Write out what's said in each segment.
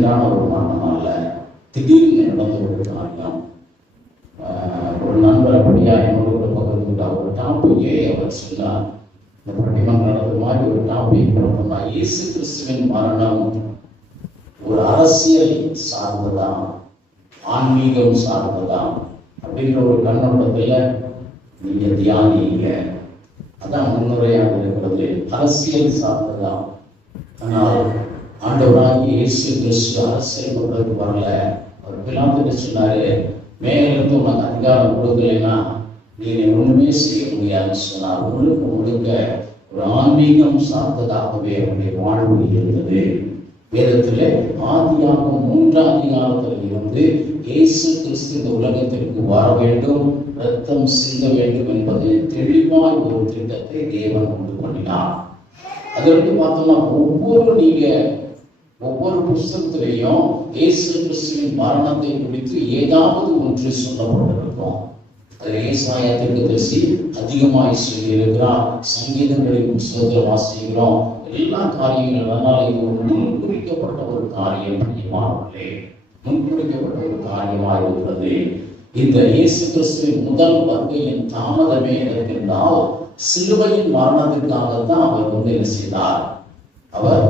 ஆக்சிடென்டான ஒரு மரணம் அல்ல, திடீர்னு நடந்த ஒரு காரியம். ஒரு நண்பர் அப்படியா என்னோட கூட பகிர்ந்துட்டா ஒரு டாபிக்கே அவர் சொன்னார். இந்த பட்டிமன்றம் நடந்த மாதிரி ஒரு டாபிக் போட்டோம்னா, இயேசு கிறிஸ்துவின் மரணம் ஒரு அரசியல் சார்ந்ததான், ஆன்மீகம் சார்ந்ததான் அப்படின்ற ஒரு கண்ணோட்டத்தில் நீங்க தியானிங்க. அதான் முன்னுரையாக இருக்கிறது. அரசியல் சார்ந்ததான். ஆனால் ஆண்டவராகிய இயேசு கிறிஸ்து அரசியல் பண்றதுக்கு வரல. அவர் பிலாத்துட்டு சொன்னாரு, மேலிருந்து உனக்கு அதிகாரம் கொடுக்கலைன்னா நீ ஒண்ணுமே செய்ய முடியாதுன்னு சொன்னார். முழுக்க முழுக்க ஒரு ஆன்மீகம் சார்ந்ததாகவே அவருடைய வாழ்வு இருந்தது. வேதத்திலே ஆதியாகமம் 3ஆம் அதிகாரத்தில் இருந்து இயேசு கிறிஸ்து இந்த உலகத்திற்கு வர வேண்டும், ரத்தம் சிந்த வேண்டும் என்பது தெளிவாய் ஒரு திட்டத்தை தேவன் உண்டு பண்ணினார். அதற்கு பார்த்தோம்னா ஒவ்வொரு புஸ்தகத்திலையும் இயேசு கிறிஸ்துவின் மரணத்தை குறித்து ஏதாவது ஒன்று சொல்லப்பட்டிருக்கும். அதில் ஏசாயா தீர்க்கதரிசி அதிகமாய் சொல்லியிருக்கிறார். சங்கீதங்களின் புஸ்தகத்தில் வாசிக்கிறோம். எல்லா காரியங்களும். அதனால் இது ஒரு முன்குறிக்கப்பட்ட ஒரு காரியம், முன்குறிக்கப்பட்ட ஒரு காரியமாக இருக்கிறது. இந்த இயேசு கிறிஸ்துவின் முதல் வருகையின் தாமதமே இருக்கின்றால் சிலுவையின் மரணத்திற்காகத்தான் அவர் என்ன செய்தார்? அவர்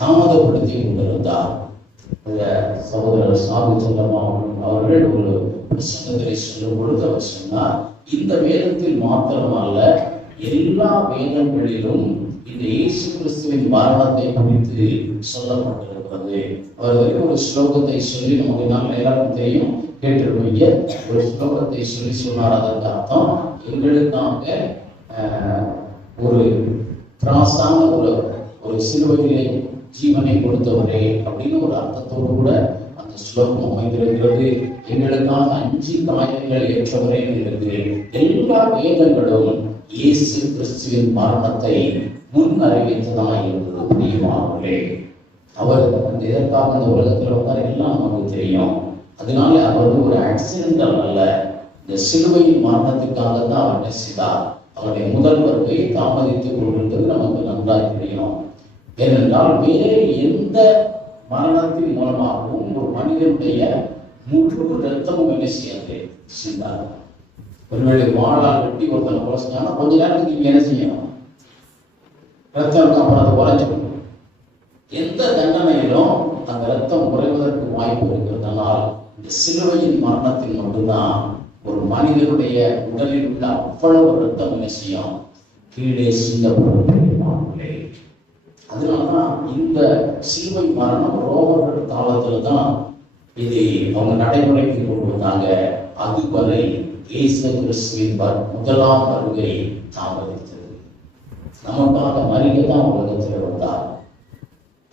தாமதப்படுத்தி கொண்டிருந்தார். சகோதரர் சாபு செல்லம்மா அவர்கள் ஒரு பிரசங்கத்தை சொல்லும் பொழுது அவர் சொன்னார், இந்த வேதத்தில் மாத்திரமல்ல, எல்லா வேதங்களிலும் இந்த இயேசு கிறிஸ்துவின் மரணத்தை குறித்து சொல்லப்பட்டிருக்கிறது. அவர் ஒரு ஸ்லோகத்தை சொல்லி நமக்கு நாங்கள் எல்லாருக்கும் தெரியும், கேட்டிருப்பீங்க. ஒரு ஸ்லோகத்தை சொல்லி சொன்னார். அதற்கு அர்த்தம், எங்களுக்காக ஒரு திராசான ஒரு சிலுவையிலே ஜீவனை கொடுத்தவரே அப்படின்னு ஒரு அர்த்தத்தோடு கூட அந்த ஸ்லோகம் அமைந்திருக்கிறது. எங்களுக்காக 5 காயங்கள் ஏற்றவரே இருக்கிறது. எல்லா வேதங்களும் இயேசு கிறிஸ்துவின் மரணத்தை முன் அறிவித்ததாக இருந்தது. பிரியமானவர்களே, அவர் எதற்காக இந்த உலகத்தில் வந்தார் எல்லாம் நமக்கு தெரியும். அதனால அவர் ஒரு ஆக்சிடென்டல் அல்ல, இந்த சிலுவையின் மரணத்துக்காக தான் அவர் நெசித்தார். அவருடைய முதல் வருகை தாமதித்துக் கொண்டிருந்தது நமக்கு நன்றாக தெரியும். ஏனென்றால் வேறு எந்த மரணத்தின் மூலமாகவும் ஒரு மனிதனுடைய முழு ரத்தமும் என்ன செய்யாது? சிந்தார். ஒருவேளை வாழால் வெட்டி ஒருத்தனை கொலை செஞ்சாங்கன்னா கொஞ்ச நேரத்துக்கு நீங்க என்ன செய்யணும்? ரத்தம் அப்புறம் அதை குறைஞ்சிடும். எந்த தண்டனையிலும் அந்த ரத்தம் குறைவதற்கு வாய்ப்பு இருக்கிறதுனால் இந்த சிலுவையின் மரணத்தில் மட்டும்தான் ஒரு மனிதனுடைய உடலில் உள்ள அவ்வளவு ரத்தம் என்ன செய்யும்? கீழே சிந்தப்படும். அதனாலதான் இந்த சிலுவை மரணம் ரோமர்கள் காலத்துல தான் இது அவங்க நடைமுறைக்கு கொண்டு வந்தாங்க. அதுவரை இயேசு கிறிஸ்துவின் முதலாம் வருகை தாமதித்தது. நமக்காக மரிக்கத்தான் உலகத்தில் வந்தார்.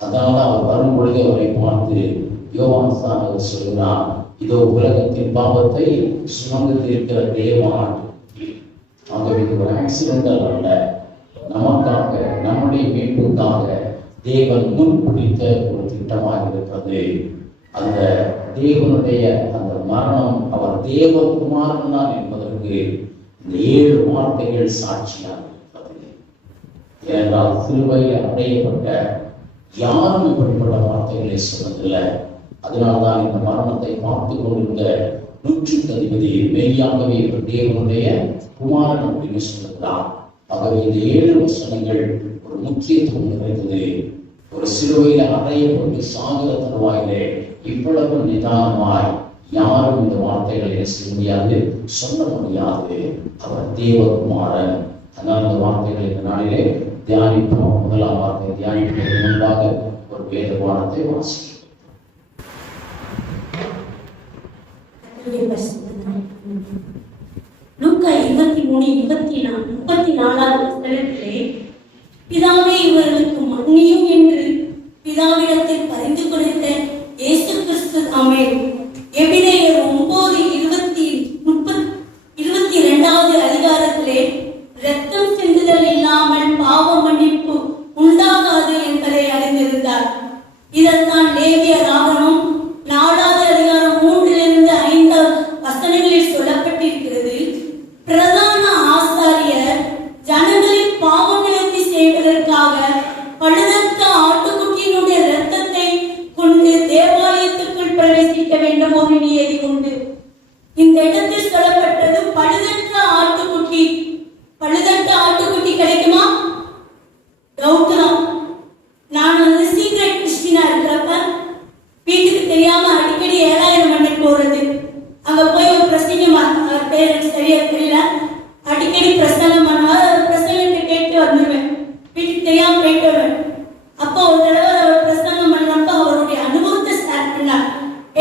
அதனால அவர் வரும் பொழுது அவரை பார்த்து யோவான் சாணகர் சொல்கிறான், இதோ உலகத்தின் பாவத்தை சுமந்து இருக்கிற தேவான். ஆகவே இது ஒரு ஆக்சிடென்டல் அல்ல, நமக்காக நம்முடைய மீட்புக்காக தேவன் முன்குறித்த ஒரு திட்டமாக இருக்கிறது. அந்த தேவனுடைய அந்த மரணம், அவர் தேவகுமாரன் தான் என்பதற்கு இந்த 7 வார்த்தைகள் சாட்சியாக இருக்கிறது. ஏனென்றால் சிலுவையில் அடையப்பட்ட யாரும் இப்படிப்பட்ட வார்த்தைகளை சொன்னதில்லை. அதனால்தான் இந்த மரணத்தை பார்த்து கொண்டிருந்த நூற்றுக்கு அதிபதி மெய்யாகவே தேவனுடைய குமாரன் அப்படின்னு சொல்லுகிறார். ஆகவே இந்த 7 வசனங்கள் ஒரு முக்கியத்துவம் நிறைந்தது. ஒரு சிலுவையில் அறையப்பட்டு சாகிற தருவாயிலே இவ்வளவு நிதானமாய் யாரும் இந்த வார்த்தைகளை செய்ய முடியாது, சொல்ல முடியாது. அவர் தேவகுமாரன். அதனால் இந்த வார்த்தைகள் இந்த நாளிலே தியானிப்போம். முதலாம் வார்த்தை தியானிப்பதற்கு முன்பாக ஒரு வேத பாடத்தை வாசிக்கிறோம். லூக்கா 23:34 பிதாவே இவர்களுக்கு மன்னியும் என்று பிதாவிடத்தில் பரிந்து கொடுத்த இயேசு கிறிஸ்து தாமே. எபிரேயர் 9:22 அதிகாரத்திலே இரத்தம் சிந்துதல் இல்லாமல் பாவ மன்னிப்பு உண்டாகாது என்பதை அறிந்திருந்தார். இதற்கான லேவியர் ஆகமம் 4வது அதிகாரம் 3-5 வசனங்களில் சொல்லப்பட்டிருக்கிறது. பிரதான ஆசாரியர் ஜனங்களின் பாவம் நிவர்த்தி செய்வதற்காக பழுதற்ற ஆட்டுக்குட்டியினுடைய இரத்தத்தை கொண்டு ஒரு நியதி உண்டு. இந்த இடத்தில் சொல்லப்பட்டது பழுதற்ற ஆட்டுக்குட்டி. பழுதற்ற ஆட்டுக்குட்டி கிடைக்குமா? டவுட் தான். நான் சீக்ரெட் கிறிஸ்டினா இருக்கிறப்ப வீட்டுக்கு தெரியாம அடிக்கடி 7000 மண்டைக்கு போறது, அங்க போய் ஒரு பிரசங்கம், பேரண்ட்ஸ் சரியா தெரியல, அடிக்கடி பிரசங்கம் பண்ணுவார். பிரசங்கத்தை கேட்டு வந்துடுவேன், வீட்டுக்கு தெரியாம போயிட்டு வருவேன். அப்போ ஒரு தடவை அவர் பிரசங்கம் பண்ணப்ப அவருடைய அனுபவத்தை ஷேர் பண்ணார்.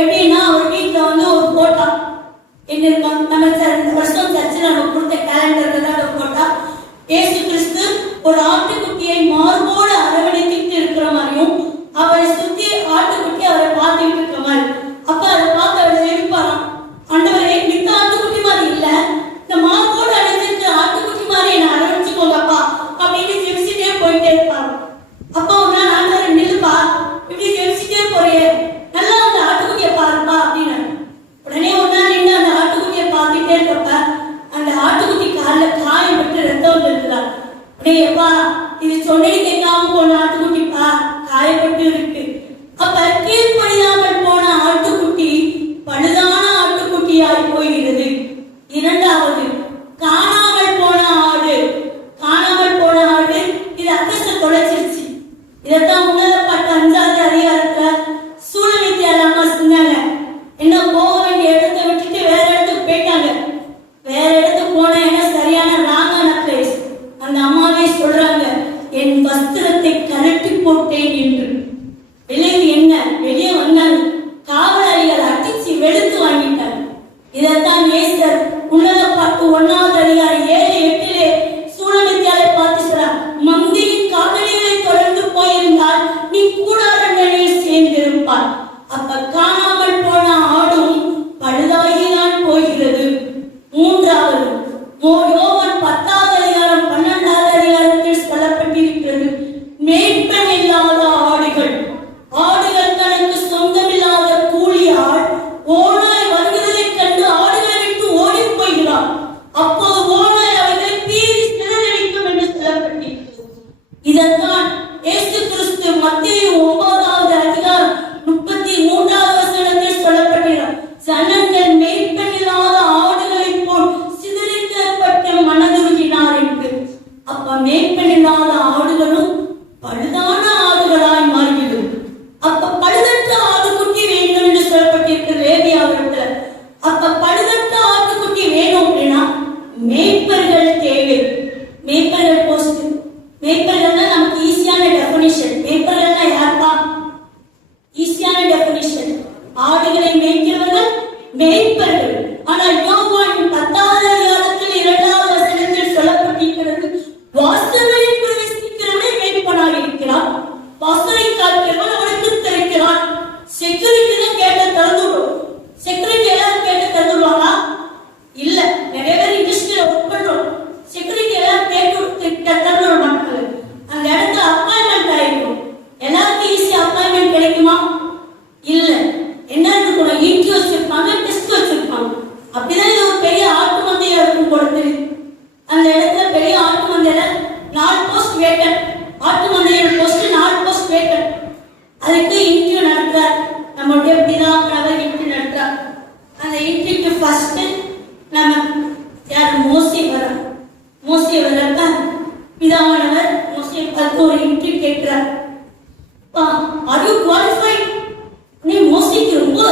எப்படின்னா, அவர் வீட்டுல ஒரு போட்டா என்ன இருக்கும், நம்ம இந்த வருஷம் சர்ச்சில் நம்ம கொடுத்த கேலண்டர்ல தான் ஒரு போட்டா இயேசு கிறிஸ்து ஒரு ஆட்டுக்குட்டியை மார்போடு அரவணைத்துட்டு இருக்கிற மாதிரியும், அவரை சுத்தி ஆட்டுக்குட்டி அவரை பார்த்துட்டு இருக்கிற மாதிரி. அப்ப அதை பார்த்து அவர் எழுப்பாராம், ஆண்டவரே இந்த ஆட்டுக்குட்டி மாதிரி இல்ல, இந்த மார்போடு அடைஞ்சிருக்கிற ஆட்டுக்குட்டி மாதிரி என்ன அரவணைச்சுக்கோங்கப்பா அப்படின்னு ஜெபிச்சுட்டே போயிட்டே இருப்பாங்க. அப்போ ஒரு நாள் ஆண்டவரை நில்லுப்பா, இப்படி ஜெபிச்சுட்டே போறியே, நல்லா அந்த ஆட்டுக்குட்டியை பாருப்பா அப்படின்னு. உடனே ஒரு நாள் நின்று அந்த ஆட்டுக்குட்டியை பார்த்துட்டே இருக்கப்ப அந்த ஆட்டுக்குட்டி காலில் காயம் விட்டு ரத்தம் வந்துருக்கிறார். அப்படியேப்பா, இது சொன்னே கேட்காம போன ஆட்டுக்குட்டிப்பா, காயப்பட்டு இருக்கு. அப்ப கீழ்ப்படியாமல் போன ஆட்டுக்குட்டி பழுதான ஆட்டுக்குட்டியாய் போகிறது. இரண்டாவது, காணாமல் போன ஆடு. காணாமல் போன ஆடு இது அக்கச தொலைச்சிருச்சு. இதைத்தான் உன்னத பாட்டு 5வது அதிகாரத்துல சூழவித்தியாலமா சொன்னாங்க. என்ன, போக வேண்டிய இடத்தை விட்டுட்டு வேற இடத்துக்கு போயிட்டாங்க. வேற இடத்துக்கு போன இடம் சரியான ராங்கான பிளேஸ். அந்த அம்மாவே சொல்றாங்க, என் வஸ்திரத்தை கழட்டி போட்டேன் என்று. விளைவு என்ன? வெளியே வந்தாங்க, காவலாளிகள் அடிச்சு வெளுத்து வாங்கிட்டாங்க. இதைத்தான் நேசர் உன்னத பாட்டு 1வது அதிகாரம் 7-8 சூழவித்தியாலை பார்த்து சொல்றார், மந்தியின் காவலிகளை தொடர்ந்து போயிருந்தால் நீ கூடார நிலையில் சேர்ந்திருப்பார். அப்ப காணாமல் போன ஆடும் பழுதாகிதான் போகிறது. மூன்றாவது, யோவான் 10வது அதிகாரம் 12வது அதிகாரத்தில் சொல்லப்பட்டிருக்கிறது, மேய்ப்பன் இல்லாத ஆடுகள். ஆடுகள் தனக்கு சொந்தமில்லாத கூலி ஆள் ஓனாய் வருகிறதைக் கண்டு ஆடுகளை விட்டு ஓடி போகிறார். அப்போது ஓனாய் அவர்களை பீறி சிதறடிக்கும் என்று சொல்லப்பட்டிருக்கிறது. இதைத்தான் இயேசு கிறிஸ்து மத்தேயு 9வது அதிகாரம் 33வது வசனத்தில் சொல்லப்பட்டிருக்கிறார், ஜனங்கள் மேய்ப்பன் இல்லாத ஆடுகளைப் போல் சிதறிக்கப்பட்ட மனதுருகினார் என்று. அப்ப மேய்ப்பன் இல்லாத ஆடுகளும் பழுதான ஆடுகளாய் மாறிவிடும். அப்ப பழுதற்ற ஆட்டுக்குட்டி வேண்டும் என்று சொல்லப்பட்டிருக்கிற லேவியாவிடத்துல. அப்ப பழுதற்ற ஆட்டுக்குட்டி வேணும் அப்படின்னா மேய்ப்பர்கள் தேவை. மேய்ப்பர்கள் போஸ்ட். மேய்ப்பர்கள்னா நமக்கு ஈஸியான டெஃபினிஷன். மேய்ப்பர்கள்னா யாருப்பா? ஈஸியான டெஃபினிஷன், ஆடுகளை மேய்க்கிறவர்கள் மேய்ப்பர்கள். ஆனால் யோவான் 10வது அதிகாரத்தில் 2வது வசனத்தில் சொல்லப்பட்டிருக்கிறது, வாசல்களில் பிரவேசிக்கிறவனே மேய்ப்பனாக இருக்கிறான், வாசலை காக்கிறவன் அவனுக்கு திறக்கிறான். செக்யூரிட்டி தான் கேட்ட திறந்துடும். செக்யூரிட்டி எல்லாரும் கேட்ட திறந்துடுவாங்களா? இல்ல. நிறைய பேர் இண்டஸ்ட்ரியில ஒர்க் பண்றோம், செக்யூரிட்டி எல்லாம் கேட்டு திறந்துட மாட்டாங்க. அந்த இடத்துல அப்பாயின்மெண்ட் ஆயிருக்கும். எல்லாருக்கும் ஈஸியா அப்பாயின்மெண்ட் கிடைக்குமா? இல்ல. என்ன இருக்கணும், இன்டர்வியூ வச்சிருப்பாங்க, டெஸ்ட் வச்சிருப்பாங்க. அப்படிதான் இது ஒரு பெரிய ஆட்டு மந்தையா இருக்கும் பொழுது அந்த இடத்துல பெரிய ஆட்டு மந்தையில 4 போஸ்ட் வேக்கன். ஆட்டு மந்தையோட போஸ்ட் 4 போஸ்ட் வேக்கன். அதுக்கு இன்டர்வியூ நடத்துறார் நம்மளுடைய பிதாவானவர். இன்டர்வியூ நடத்துறார். அந்த இன்டர்வியூக்கு ஃபர்ஸ்ட் நம்ம யார்? மோசே வர. மோசே வரப்ப பிதாவானவர் மோசே பார்த்து ஒரு இன்டர்வியூ கேட்கிறார், ஆர் யூ குவாலிஃபைட்? நீ மோசேக்கு ரொம்ப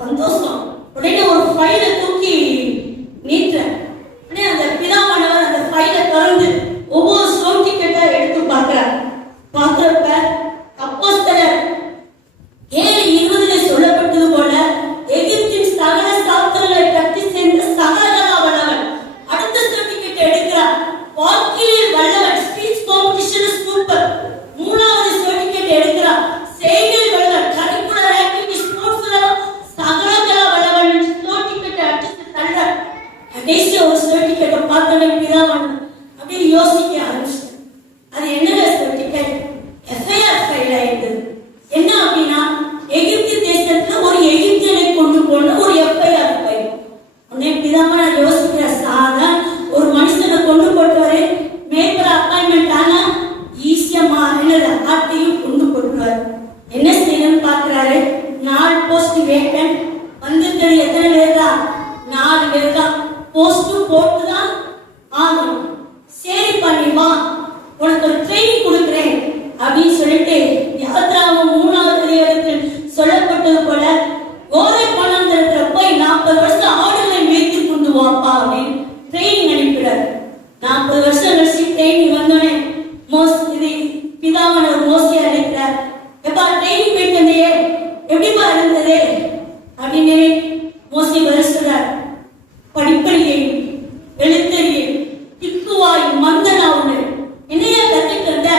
சந்தோஷம். உடனே ஒரு ஃபைலை தூக்கி நீட்டுற. உடனே அந்த பிதாவானவர் அந்த ஃபைலை திறந்து ஒவ்வொரு ஸ்டோன் டிக்கெட்டா எடுத்து பார்க்கிறார். பார்க்கிறப்ப அப்போஸ்தலர் 7:20 சொல்லப்பட்டது போல எகிப்தின் சகல சாஸ்திரங்களை கட்டி சென்ற சகலகலா வல்லவன். அடுத்த ஸ்டோன் டிக்கெட் எடுக்கிறார். வாக்கிலில் வல்லவன், ஸ்பீச் காம்படிஷன் சூப்பர். 3வது ஸ்டோன் டிக்கெட் எடுக்கிறார். செய்தியில் வல்லவன், கரிக்குலர் ஆக்டிவிட்டி ஸ்போர்ட்ஸ்ல சகலகலா வல்லவன் ஸ்டோன் டிக்கெட் அடிச்சு தள்ள. கடைசி ஒரு ஸ்டோன் டிக்கெட்டை பார்த்தவன் பிதாவானவர் அப்படியே யோசிக்க ஆரம்பிச்சு, அது என்ன சர்டிபிகேட்? எஃப்ஐஆர் ஃபைல் ஆயிடுது. என்ன அப்படின்னா, எகிப்து தேசத்துல ஒரு எகிப்தியனை கொண்டு போன ஒரு எஃப்ஐஆர் ஃபைல். உடனே பிதாம நான் யோசிக்கிற, சாதா ஒரு மனுஷனை கொண்டு போட்டுவாரு, மேய்ப்பர் அப்பாயின்மெண்ட் ஆனா ஈஸியா மாறினது ஆட்டையும் கொண்டு போட்டுவாரு. என்ன செய்யணும்னு பாக்குறாரு, 4 போஸ்ட் வேக்கன், வந்திருக்கிறது எத்தனை பேர் தான்? 4 பேர் தான். போஸ்ட் போட்டுதான் ஆகணும். சரிப்பா நீ வா, உனக்கு ஒரு ட்ரைனிங் கொடுக்குறேன் அப்படின்னு சொல்லிட்டு யாத்ராவும் 3வது அதிகாரத்தில் சொல்லப்பட்டது போல கோரை பணந்திரத்துல போய் 40 வருஷம் ஆடுகளை மேய்த்து கொண்டு வாப்பா அப்படின்னு ட்ரைனிங் அனுப்பிடுறாரு. 40 வருஷம் கழிச்சு ட்ரைனிங் வந்தோடனே இது பிதாவானவர் மோசே அழைக்கிறார். எப்பா ட்ரைனிங் போயிட்டு வந்தையே, எப்படிப்பா இருந்தது அப்படின்னு மோசே வருஷறார். படிப்பறியை, எழுத்தறியை, திக்குவாய், மந்தனாவுன்னு என்னையா கத்துட்டு வந்த?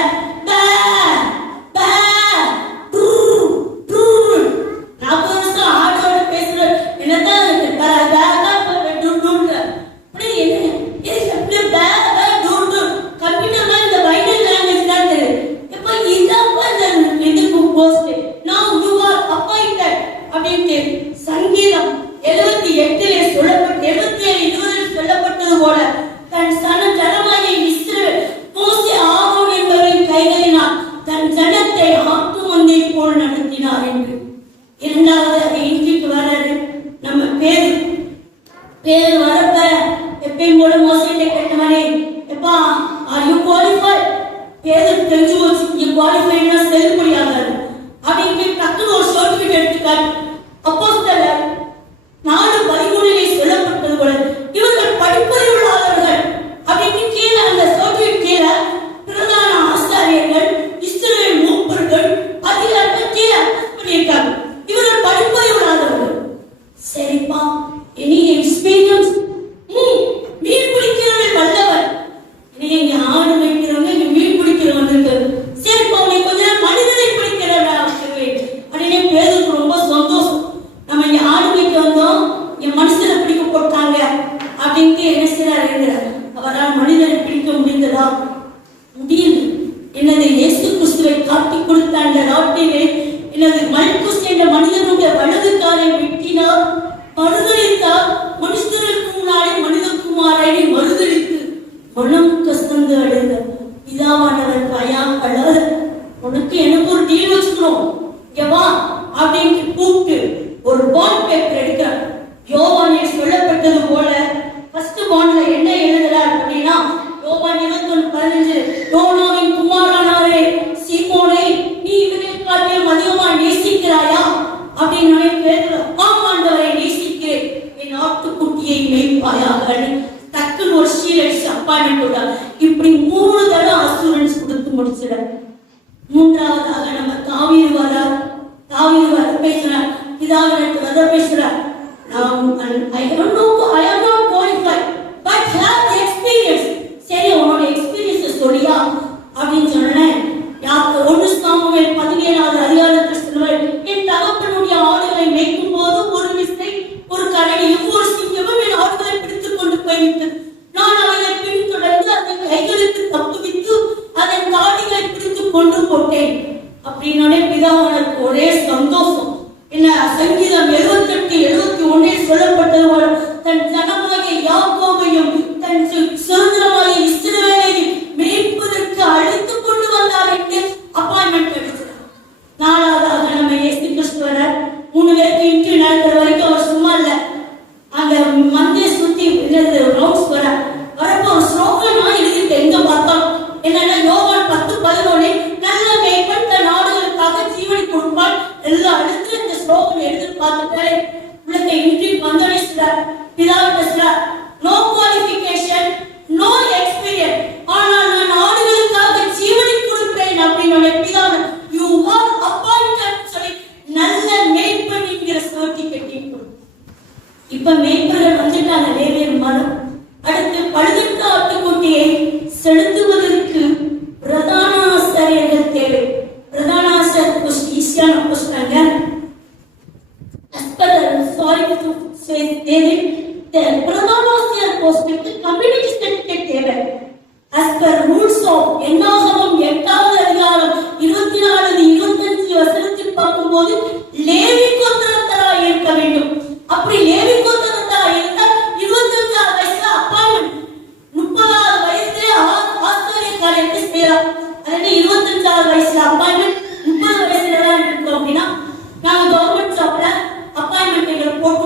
சங்கீதம் 78 சொல்லப்பட்டது போல தன் ஜனமாகிய இஸ்ரவேல் மோசே ஆரோன் என்பவரின் கைகளினால் தன் ஜனத்தை ஆட்டு மந்தை போல் நடத்தினார் என்று. இரண்டாவது அதை இன்றைக்கு வர்றது நம்ம பேர் வரப்ப எப்பயும் போல மோசையிட்ட கேட்டவனே, எப்பா ஆர் யூ குவாலிஃபைட்? பேர் தெரிஞ்சு வச்சு நீ குவாலிஃபைட்னா செல்லுபடியாகாது அப்படின்னு டக்குனு ஒரு சர்டிபிகேட் எடுத்துக்காட்டு. அப்போஸ்தலர் 4:13 சொல்லப்பட்டது போல இவர்கள் படிப்பறிவுள்ளவர்கள் அப்படின்னு கீழே அந்த சர்டிபிகேட் கீழே பிரதான ஆசாரியர்கள், இஸ்ரவேல் மூப்பர்கள், அதிகாரிகள் கீழே பண்ணியிருக்காங்க. இவர்கள் படிப்பறிவுள்ளவர்கள். சரிப்பா, எனி எக்ஸ்பீரியன்ஸ்? மீன் பிடிக்கிறவர்கள் வல்லவர். நீங்க ஆடு வைக்கிறவங்க, இங்க மீன் பிடிக்கிறவங்க இருக்கு. சரிப்பா, உன்னை கொஞ்ச நேரம் மனிதனை பிடிக்கிறவங்க அப்படின்னு பேருக்கு ரொம்ப சந்தோஷம். நம்ம இங்க ஆடு வைக்க வந்தோம், இங்க மனுஷனை பிடிக்க போட்டாங்க அப்படின்ட்டு என்ன செய்யறாரு? அவரால் மனிதனை பிடிக்க முடிந்ததா? முடியல. என்னது இயேசு கிறிஸ்துவை காட்டி கொடுத்த அந்த நாட்டிலே என்னது மல்குஸ் என்ற மனிதனுடைய வலது காலை வெட்டினார், மறுதளித்தார். மனுஷருக்கு முன்னாடி மனிதகுமாரை மறுதளித்து மனம் கசந்து அடைந்த பிதாவானவர் பயாக்களாத உனக்கு எனக்கு ஒரு டீல் வச்சுக்கணும், இங்க வா அப்படின்னு கூப்பிட்டு ஒரு பாண்ட் பேப்பர் எடுக்கிறார். யோவானில் சொல்லப்பட்டது போல ஃபர்ஸ்ட் பாண்ட்ல என்ன எழுதுறார் அப்படின்னா, யோவான் 21:15 யோனாவின் குமாரனாரே சீமோனே, நீ இவனை காட்டிலும் அதிகமா நேசிக்கிறாயா அப்படின்னு பேசுறார். ஆமாண்டவரை நேசிக்கிறேன், என் ஆட்டுக்குட்டியை மேய்ப்பாயாக. டக்குன்னு ஒரு சீல் அடிச்சு அப்பாயின்மெண்ட் கொடுத்தார். இப்படி 3 தடவை அசூரன்ஸ் கொடுத்து முடிச்சிட. மூன்றாவதாக நம்ம தாவீது வர பேசுறார். பிதாவினத்து வர பேசுறார். I don't know, I am not qualified, but have the experience. சரி, உன்னோட எக்ஸ்பீரியன்ஸ் சொல்லியா அப்படின்னு சொன்னேன். 1 சாமுவேல் 17வது அதிகாரத்தில் சொல்லுவார், என் தகப்பனுடைய ஆடுகளை மேய்க்கும் போது ஒரு விசை ஒரு கரடி ஒவ்வொரு சிங்கமும் என் ஆடுகளை பிடித்துக் கொண்டு போய்விட்டு நான் அவர்களை பின்தொடர்ந்து அதன் கைகளுக்கு தப்புவித்து அதன் காடிகளை பிடித்து கொண்டு போட்டேன் அப்படின்னு பிதாவுக்கு ஒரே சந்தோஷம். என்ன சங்கீதம் 78:71 சொல்லப்பட்டது போல தன் ஜனமாகிய யாக்கோபையும் தன் சுதந்திரமாகிய இஸ்ரவேலையும் மேய்ப்பதற்கு அழைத்துக் கொண்டு வந்தார் என்று அப்பாயின்மெண்ட் கிடைச்சார். 4வதாக நம்ம இயேசு கிறிஸ்துவர 3 பேருக்கு இன்டர்வியூ நடக்கிற வரைக்கும் அவர் சும்மா இல்ல, அந்த மந்தையை சுத்தி ரவுண்ட்ஸ் வரப்போ ஒரு ஸ்லோகனா எழுதிட்டு எங்க பார்த்தோம் என்னன்னா, யோவான் 10:11 நல்ல மேய்ப்பன் தன் ஆடுகளுக்காக ஜீவனை கொடுப்பான். எல்லா இடத்துல இந்த ஸ்லோகம் எழுதி பார்த்துட்டு உங்களுக்கு இன்டர்வியூ வந்தோடனே சொல்றார், பிதாவிட்ட சொல்றார், நோ குவாலிஃபிகேஷன், நோ எக்ஸ்பீரியன்ஸ், ஆனால் நான் ஆடுகளுக்காக ஜீவனை கொடுப்பேன் அப்படின்னு பிதாவை யூ ஆர் அப்பாயிண்டட் சொல்லி நல்ல மேய்ப்பன் என்கிற சர்டிபிகேட் கொடு. இப்ப மேய்ப்பர்கள் வந்துட்டாங்க லேவியர் மரம். அடுத்து பழுதற்ற ஆட்டுக்குட்டியை செலுத்துவதற்கு பிரதான ஆசாரியர்கள் தேவை. பிரதான ஆசாரியர் ஈஸியான கொஸ்டாங்க. பிரதான ஆசாரியர் போஸ்டுக்கு கம்யூனிட்டி சர்டிபிகேட் தேவை. as per rules of என்னாகமம் 8வது அதிகாரம் 24-25 வசனத்தில் பார்க்கும்போது லேவி கோத்திரத்தாராய் இருக்க வேண்டும். அப்படி லேவி கோத்திரத்தாராய் இருந்தால் 25 வயசுல அப்பாயின்மெண்ட், 30வது வயசுல ஆசாரியர் காரியத்தை செய்யலாம். அதனால 25 வயசுல அப்பாயின்மெண்ட், 30 வயசுல தான் இருக்கும் அப்படின்னா நாங்க கவர்மெண்ட் ஜாப்ல அப்பாயின்மெண்ட் போட்டு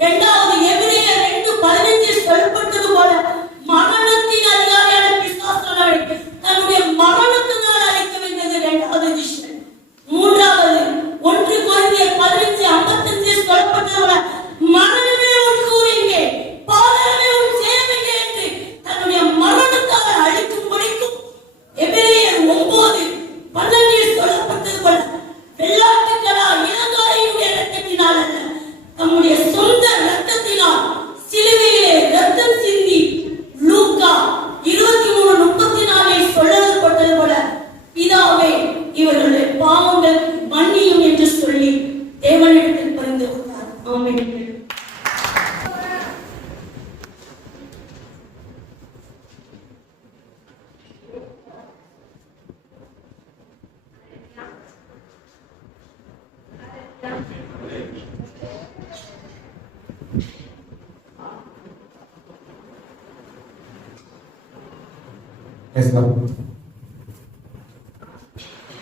இரண்டாவது எபிரேயர் 2:15 சொல்லப்பட்டது போல மரணத்தின் அதிகாரியான பிசாசானவரை தன்னுடைய மரணத்தினால் அழிக்க வேண்டியது இரண்டாவது விஷயம். மூன்றாவது 1 கொரிந்தியர் 15:55 சொல்லப்பட்டது போல மரணமே உன் கூறிங்கே, பாதாளமே உன் சேவைங்கே என்று தன்னுடைய மரணத்தால் அழிக்கும்படிக்கும் எபிரேயர் 9:12 சொல்லப்பட்டது போல வெள்ளாட்டுக்களா இளங்காரையுடைய இரத்தத்தினால் அல்ல, தம்முடைய சொந்த இரத்தத்தினால் சிலுவையிலே இரத்தம் சிந்தி லூக்கா 23:34 சொல்லப்பட்டது போல பிதாவே இவர்களுடைய பாவங்கள் மன்னியும் என்று சொல்லி தேவனிடத்தில் பரிந்து கொண்டார். ஆமென்.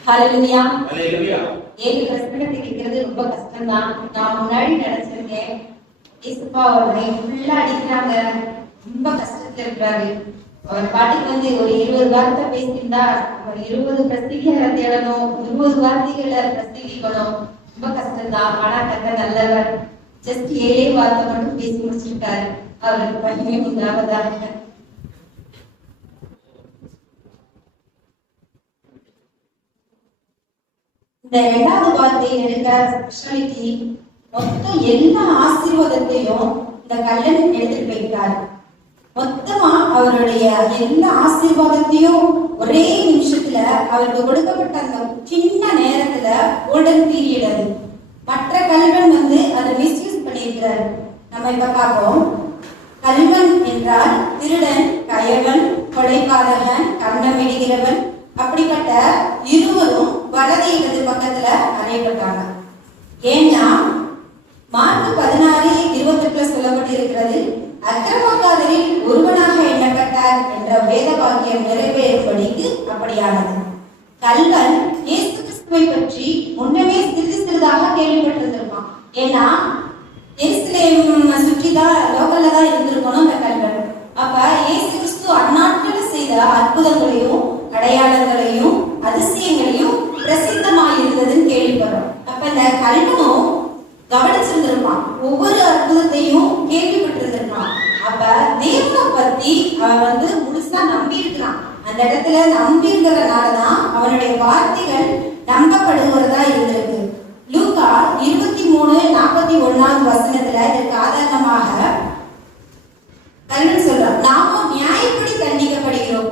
ஹalleluya ஹalleluya. ஏழு பிரசங்கத்தை கேட்கிறது ரொம்ப கஷ்டம்தான். நான் முன்னாடி நினைச்சிருக்கேன் இயேசுப்பா அவரை ஃபுல்லா அடிக்கிறாங்க, ரொம்ப கஷ்டத்துல இருக்கிறாரு. அவர் பாட்டுக்கு ஒரு 20 வார்த்தை பேசியிருந்தா அவர் 20 பிரசங்கிகளை தேடணும், 20 வார்த்தைகளை பிரசங்கிக்கணும், ரொம்ப கஷ்டம்தான். ஆனா கர்த்தர் நல்லவர். ஜஸ்ட் 7 வார்த்தை மட்டும் பேசி முடிச்சிருக்காரு. அவருக்கு மகிமை உண்டாவதாக. இந்த இரண்டாவது வார்த்தையில் இருக்கிற ஸ்பெஷாலிட்டி மொத்தம் எல்லா ஆசீர்வாதத்தையும் இந்த கள்ளன் எடுத்துட்டு போயிட்டார். மொத்தமா அவருடைய எல்லா ஆசீர்வாதத்தையும் ஒரே நிமிஷத்துல அவருக்கு கொடுக்கப்பட்ட அந்த சின்ன நேரத்துல கோல்டன் பீரியட் அது. மற்ற கல்வன் அதை மிஸ்யூஸ் பண்ணியிருக்கிறார். நம்ம இப்ப பார்ப்போம். கல்வன் என்றால் திருடன், கயவன், கொலைபாதகன், கண்ணமிடுகிறவன், அப்படிப்பட்ட இருவரும் வலது இடது பக்கத்துல அறையப்பட்டாங்க. ஏன்னா மார்க் 16:28 சொல்லப்பட்டிருக்கிறது, அக்கிரமக்காரரில் ஒருவனாக எண்ணப்பட்டார் என்ற வேத வாக்கியம் நிறைவேறும்படிக்கு அப்படியானது. கல்வன் இயேசு கிறிஸ்துவை பற்றி முன்னமே சிறிதாக கேள்விப்பட்டிருந்திருப்பான். ஏன்னா எருசலேம் சுற்றிதான் லோக்கல்ல தான் இருந்திருக்கணும் அந்த கல்வன். அப்ப இயேசு கிறிஸ்து அந்நாட்களில் செய்த அற்புதங்களையும் அடையாளங்களையும் அதிசயங்களையும் பிரசித்தமாக இருந்ததுன்னு கேள்விப்படுறோம். அப்ப இந்த கல்வனும் கவனிச்சிருந்திருப்பான், ஒவ்வொரு அற்புதத்தையும் கேள்விப்பட்டிருந்திருக்கான். அப்ப தேவனை பத்தி அவன் முழுசா நம்பி இருக்கிறான். அந்த இடத்துல நம்பி இருக்கிறதுனாலதான் அவனுடைய வார்த்தைகள் நம்பப்படுகிறதா இருந்திருக்கு. லூக்கா 23:41 இதற்கு ஆதாரமாக கல்வன் சொல்றான், நாமும் நியாயப்படி தண்டிக்கப்படுகிறோம்,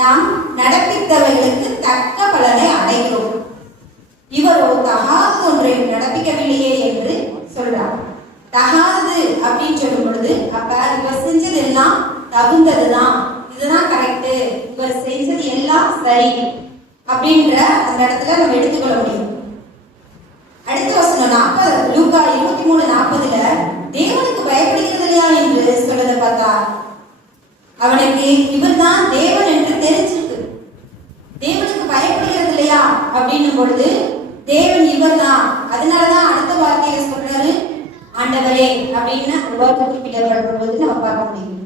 நாம் நடப்பித்தவைகளுக்கு தக்க பலனை அடைகிறோம், இவரோ தகாது ஒன்றை நடப்பிக்கவில்லையே என்று சொல்றார். தகாது அப்படின்னு சொல்லும் பொழுது அப்ப இவர் செஞ்சது எல்லாம் தகுந்ததுதான், இதுதான் கரெக்ட், இவர் செஞ்சது எல்லாம் சரி அப்படின்ற அந்த இடத்துல நம்ம எடுத்துக்கொள்ள முடியும். அடுத்த வசனம் 40, லூக்கா 23:40 தேவனுக்கு பயப்படுகிறது இல்லையா என்று சொல்றதை பார்த்தா அவனுக்கு இவர் தான் தேவன் என்று தெரிஞ்சிருக்கு. தேவனுக்கு பயப்படுகிறது இல்லையா அப்படின்னும் பொழுது தேவன் இவர் தான். அதனாலதான் அடுத்த வார்த்தையை சொல்றாரு, ஆண்டவரே அப்படின்னு ஒரு வார்த்தை குறிப்பிடப்படுவது நம்ம பார்க்க முடியும்.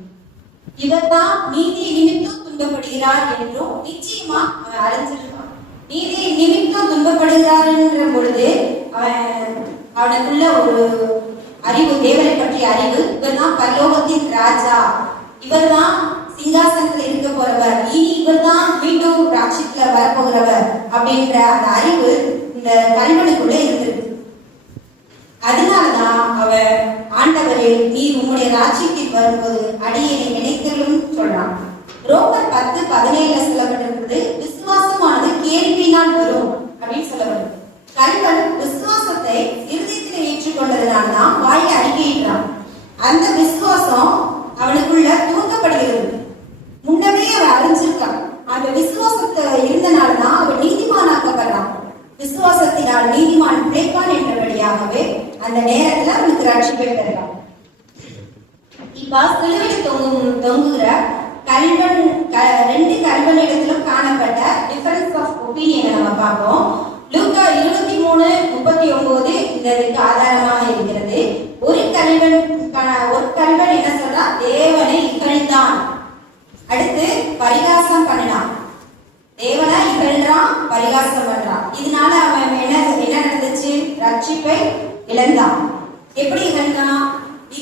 இவர் தான் நீதியை நிமித்தம் துன்பப்படுகிறார் என்றும் நிச்சயமா அவன் அறிஞ்சிருக்கான். நீதியை நிமித்தம் துன்பப்படுகிறார் என்ற பொழுது அவனுக்குள்ள ஒரு அறிவு, தேவனை பற்றிய அறிவு. இவர் தான் பரலோகத்தின் ராஜா, இவர் தான் சிங்காசனத்தில் இருக்க போறவர், இனி இவர் தான் மீண்டும் ராட்சியத்துல வரப்போகிறவர் அப்படின்ற அந்த அறிவு இந்த கல்வனுக்குள்ள இருந்திருக்கு. அதனாலதான் அவர் ஆண்டவரே நீர் உம்முடைய ராட்சியத்தில் வரும்போது அடியனை நினைத்தலும் சொல்றான். ரோமர் 10:17 சொல்லப்பட்டிருக்கிறது, விசுவாசமானது கேள்வியினால் வரும் அப்படின்னு சொல்லப்படுது. கல்வன் விசுவாசத்தை இருதயத்தில் ஏற்றுக்கொண்டதுனால்தான் வாயை அறிக்கையிட்டான். அந்த விசுவாசம் அவனுக்குள்ள துவங்கப்படுகிறது. முன்னமே அவன் அறிஞ்சிருக்கான். அந்த விசுவாசத்தை இருந்தனால்தான் அவன் நீதிமானாக்கப்படுறான். விசுவாசத்தினால் நீதிமான் பிழைப்பான் என்றபடியாகவே அந்த நேரத்துல அவனுக்கு ரட்சிப்பை பெறலாம். இப்ப சிலுவையில் தொங்குகிற கல்வன், 2 கல்வனிடத்திலும் காணப்பட்ட டிஃபரன்ஸ் ஆஃப் ஒப்பீனியனை நம்ம பார்ப்போம். லூக்கா 23:39 இதற்கு ஆதாரமாக இருக்கிறது. ஒரு கல்வன் என்ன சொல்றா? தேவனை இகழ்ந்தான். அடுத்து பரிகாசம் பண்ணினான். தேவனை இகழ்றான், பரிகாசம் பண்றான். இதனால அவன் என்ன நடந்துச்சு? ரட்சிப்பை இழந்தான். எப்படி இகழ்ந்தான்? நீ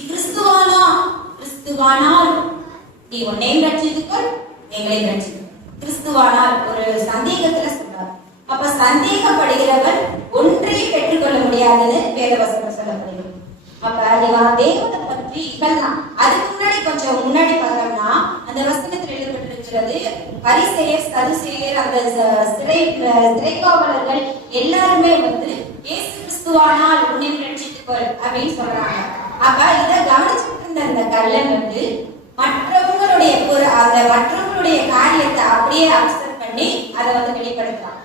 கிறிஸ்துவானால் நீ உன்னையும் ரட்சித்துக்கொள், எங்களையும் ரட்சித்துக்கொள். கிறிஸ்துவானால் ஒரு சந்தேகத்துல சொல்றார். அப்ப சந்தேகப்படுகிறவன் ஒன்றையும் பெற்றுக்கொள்ள முடியாதுன்னு வேதவசனம் சொல்லப்படுகிறது. அப்ப இவன் தேவனை பற்றி இகழ்ந்தான். அதுக்கு கொஞ்சம் முன்னாடி பார்த்தோம்னா அந்த வசனத்தில் எழுதப்பட்டிருக்கிறது, பரிசேயர் சதுசேயர் அந்த சிறைக்காவலர்கள் எல்லாருமே இயேசு கிறிஸ்துவானால் உன்னை ரட்சித்துக்கொள் அப்படின்னு சொல்றாங்க. அப்ப இத கவனிச்சுட்டு இருந்த அந்த கள்ளன் மற்றவங்களுடைய காரியத்தை அப்படியே அக்செப்ட் பண்ணி அதை வெளிப்படுத்துறான்.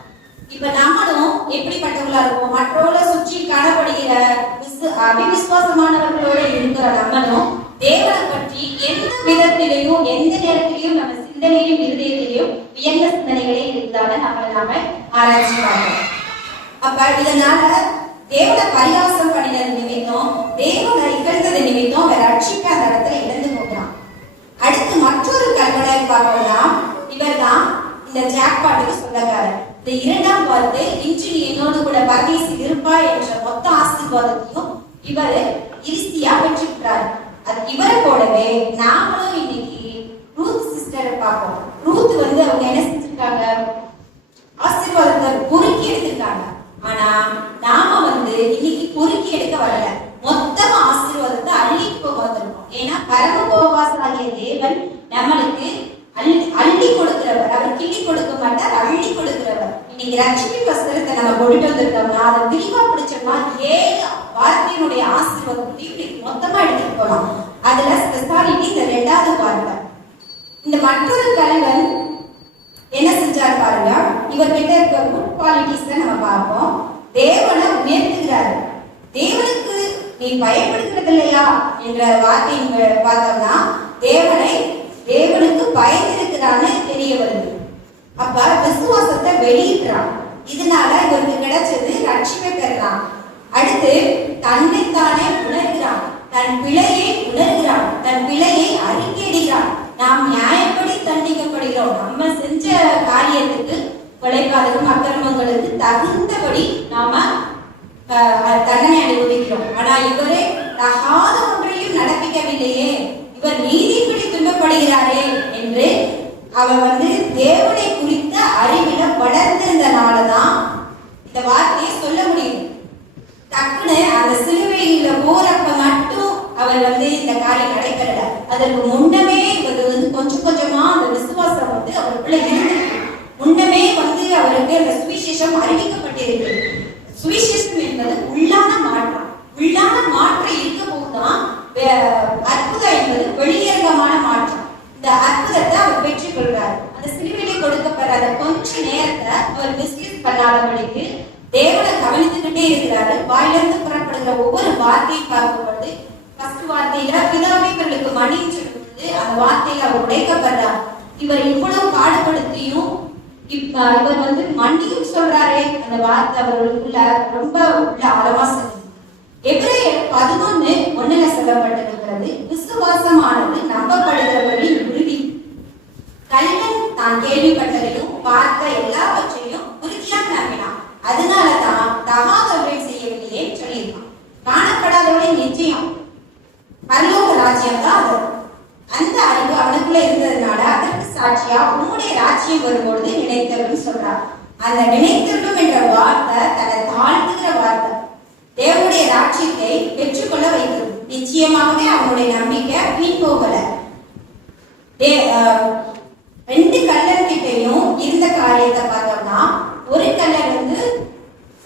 இப்ப நம்மளும் எப்படிப்பட்டவங்களா இருப்போம்? மற்றவர்களை சுற்றி காணப்படுகிற அவிவிசுவாசமானவர்களோட இருக்கிற நம்மளும் தேவனை பற்றி எந்த விதத்திலையும் எந்த நேரத்திலையும் நம்ம சிந்தனையும் இருதயத்திலையும் உயர்ந்த சிந்தனைகளே இருந்தாலும் நாம ஆராய்ச்சி பார்க்கணும். அப்ப இதனால தேவனை பரிகாசம் பண்ணினது நிமித்தம், தேவனை இகழ்ந்தது நிமித்தம் வேற ரட்சிப்பை அந்த இடத்துல இழந்து போகிறான். அடுத்து மற்றொரு கல்வனை பார்க்கணும்னா இவர் தான் இந்த ஜாக்பாட்டுக்கு சொந்தக்காரர். இந்த இரண்டாம் வார்த்தை இன்று நீ என்னோடு கூட பரதேசி இருப்பாய் என்ற மொத்த ஆசீர்வாதத்தையும் இவர் ஈஸியா பெற்றுக்கிறார். இவரை போலவே நாமளும் இன்னைக்கு ரூத் சிஸ்டரை பார்ப்போம். ரூத் அவங்க என்ன செஞ்சிருக்காங்க? ஆசீர்வாதத்தை பொறுக்கி எடுத்திருக்காங்க. ஆனா நாம இன்னைக்கு பொறுக்கி எடுக்க வரல, மொத்தமா ஆசீர்வாதத்தை அள்ளிட்டு போக வந்திருக்கோம். ஏன்னா பரம கோபாசனாகிய தேவன் நம்மளுக்கு அள்ளி கொடுக்கிறவர். அவர் கிள்ளி கொடுக்க மாட்டார், அள்ளி கொடுக்கிறவர். இன்னைக்கு ரட்சிப்பின் வஸ்திரத்தை நம்ம கொண்டு வந்திருக்கோம்னா அதை விரிவா பிடிச்சோம்னா 7 வார்த்தையினுடைய ஆசீர்வாதத்தையும் மொத்தமா எடுத்துட்டு போகலாம். அதுல ஸ்பெஷாலிட்டி இந்த 2வது வார்த்தை. இந்த மற்றொரு கல்வன் என்ன செஞ்சார் பாருங்க. இவர்கிட்ட இருக்க குட் குவாலிட்டிஸ் நம்ம பார்ப்போம். தேவனை உயர்த்துகிறாரு. தேவனுக்கு நீ பயப்படுகிறது இல்லையா என்ற வார்த்தை பார்த்தோம்னா தேவனுக்கு பயந்திருக்கிறான்னு தெரிய வருது. அப்ப விசுவாசத்தை வெளியிடுறான். இதனால இவருக்கு கிடைச்சது ரட்சிப்பை பெறுறான். அடுத்து தன்னைத்தானே உணர்கிறான், தன் பிழையை உணர்கிறான், தன் பிழையை அறிக்கையிடுகிறான். நாம் நியாயப்படி தண்டிக்கப்படுகிறோம். நம்ம செஞ்ச காரியத்துக்கு, கொலைபாதகம் அக்கிரமங்களுக்கு தகுந்தபடி நாம தண்டனை அனுபவிக்கிறோம். ஆனா இவரே தகாத ஒன்றையும் நடப்பிக்கவில்லையே, இவர் நீதிப்படி துன்பப்படுகிறாரே என்று அவர் தேவனை குறித்த அறிவில வளர்ந்திருந்தனாலதான் இந்த வார்த்தையை சொல்ல முடியும். டக்குன்னு அந்த சிலுவையில போறப்ப மட்டும் அவர் இந்த காரியம் நடைபெறல. அதற்கு முன்னமே கொஞ்சம் கொஞ்சமா அந்த விசுவாசம் அவருக்குள்ள இருந்திருக்கு. முன்னமே அவருக்கு அந்த சுவிசேஷம் அறிவிக்கப்பட்டிருக்கு. சுவிசேஷம் என்பது உள்ளான மாற்றம். உள்ளான மாற்றம் இருக்க போதுதான் அற்புதம் என்பது வெளியரங்கமான மாற்றம். இந்த அற்புதத்தை அவர் பெற்றுக் கொள்றார். அந்த சிலுவையிலே கொடுக்கப்படாத கொஞ்ச நேரத்தை அவர் மிஸ்யூஸ் பண்ணாதபடிக்கு தேவனை கவனித்துக்கிட்டே இருக்கிறாரு. வாயிலிருந்து புறப்படுகிற ஒவ்வொரு வார்த்தையும் பார்க்கும்போது ஃபர்ஸ்ட் வார்த்தையில பிதாவே இவர்களுக்கு மன்னின்னு சொல்லும்போது அந்த வார்த்தையில அவர் உடைக்கப்படுறார். இவர் இவ்வளவு பாடுபடுத்தியும் இவர் மன்னியும் சொல்றாரே, அந்த வார்த்தை அவர்களுக்குள்ள ரொம்ப உள்ள ஆழமா சொல்லுது. எபிரேயர் 11:1 சொல்லப்பட்டிருக்கிறது, விசுவாசமானது நம்பப்படுகிறவர்களின் உறுதி. கல்வன் தான் கேள்விப்பட்டதையும் பார்த்த எல்லாவற்றையும் உறுதியாக நம்பினான். அதனாலதான் தகாதவரை செய்யவில்லையே சொல்லியிருக்கான். காணப்படாதவரை நிச்சயம் பரலோக ராஜ்யம் தான் அது. அந்த அறிவு அவனுக்குள்ள இருந்ததுனால அதற்கு சாட்சியா உன்னுடைய ராஜ்யம் வரும்பொழுது நினைத்தவன் சொல்றார். அந்த நினைத்தவனும் என்ற வார்த்தை தன்னை தாழ்த்துகிற வார்த்தை. தேவனுடைய ராஜ்யத்தை பெற்றுக்கொள்ள வைத்தது. நிச்சயமாகவே அவனுடைய நம்பிக்கை வீண் போகல. 2 கல்லர்கிட்டையும் இருந்த காரியத்தை பார்த்தோம்னா, ஒரு கல்லர்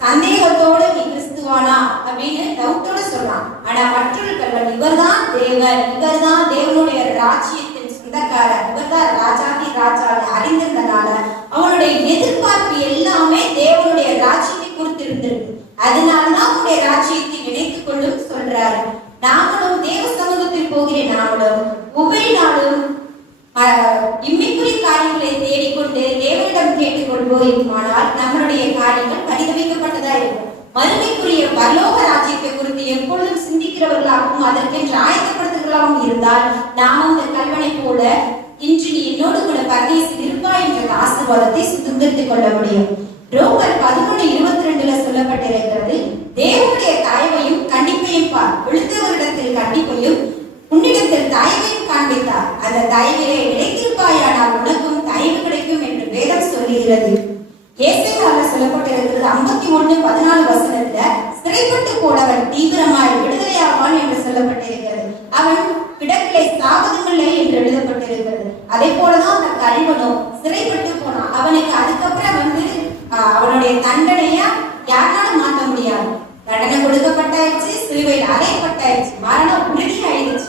சந்தேகத்தோடு நீ கிறிஸ்துவானா அப்படின்னு டவுட்டோட சொல்றான். ஆனா மற்றொரு கல்லன் இவர்தான் தேவன், இவர்தான் தேவனுடைய ராஜ்யத்தின் சொந்தக்காரர், இவர்தான் ராஜாதி ராஜான்னு அறிந்திருந்தனால அவனுடைய எதிர்பார்ப்பு எல்லாமே தேவனுடைய ராஜ்யத்தை குறித்து இருந்திருக்கு. அதனாலதான் அவனுடைய ராஜ்யத்தை நினைத்துக் கொள்ளும் சொல்றாரு. நாங்களும் தேவ சமூகத்தில் போகிற நாங்களும் ஒவ்வொரு நாளும் இம்மைக்குரிய காரியங்களை தேடிக்கொண்டு தேவனிடம் ஏற்றுக்கொள்வோமானால் நம்மளுடைய காரியங்கள் பரிதவிக்கப்பட்டதா இருக்கும். மறுமைக்குரிய பரலோக ராஜ்யத்தை குறித்து எப்பொழுதும் சிந்திக்கிறவர்களாகவும் அதற்கென்று ஆயத்தப்படுத்துகிறவர்களாகவும் இருந்தால் நாம் அந்த கல்வனை போல இன்று நீ என்னோடு கூட பரதேசில் இருப்பாய் என்ற ஆசீர்வாதத்தை சுதந்திரித்துக் கொள்ள முடியும். ரோமர் 11:22 சொல்லப்பட்டிருக்கிறது, தேவனுடைய தயவையும் கண்டிப்பையும் பார், விழுந்தவரிடத்தில் கண்டிப்பையும் உன்னிடத்தில் தயவையும் காண்பித்தார், அந்த தயவிலே நிலைத்திருப்பாயானால் உனக்கும் தயவு கிடைக்கும் என்று வேதம் சொல்லுகிறது. ஏசாயால சொல்லப்பட்டிருக்கிறது 51:14 சிறைப்பட்டு போனவன் தீவிரமாய் விடுதலையாவான் என்று சொல்லப்பட்டிருக்கிறது. அவன் கிடக்கிலே சாவதுமில்லை என்று எழுதப்பட்டிருக்கிறது. அதே போலதான் அந்த கல்வனும் சிறைப்பட்டு போனான். அவனுக்கு அதுக்கப்புறம் அவனுடைய தண்டனைய யாராலும் மாற்ற முடியாது. தண்டனை கொடுக்கப்பட்டாச்சு, சிலுவையில் அறையப்பட்டாச்சு, மரணம் உறுதி ஆயிடுச்சு.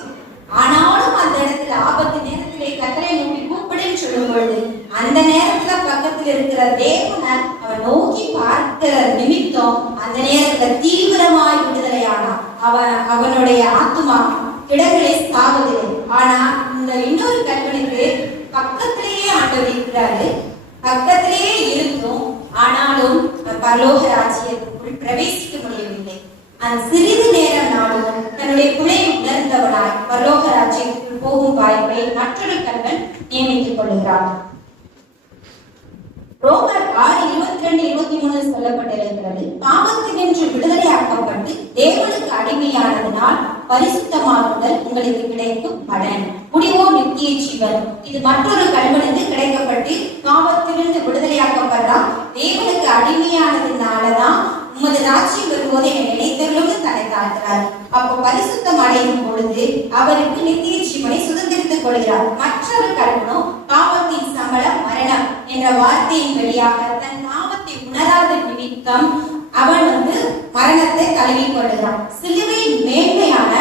ஆனாலும் அந்த இடத்துல ஆபத்து நேரத்திலே கர்த்தரை நோக்கி கூப்பிடுன்னு சொல்லும் பொழுது அந்த நேரத்துல பக்கத்தில் இருக்கிற தேவனை அவன் நோக்கி பார்க்கிற நிமித்தம் அந்த நேரத்துல தீவிரமாய் விடுதலையானான். அவனுடைய ஆத்துமா இடங்களே சாவதில்லை. ஆனா இந்த இன்னொரு கல்வனுக்கு பக்கத்திலேயே ஆண்டவர் இருக்கிறாரு, பக்கத்திலேயே இருந்தும் ஆனாலும் பரலோக ராஜ்யத்துக்குள் பிரவேசிக்க முடியவில்லை. அந்த சிறிது நேரம் நாளும் தன்னுடைய குறையை உணர்ந்தவனாய் பரலோக ராஜ்யத்துக்குள் போகும் வாய்ப்பை மற்றொரு கல்வன் நியமித்துக் கொள்கிறார். ரோமர் 6:22-23 சொல்லப்பட்டிருக்கிறது, பாவத்தினின்று விடுதலையாக்கப்பட்டு தேவனுக்கு அடிமையானதனால் பரிசுத்தமாகுதல் உங்களுக்கு கிடைக்கும் பலன், முடிவோ நித்திய ஜீவன். இது மற்றொரு கல்வனுக்கு கிடைக்கப்பட்டு பாவத்திலிருந்து விடுதலையாக்கப்படுறான். தேவனுக்கு அடிமையானதுனாலதான் உமது ராஜ்யம் வரும்போது என்னை நினைத்தவர்களுக்கு தன்னை தாழ்கிறார். அப்போ பரிசுத்தம் அடையும் பொழுது அவருக்கு நித்திய ஜீவனை சுதந்திரித்துக் கொள்கிறார். மற்றொரு கல்வனோ பாவத்தின் சம்பளம் மரணம் என்ற வார்த்தையின் வழியாக தன் பாவத்தை உணராத நிமித்தம் அவன் மரணத்தை தழுவிக் கொள்கிறான். சிலுவையின் மேன்மையான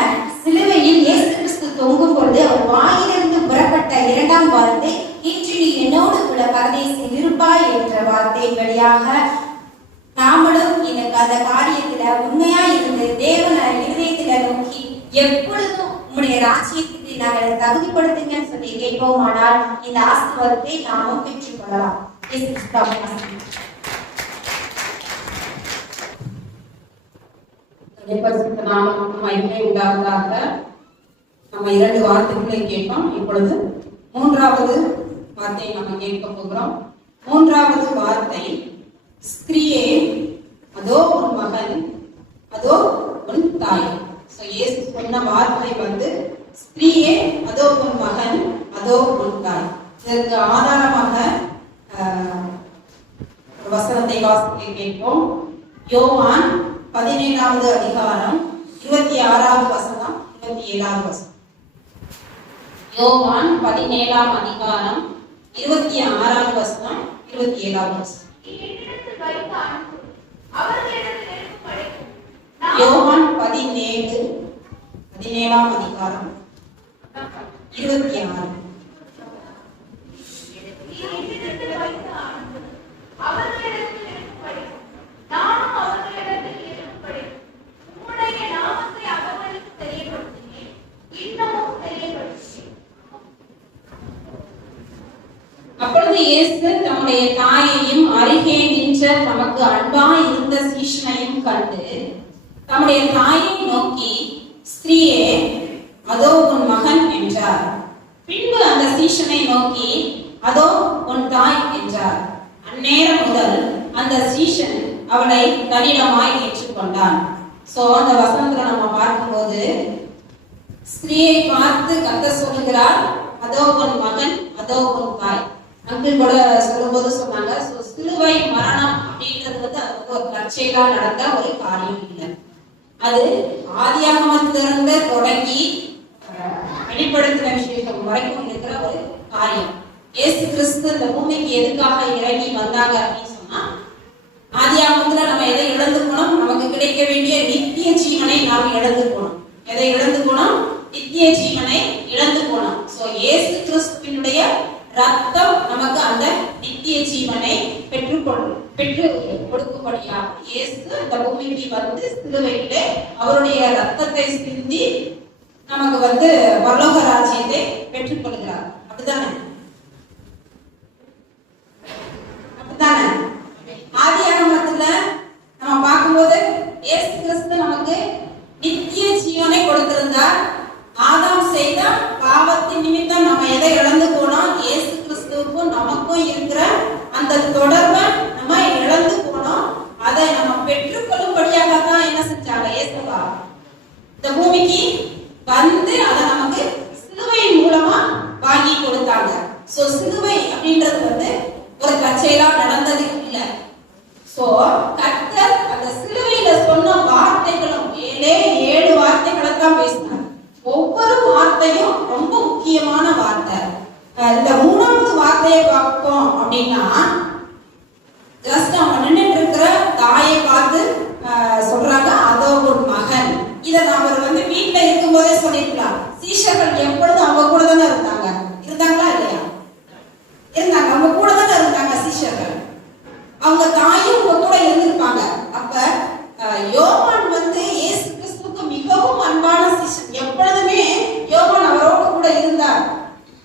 சிலுவையில் இயேசு கிறிஸ்து தொங்கும் பொழுது அவர் வாயிலிருந்து புறப்பட்ட இரண்டாம் வார்த்தை, இன்று நீ என்னோடு கூட பரதேசில் இருப்பாய் என்ற வார்த்தையின் வழியாக நாமளும் அந்த காரியத்துல உண்மையா இருந்து தேவனை இருதயத்துல நோக்கி எப்பொழுதும் உம்முடைய ராஜ்யத்துக்கு நாங்கள் தகுதிப்படுத்துங்கன்னு சொல்லி கேட்போமானால் இந்த ஆசீர்வாதத்தை நாமும் பெற்றுக் கொள்ளலாம். உண்டாவதாக நம்ம 2 வார்த்தைகளை கேட்போம். இப்பொழுது 3வது வார்த்தையை நம்ம கேட்க போகிறோம். 3வது வார்த்தை, ஸ்திரீயே அதோ உன் மகன், அதோ உன் தாய். இயேசு சொன்ன வார்த்தை ஸ்திரீயே அதோ உன் மகன், அதோ உன் தாய். இதற்கு ஆதாரமாக வசனத்தை வாசிக்க கேட்போம். யோவான் 17வது அதிகாரம் 26வது வசனம் 27வது வசனம். யோவான் 17ஆம் அதிகாரம் 26வது வசனம் 27வது வசனம். யோவான் 17ஆம் அதிகாரம் 26. அப்பொழுது இயேசு தம்முடைய தாயையும் அருகே நின்ற தமக்கு அன்பாய் இருந்த சீஷனையும் கண்டு தம்முடைய தாயை நோக்கி, ஸ்திரீயே அதோ உன் மகன் என்றார். பின்பு அந்த சீஷனை நோக்கி, அதோ உன் தாய் என்றார். அந்நேரம் முதல் அந்த சீஷன் அவளை தன்னிடமாய் ஏற்றுக்கொண்டான். அந்த வசனத்துல நம்ம பார்க்கும்போது ஸ்திரீயை பார்த்து கர்த்தர் சொல்லுகிறார், அதோ உன் மகன், அதோ உன் தாய். அங்கிள் கூட சொல்லும்போது சொன்னாங்க, சிலுவை மரணம் அப்படின்றது அது ஒரு தற்செயலா நடந்த ஒரு காரியம் இல்லை. அது ஆதியாகமத்திலிருந்து தொடங்கி வெளிப்படுத்தின விசேஷம் வரைக்கும் இருக்கிற ஒரு காரியம். இயேசு கிறிஸ்து இந்த பூமிக்கு எதுக்காக இறங்கி வந்தாங்க அப்படின்னு சொன்னா, ஆதியாகமத்துல நம்ம எதை இழந்து போனோம், நமக்கு கிடைக்க வேண்டிய நித்திய ஜீவனை நாம் இழந்து போனோம். எதை இழந்து போனோம்? நித்திய ஜீவனை இழந்து போனோம். இயேசு கிறிஸ்துவினுடைய ரத்தம் நமக்கு அந்த நித்திய ஜீவனை பெற்று கொடுக்கும்படியாக இயேசு இந்த பூமிக்கு சிலுவையிலே அவருடைய ரத்தத்தை சிந்தி நமக்கு பரலோக ராஜ்யத்தை பெற்றுக் கொள்கிறார். அப்படிதானே? நாளையும் ரொம்ப முக்கியமான வார்த்தை. இந்த மூணாவது வார்த்தையை பார்ப்போம் அப்படின்னா, ஜஸ்ட் அவங்க நின்றுட்டு இருக்கிற தாயை பார்த்து சொல்றாங்க, அதோ ஒரு மகன். இதை அவர் வந்து வீட்டுல இருக்கும் போதே சொல்லிருக்கலாம். சீஷர்கள் எப்பொழுதும் அவங்க கூட தானே இருந்தாங்களா இல்லையா? இருந்தாங்க, அவங்க கூட தானே இருந்தாங்க சீஷர்கள். அவங்க தாயும் உங்க கூட இருந்திருப்பாங்க. அப்ப யோவான் வந்து இயேசு கிறிஸ்துவுக்கு மிகவும் அன்பான சீஷன். எப்பொழுதுமே யோவான் அவரோடு கூட இருந்தார்.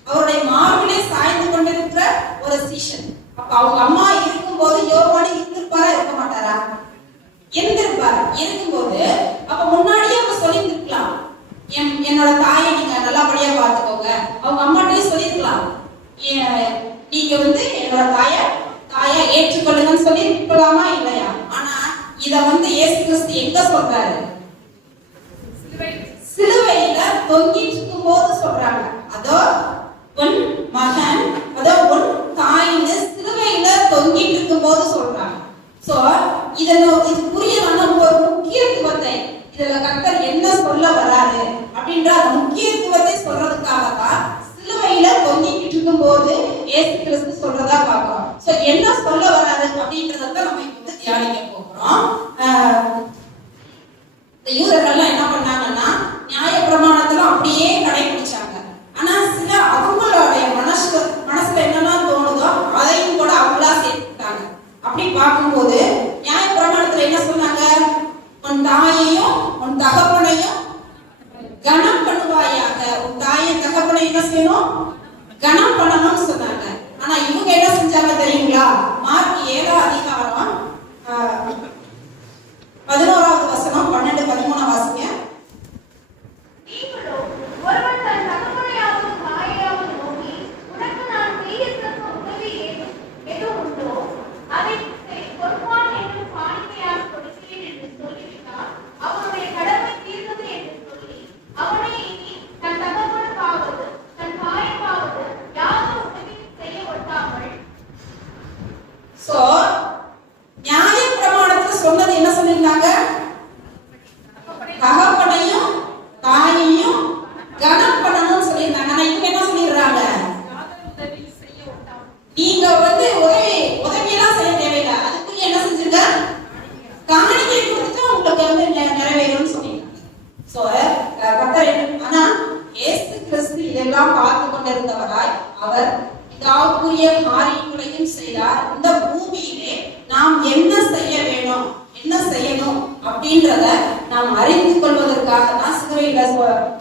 அவருடைய மார்பிலே சாய்ந்து கொண்டிருக்கிற ஒரு சீஷன். அப்ப அவங்க அம்மா இருக்கும்போது யோவான் இருந்திருப்பாரா, இருக்க மாட்டாரா? இருந்திருப்பார். இருக்கும்போது அப்ப முன்னாடியே அவங்க சொல்லியிருந்திருக்கலாம், என்னோட தாயை நீங்க நல்லபடியா பார்த்துக்கோங்க. அவங்க அம்மாட்டையும் சொல்லியிருக்கலாம், நீங்க வந்து என்னோட தாயா ஏற்றுக்கொள்ளுங்கன்னு சொல்லி இருக்கலாமா இல்லையா? ஆனா இத வந்து இயேசு கிறிஸ்து எங்க சொல்றாரு? சிலுவையில தொங்கிட்டு இருக்கும் போது சொல்றாங்க, அதோ உன் மகன், அதோ உன் தாயின்னு சிலுவையில தொங்கிட்டு இருக்கும் போது சொல்றாங்க. சோ இது புரியணும்னா ஒரு முக்கியத்துவத்தை, இதுல கர்த்தர் என்ன சொல்ல வராரு அப்படின்ற அந்த முக்கியத்துவத்தை சொல்றதுக்காக தான் சிலுவையில தொங்கிட்டு இருக்கும் போது இயேசு கிறிஸ்து சொல்றதா பார்க்கிறோம். சோ என்ன சொல்ல வராரு அப்படின்றத நம்ம இப்ப தியானிக்க போகிறோம். இந்த யூதர்கள் என்ன பண்ணாங்கன்னா, நியாய பிரமாணத்துல அப்படியே கடைபிடிச்சாங்க. ஆனா சில அவங்களுடைய மனசுல என்னெல்லாம் தோணுதோ அதையும் கூட அவங்களா சேர்த்துட்டாங்க. அப்படி பார்க்கும்போது நியாய பிரமாணத்துல என்ன சொன்னாங்க? உன் தாயையும் உன் தகப்பனையும் கனம் பண்ணுவாயாக. உன் தாயை தகப்பனை என்ன செய்யணும்? கனம் பண்ணணும்னு சொன்னாங்க. ஆனா இவங்க என்ன செஞ்சாங்க தெரியுங்களா? மார்க் 7 அதிகாரம் 11வது வசனம் 12, 13 வாசிங்க. சோ நியாய பிரமாணத்துல சொன்னது என்ன சொல்லிருந்தாங்க? தகப்பனையும் தாயையும் கனம் பண்ணணும்னு சொல்லியிருந்தாங்க. ஆனா இவங்க என்ன சொல்லிடுறாங்க? நீங்க வந்து உதவியெல்லாம் செய்ய தேவையில்லை, அதுக்குள்ள என்ன செஞ்சுங்க? காணிக்கை கொடுத்து உங்களுக்கு வந்து நிறைவேறும்னு சொல்லியிருக்காங்க. சோ ஆனா இயேசு கிறிஸ்து இதெல்லாம் பார்த்து கொண்டிருந்தவராய் அவர் பிதாவுக்குரிய காரியங்களையும் செய்தார். இந்த பூமியிலே நாம் என்ன செய்ய வேணும், என்ன செய்யணும் அப்படின்றத நாம் அறிந்து கொள்வதற்காக தான் சிலுவையில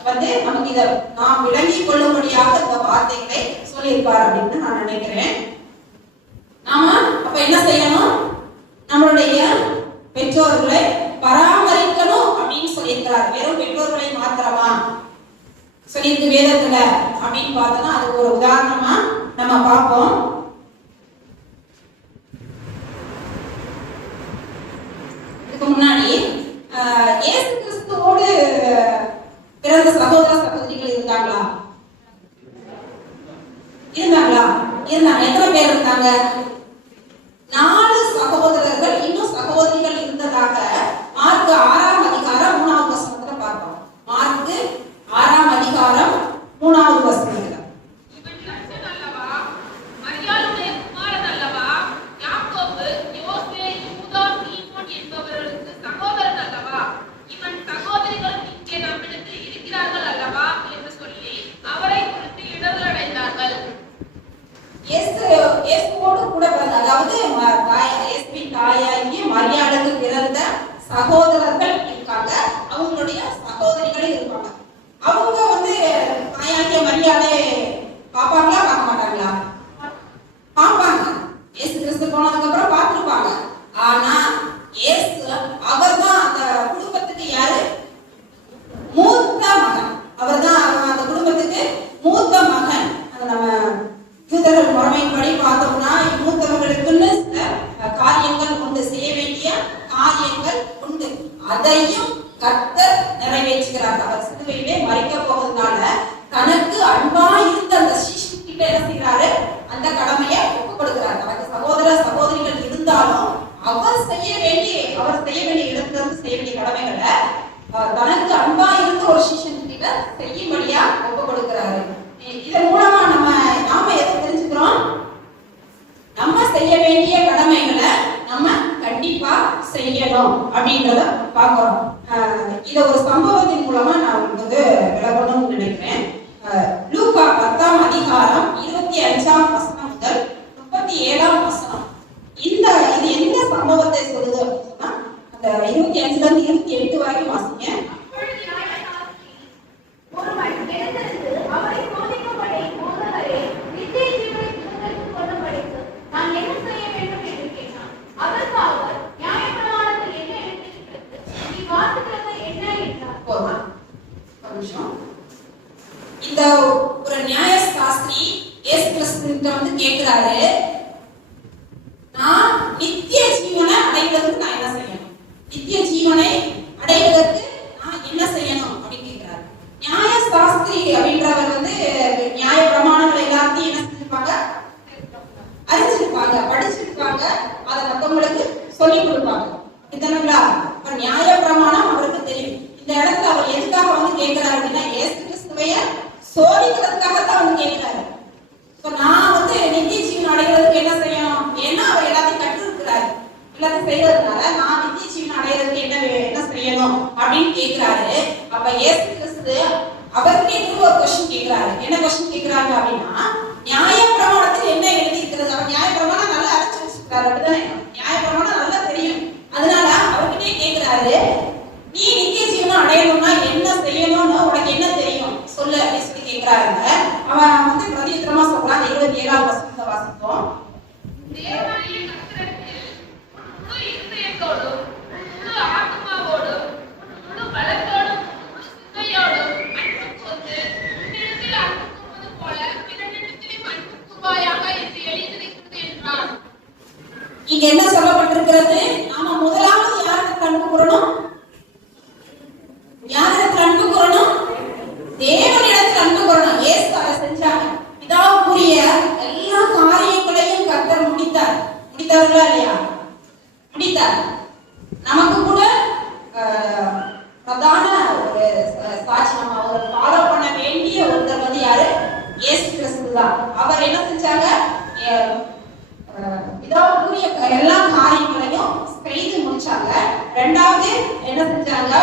வந்து நமக்கு இதை நாம் விளங்கிக் கொள்ளும்படியாக இந்த வார்த்தைகளை சொல்லியிருப்பார் அப்படின்னு நான் நினைக்கிறேன். நாம அப்ப என்ன செய்யணும்? நம்மளுடைய பெற்றோர்களை பராமரிக்கணும் அப்படின்னு சொல்லியிருக்கிறார். வெறும் பெற்றோர்களை மாத்திரமா சொல்லியிருக்கு வேதத்துல அப்படின்னு பார்த்தோம்னா அதுக்கு ஒரு உதாரணமா நம்ம பார்ப்போம். இதுக்கு முன்னாடி இயேசு கிறிஸ்துவோடு பிறந்த சகோதர சகோதரிகள் இருந்தாங்களா? இருந்தாங்க. எத்தனை பேர் இருந்தாங்க? 4 சகோதரர்கள், இன்னும் சகோதரிகள் இருந்ததாக மார்க் 6ஆம் அதிகாரம் 3வது வசனத்துல பார்ப்போம். மார்க் 6ஆம் அதிகாரம் 3வது வசனத்துல மரியாளுக்கு பிறந்த சகோதரர்கள் இருக்காங்க, அவங்களுடைய சகோதரிகள் இருப்பாங்க. அவங்க வந்து தாயாகிய மரியாதை பாப்பாங்களா பார்க்க மாட்டாங்களா? பார்ப்பாங்க. இயேசு கிறிஸ்து போனதுக்கு அப்புறம் பார்த்துருப்பாங்க. ஆனா இயேசு அவர்தான் அந்த குடும்பத்துக்கு யாரு? மூத்த மகன். அவர்தான் அந்த குடும்பத்துக்கு மூத்த மகன். அது நம்ம யூதர்கள் முறைமைப்படி பார்த்தோம்னா மூத்தவர்களுக்குன்னு காரியங்கள் உண்டு, செய்ய வேண்டிய காரியங்கள் உண்டு. அதையும் கர்த்தர் நிறைவேற்றுகிறார். அவர் சிலுவையிலே மரிக்க போவதனால தனக்கு அன்பா இருந்த அந்த சீஷன் கிட்ட என்ன செய்யறாரு? அந்த கடமையை ஒப்புக் கொடுக்கிறார். தனக்கு சகோதர சகோதரிகள் இருந்தாலும் அவர் செய்ய வேண்டிய இடத்துல இருந்து செய்ய வேண்டிய கடமைகளை தனக்கு அன்பா இருந்த ஒரு சீஷன் கிட்ட செய்யும்படியா ஒப்புக் கொடுக்கிறாரு. இதன் மூலமா நாம எதை தெரிஞ்சுக்கிறோம்? நம்ம செய்ய வேண்டிய கடமைகளை நம்ம கண்டிப்பா செய்யணும் அப்படின்றத பார்க்கிறோம். இத ஒரு சம்பவத்தின் மூலமா நான் உங்களுக்கு விளக்கணும்னு நினைக்கிறேன். லூக்கா 10ஆம் அதிகாரம் 25ஆம் வசனம் முதல் 37ஆம் வசனம். இது எந்த சம்பவத்தை சொல்லுது அப்படின்னா, அந்த 25ல இருந்து 28 வரைக்கும் வாசிங்க. இந்த ஒரு நியாய சாஸ்திரி இயேசு கிறிஸ்துவிட்ட வந்து கேக்குறாரு, நான் நித்திய ஜீவனை அடைவதற்கு நான் என்ன செய்யணும்? நித்திய ஜீவனை அடைவதற்கு நான் என்ன செய்யணும் அப்படின்னு கேக்குறாரு. நியாய சாஸ்திரி அப்படின்றவர் வந்து நியாய பிரமாணங்கள் எல்லாத்தையும் என்ன செஞ்சிருப்பாங்க? அறிஞ்சிருப்பாங்க, படிச்சிருப்பாங்க, அதை மற்றவங்களுக்கு சொல்லிக் கொடுப்பாங்க. இதனால நியாய பிரமாணம் அவருக்கு தெரியும். இந்த இடத்துல அவர் எதுக்காக வந்து கேட்கிறாரு அப்படின்னா, இயேசு கிறிஸ்துவைய சோதிக்கிறதுக்காகத்தான் வந்து கேட்கிறாரு. நான் வந்து நித்திய ஜீவன் அடைகிறதுக்கு என்ன செய்யணும்? ஏன்னா அவர் எல்லாத்தையும் கற்று இருக்கிறாரு, எல்லாத்தையும் செய்யறதுனால நான் நித்திய ஜீவன் அடைகிறதுக்கு என்ன செய்யணும் அப்படின்னு கேட்கிறாரு. அப்ப இயேசு கிறிஸ்து அவருக்கே இன்னொரு ஒரு கொஸ்டின் கேட்கிறாரு. என்ன கொஸ்டின் கேட்கிறாங்க அப்படின்னா, நியாய பிரமாணத்தில் என்ன எழுதி இருக்கிறது? அவர் நியாய பிரமாணம் நல்லா அரைச்சு வச்சிருக்காரு, அப்படிதானே? நியாய பிரமாணம் நல்லா தெரியும். அதனால அவர்கிட்டே கேட்கிறாரு, நீ நித்திய ஜீவனம் அடையணும்னா என்ன செய்யணும்னு உனக்கு என்ன தெரியும் சொல்லு அப்படின்னு சொல்லி கேட்கிறாங்க. அவன் வந்து பிரதியுத்தரமா சொல்றான். 27ஆம் வசனத்தை வாசிப்போம். இங்க என்ன சொல்லப்பட்டிருக்கிறது? நாம முதலாவது யாருக்கு அன்பு கூறணும்? யாரிடத்தில் அன்பு கூறணும்? தேவனிடத்தில் அன்பு கூறணும். இயேசு அதை செஞ்சாங்க. பிதாவுக்குரிய எல்லா காரியங்களையும் கர்த்தர் முடித்தார். முடித்தார்களா இல்லையா? முடித்தார். நமக்கு கூட பிரதான ஒரு சாட்சி, நம்ம அவர் ஃபாலோ பண்ண வேண்டிய ஒருத்தர் வந்து யாரு? இயேசு கிறிஸ்து தான். அவர் என்ன செஞ்சாங்க? பிதாவுக்குரிய எல்லா காரியங்களையும் செய்து முடிச்சாங்க. ரெண்டாவது என்ன செஞ்சாங்க?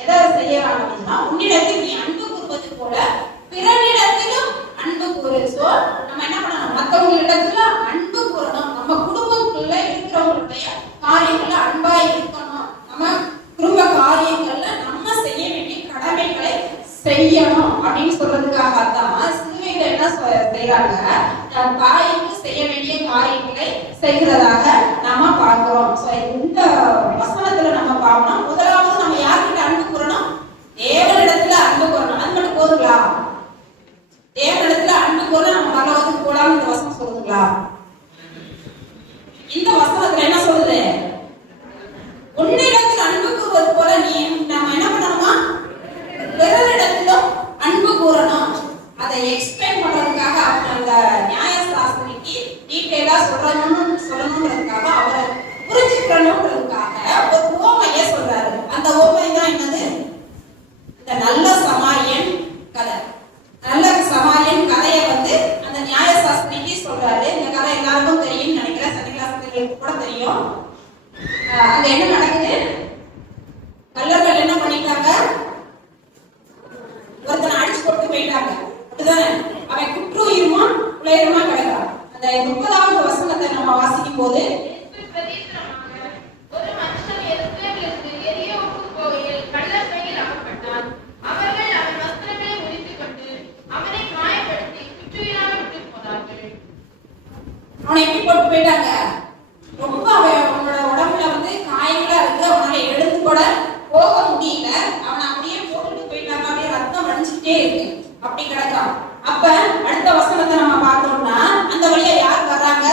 எதை செய்யறாங்க அப்படின்னா, உன்னிடத்தில் நீ அன்பு கூறுவது போல பிறனிடத்திலும் அன்பு கூறு. சோ நம்ம என்ன பண்ணணும்? மற்றவங்களிடத்துல அன்பு கூறணும். நம்ம குடும்பத்துக்குள்ள இருக்கிறவங்களுடைய காரியங்கள்ல அன்பா இருக்கணும். நம்ம குடும்ப காரியங்கள்ல நம்ம செய்ய வேண்டிய கடமைகளை செய்யணும் அப்படின்னு சொல்றதுக்காகத்தான் சிலுவையில என்ன செய்யறாங்க? தன் தாய்க்கு செய்ய வேண்டிய காரியங்களை செய்கிறதாக நாம பார்க்கிறோம். இந்த வசனத்துல நம்ம பார்க்கணும், முதலாவது நம்ம யார்கிட்ட அன்பு கூறணும்? தேவனிடத்துல அன்பு கூறணும். அது மட்டும் போதுங்களா? தேவனிடத்துல அன்பு கூற நம்ம பரலோகத்துக்கு போலாம் இந்த வசனம் சொல்லுதுங்களா? இந்த வசனத்துல என்ன சொல்லுது? உன்னிடத்தில் அன்பு கூறுவது போல நம்ம என்ன பண்ணணுமா? பிறரிடத்திலும் அன்பு கூறணும். அதை எக்ஸ்பிளைன் பண்றதுக்காக அந்த நியாய சாஸ்திரிக்கு டீட்டெயிலா சொல்லணும்ன்றதுக்காக, அவரை புரிஞ்சுக்கணும்ன்றதுக்காக ஒரு உவமையை சொல்றாரு. அந்த உவமை தான் என்னது? இந்த நல்ல சமாரியன் கதை. நல்ல சமாரியன் கதையை வந்து அந்த நியாய சாஸ்திரிக்கு சொல்றாரு. இந்த கதை எல்லாருக்கும் தெரியும் நினைக்கிறேன், சனி கிளாஸ் கூட தெரியும். அங்க என்ன நடக்குது? கள்ளர்கள் என்ன பண்ணிட்டாங்க? ஒருத்தனை அடிச்சு போட்டு போயிட்டாங்க, அப்படிதானே? அவன் குற்றுயிருமா உலகமா கிடக்கிறான். அந்த 30வது வசனத்தை நம்ம வாசிக்கும் போது, ஒரு மனுஷன் எருசலேமிலிருந்து எரியோவுக்கு போகையில் கள்ளர் கையில் அகப்பட்டான். அவர்கள் அவன் வஸ்திரங்களை உரித்துக் கொண்டு அவனை காயப்படுத்தி குற்றுயிராக விட்டு போனார்கள். அவனை எப்படி போட்டு போயிட்டாங்க? ரொம்ப அவனோட உடம்புல வந்து காயங்களா இருக்கு, அவனால எழுந்து கூட போக முடியல. அவனை அப்படியே போட்டுட்டு போயிட்டாங்க. அப்படியே ரத்தம் வடிஞ்சுட்டே இருக்கு, அப்படி கிடக்கான். அப்ப அடுத்த வசனத்தை நம்ம பார்த்தோம்னா, அந்த வழியா யார் வர்றாங்க?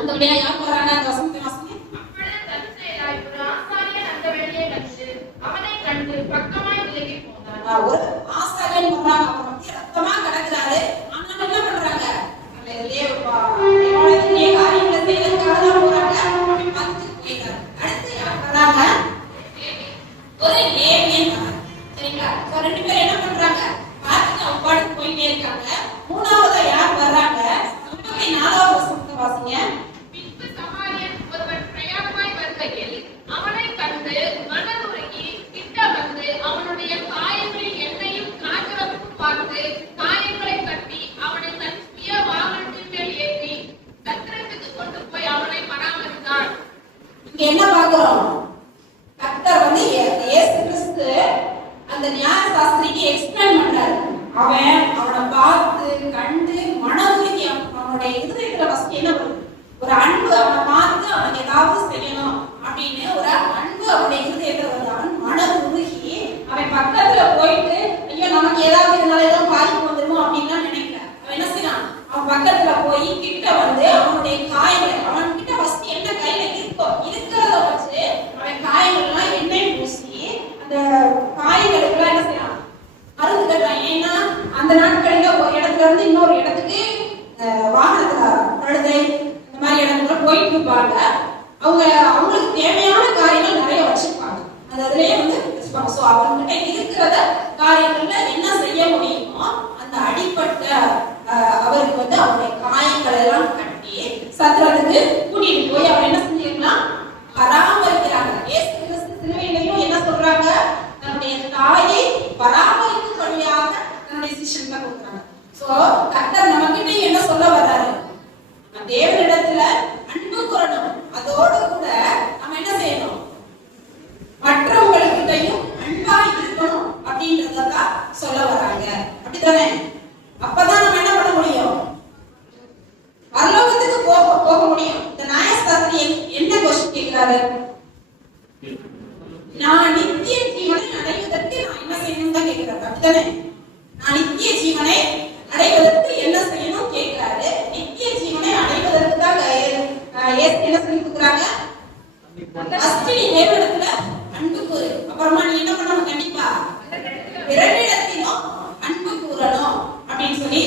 அந்த வழியா யார் வர்றாங்க? அந்த வசனத்தை வாசிங்க. அப்பொழுது தற்செயலாய் ஒரு ஆசாரியன் அந்த வழியை வந்து அவனை கண்டு பக்கமாய் விலகி போனான். ஒரு ஆசாரியன் வர்றாங்க, அவர் வந்து ரத்தமா கிடக்குறாரு. ஆனா என்ன பண்றாங்க? காரியங்களை செய்வதற்காக தான் போறாங்க. அப்படி பார்த்துட்டு போயிட்டாங்க. அடுத்து யார் வர்றாங்க? ஒரு லேவியன் வர்றாங்க. சரிங்களா? ரெண்டு பேரும் என்ன பண்றாங்க? பத்தி எக்ஸ்பிளைன் பண்றாரு. அவனை பார்த்து கண்டு மனதுருகி அவனுடைய இருதயத்துல ஃபர்ஸ்ட் என்ன வருது? ஒரு அன்பு. அவனை பார்த்து அவனுக்கு ஏதாவது செய்யணும் அப்படின்னு ஒரு அன்பு அவனுடைய இருதயத்துல வருது. அவன் மனதுருகி அவன் பக்கத்துல போயிட்டு ஐயோ நமக்கு ஏதாவது இதனால ஏதாவது பாதிப்பு வந்துருமோ அப்படின்னு நினைக்கல. அவன் என்ன செய்யறான்? அவன் பக்கத்துல போய் கிட்ட வந்து அவனுடைய காயங்களை அவன் கிட்ட ஃபர்ஸ்ட் என்ன கையில இருக்கிறத வச்சு அவன் காயங்கள் எல்லாம் எண்ணெய் பூசி அந்த காயங்களுக்கு என்ன செய்யறான்? மருந்து கட்டுறான். ஏன்னா அந்த நாட்களில ஒரு இடத்துல இருந்து இன்னொரு இடத்துக்கு வாகனத்துல கழுதை இந்த மாதிரி இடத்துல போயிட்டு இருப்பாங்க. அவங்களுக்கு தேவையான காரியங்கள் நிறைய வச்சிருப்பாங்க. அந்த அதுலயே வந்து வச்சிருப்பாங்க. ஸோ அவங்ககிட்ட இருக்கிறத காரியங்கள்ல என்ன செய்ய முடியுமோ அந்த அடிப்பட்ட அவருக்கு வந்து அவருடைய காயங்கள் எல்லாம் கட்டி சத்திரத்துக்கு கூட்டிட்டு போய் அவர் என்ன செஞ்சிருக்கலாம்? பராமரிக்கிறாங்க. சிலுவையிலையும் என்ன சொல்றாங்க? தன்னுடைய தாயை பராமரிக்கும்படியாக தன்னுடைய சிஷ்யன்களை கொடுக்குறாங்க. சோ கர்த்தர் நம்மகிட்ட என்ன சொல்ல வர்றாரு? தேவனிடத்துல அன்பு கூறணும். அதோடு கூட நம்ம என்ன செய்யணும்? மற்றவங்ககிட்டையும் அன்பா இருக்கணும் அப்படின்றதான் சொல்ல வர்றாங்க. அப்படித்தானே? அப்பதான் நம்ம என்ன பண்ண முடியும்? பரலோகத்துக்கு போக முடியும். இந்த நியாயசாஸ்திரி என்ன கொஸ்டின் கேட்கிறாரு? நான் நித்திய ஜீவனை அடைவதற்கு நான் என்ன செய்யணும் தான் கேட்கிறாரு. அப்படித்தானே? நான் நித்திய ஜீவனை அடைவதற்கு என்ன செய்யணும் கேட்கிறாரு. நித்திய ஜீவனை அடைவதற்கு தான் என்ன சொல்லி கொடுக்குறாங்க? தேவனிடத்துல அன்பு கூறு. அப்புறமா நீ என்ன பண்ணணும்? கண்டிப்பா பிறனிடத்திலும் அன்பு கூறணும் அப்படின்னு சொல்லி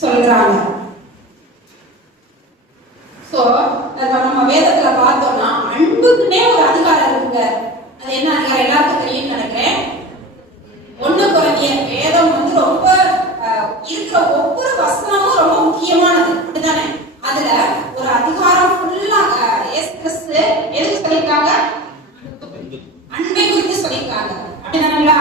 சொல்றாங்க. சோ நம்ம வேதத்துல பார்த்தோம்னா அன்புக்குன்னே ஒரு அதிகாரம் இருக்குங்க. அது என்ன அதிகாரம் எல்லாருக்கும் தெரியும் நினைக்கிறேன். 1 கொரிந்தியர் வேதம் வந்து ரொம்ப இருக்கிற ஒவ்வொரு வசனமும் ரொம்ப முக்கியமானது. அப்படிதானே? அதுல ஒரு அதிகாரம் ஃபுல்லாக இயேசு கிறிஸ்து எதுக்கு சொல்லிருக்காங்க? அன்பை குறித்து சொல்லிருக்காங்க. அப்படிதானங்களா?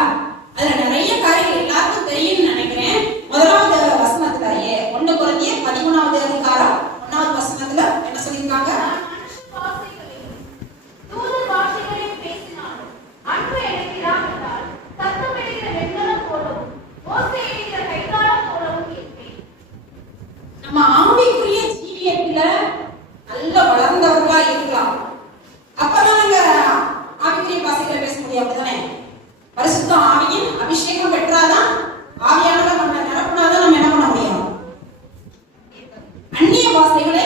அதுல நிறைய காரியங்கள் எல்லாருக்கும் தெரியும்னு நினைக்கிறேன். முதலாவது வசனத்துல 1 கொரிந்தியர் 13வது அதிகாரம் 1வது வசனத்துல என்ன சொல்லிருக்காங்க? நம்ம ஆவிக்குரிய ஜீவியத்துல நல்ல வளர்ந்தவர்களா இருக்கலாம். அப்பதான் நாங்க ஆவிக்குரிய பாசைகளை பேச முடியும். அப்படிதானே? பரிசுத்த ஆவியின் அபிஷேகம் பெற்றாதான், ஆவியானவர் நம்ம நிரப்புனாதான் நம்ம என்ன பண்ண முடியும்? அந்நிய பாசைகளை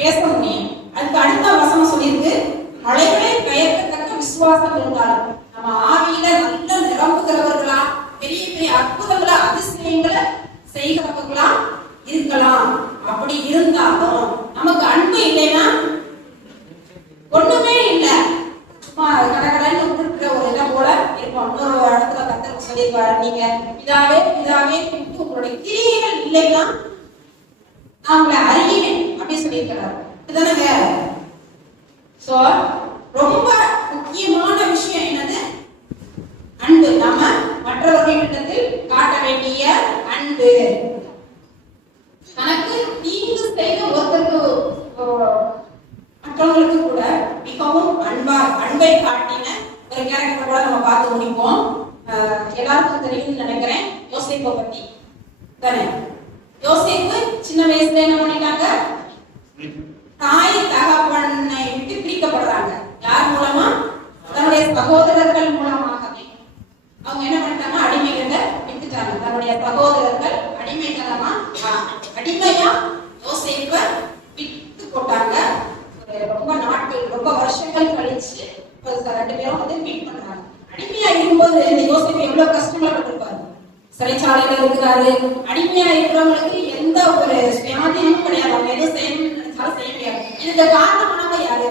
பேச முடியும். அதுக்கு அடுத்த வசனம் சொல்லியிருக்கு, மலைகளை பெயர்க்கத்தக்க விசுவாசம் இருந்தால் நம்ம ஆவியில நல்ல நிரம்புகிறவர்களா, பெரிய பெரிய அற்புதங்களை அதிசயங்களை செய்கிறவர்களா இருக்கலாம். அப்படி இருந்தாலும் நமக்கு அன்பு இல்லைன்னா ஒண்ணுமே இல்லை. சும்மா கடற்கரைன்னு இருக்கிற ஒரு இடம் போல இருப்போம். இன்னொரு இடத்துல கர்த்தர் சொல்லியிருப்பாரு, நீங்க பிதாவே பிதாவே உங்களுடைய கிரியைகள் இல்லைன்னா நான் உங்களை அறியேன் அப்படின்னு சொல்லியிருக்கிறார். இதுதானே? சோ ரொம்ப முக்கியமான விஷயம் என்னது? அன்பு. நாம மற்றவர்களிடத்தில் காட்ட வேண்டிய அன்பு. தனக்கு தீங்கு செய்த ஒருத்தருக்கு மற்றவங்களுக்கு கூட மிகவும் அன்பை காட்டின ஒரு கேரக்டர் கூட நம்ம பார்த்து முடிப்போம். எல்லாருக்கும் தெரியும்னு நினைக்கிறேன் யோசேப்பை பத்தி தானே? யோசேப்பு சின்ன வயசுல என்ன பண்ணிட்டாங்க? தாய் தகப்பனை விட்டு பிரிக்கப்படுறாங்க. யார் மூலமா? தன்னுடைய சகோதரர்கள் மூலமாகவே. அவங்க என்ன பண்ணிட்டாங்க? அடிமைகளை விட்டுட்டாங்க. தன்னுடைய சகோதரர்கள் அடிமையா யோசேப்பை விட்டு போட்டாங்க. ரொம்ப நாட்கள், ரொம்ப வருஷங்கள் கழிச்சு 2 பேரும் வந்து மீட் பண்றாங்க. அடிமையா இருக்கும்போது இந்த யோசேப்பு எவ்வளவு கஷ்டப்பட்டிருப்பாரு. சிறைச்சாலைகள் இருக்கிறாரு. அடிமையா இருக்கிறவங்களுக்கு எந்த ஒரு சுயாதீனமும் கிடையாது. அவங்க எதுவும் செய்யணும்னு நினைச்சாலும் செய்ய முடியாது. இதுக்கு காரணமானவங்க யாரு?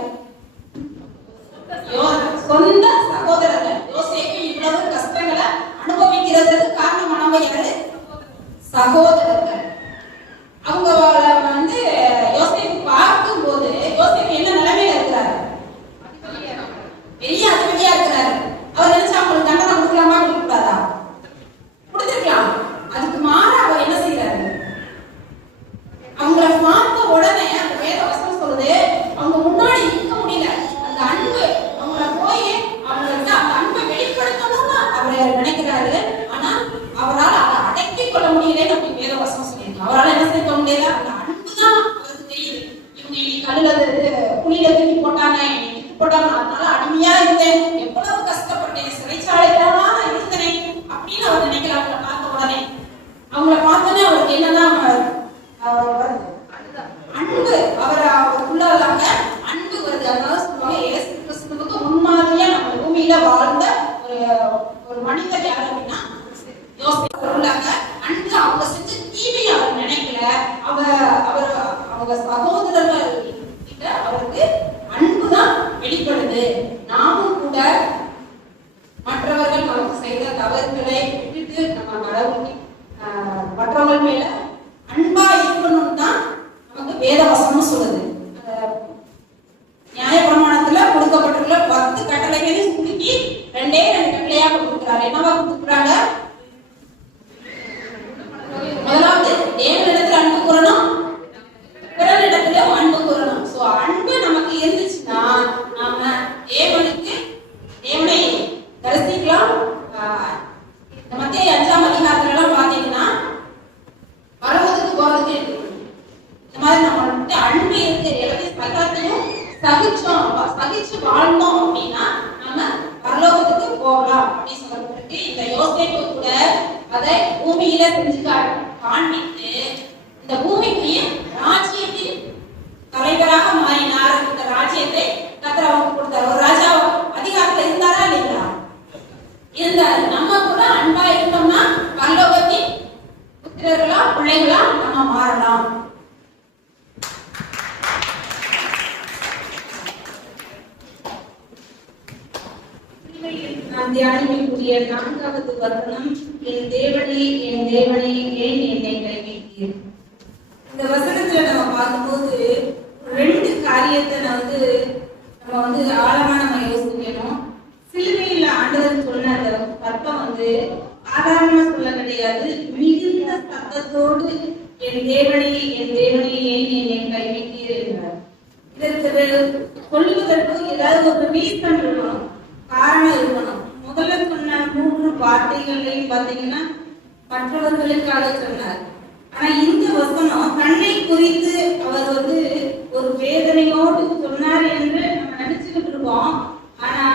சொந்த சகோதரர்கள். யோசேப்பு இவ்வளவு கஷ்டங்களை அனுபவிக்கிறதுக்கு காரணமானவங்க யாரு? சகோதரர்கள். அவங்க வந்து யோசேப்பு பார்க்கும் போது யோசேப்பு என்ன நிலைமையில இருக்கிறாரு? பெரிய அதிபதியா இருக்கிறாரு. அவர் நினைச்சா அவங்களுக்கு தண்டனை கொடுக்கலாமா? கொடுக்கூடாதா? கொடுத்துருக்கலாம். அதுக்கு மாறா அவர் என்ன செய்யறாரு? அவங்கள பார்த்த உடனே அந்த வேத வசனம் சொல்லுது, அவங்க முன்னாடி நிற்க முடியல. அந்த அன்பு அவங்கள போய் அவங்களுக்கு அந்த அன்பை வெளிப்படுத்தணும்னு அவர் நினைக்கிறாரு. ஆனா அவர் முடியல, அந்த அன்பு தான் அவருக்கு தெரியுது. இவங்க இன்னைக்கு கல்லுல குழியில தூக்கி போட்டாங்க, இன்னைக்கு போட்டாங்க, அதனால அடிமையா இருந்தேன், எவ்வளவு கஷ்டப்பட்டேன், சிறைச்சாலையிலாம் நான் இருந்தேன் அப்படின்னு அவர் நினைக்கல. அவங்கள பார்த்த உடனே அவருக்கு என்னதான் அன்பு அவருக்குள்ள அன்பு வருது. அதனால சொல்லுவாங்க இயேசு கிறிஸ்துவுக்கு முன்மாதிரியா நம்ம பூமியில வாழ்ந்த ஒரு மனிதர் யாரு அப்படின்னா யோசேப்பு. அன்பு அவங்க செஞ்ச தீமையை அவர் நினைக்கல. அவங்க சகோதரர்கள் கிட்ட அவருக்கு அன்புதான் வெளிப்படுது. நாமும் கூட மற்றவர்கள் நமக்கு செய்த தவறுகளை விட்டுட்டு நம்ம மற்றவர்கள் மேல அன்பா இருக்கணும் தான் நமக்கு வேத வசனம் சொல்லுது. நியாயப்பிரமாணத்துல கொடுக்கப்பட்டுள்ள 10 கட்டளைகளையும் சுருக்கி 2 கட்டளையா கொடுத்துருக்காரு. என்னவா கொடுத்துருக்காங்க? முதலாவது தேவனிடத்துல அன்பு கூறணும், பிறரிடத்துல அன்பு கூறணும். சோ அன்பு நமக்கு இருந்துச்சுன்னா நாம தேவனை தரிசிக்கலாம். மத்திய 5ஆம் அதிகாரத்துல எல்லாம் பாத்தீங்கன்னா பரவத்துக்கு போறதுக்கு இந்த மாதிரி நம்மள்கிட்ட அன்பு இருக்கு, எல்லாத்தையும் சகலத்தையும் சகிச்சு வாழ்ந்தோம் அப்படின்னா நம்ம பரலோகத்துக்கு போகலாம் அப்படின்னு சொல்லப்பட்டிருக்கு. இந்த யோசேப்பு கூட அதை பூமியில செஞ்சு காண்பித்து இந்த பூமிக்கு ராஜ்யத்தின் தலைவராக மாறினார். இந்த ராஜ்யத்தை கர்த்தர் அவருக்கு கொடுத்தார். ஒரு ராஜா அதிகாரத்துல இருந்தாரா இல்லைங்களா? இருந்தாரு. நம்ம கூட அன்பா இருந்தோம்னா பரலோகத்தின் புத்திரர்களா பிள்ளைகளா நம்ம மாறலாம். நாம் தியானிக்கக்கூடிய 4வது வசனம், என் தேவனே ஏன் என்னை கைவிட்டீர். இந்த வசனத்துல நம்ம பார்க்கும்போது 2 காரியத்தை நம்ம ஆழமா நம்ம யோசிக்கணும். சிலுவையில் ஆண்டவர் சொன்ன அந்த சத்தம் சாதாரணமா சொல்ல கிடையாது. மிகுந்த சத்தத்தோடு என் தேவனே ஏன் என்னை கைவிட்டீர் என்றார். இதற்கு சொல்லுவதற்கு ஏதாவது ஒரு ரீசன் இருக்கணும், காரணம் இருக்கணும். முதல்ல சொன்ன 3 வார்த்தைகளையும் பாத்தீங்கன்னா மற்றவர்களுக்காக சொன்னார். ஆனா இந்த வசனம் தன்னை குறித்து அவர் ஒரு வேதனையோடு சொன்னார் என்று நம்ம நினைச்சுக்கிட்டு இருக்கோம். ஆனா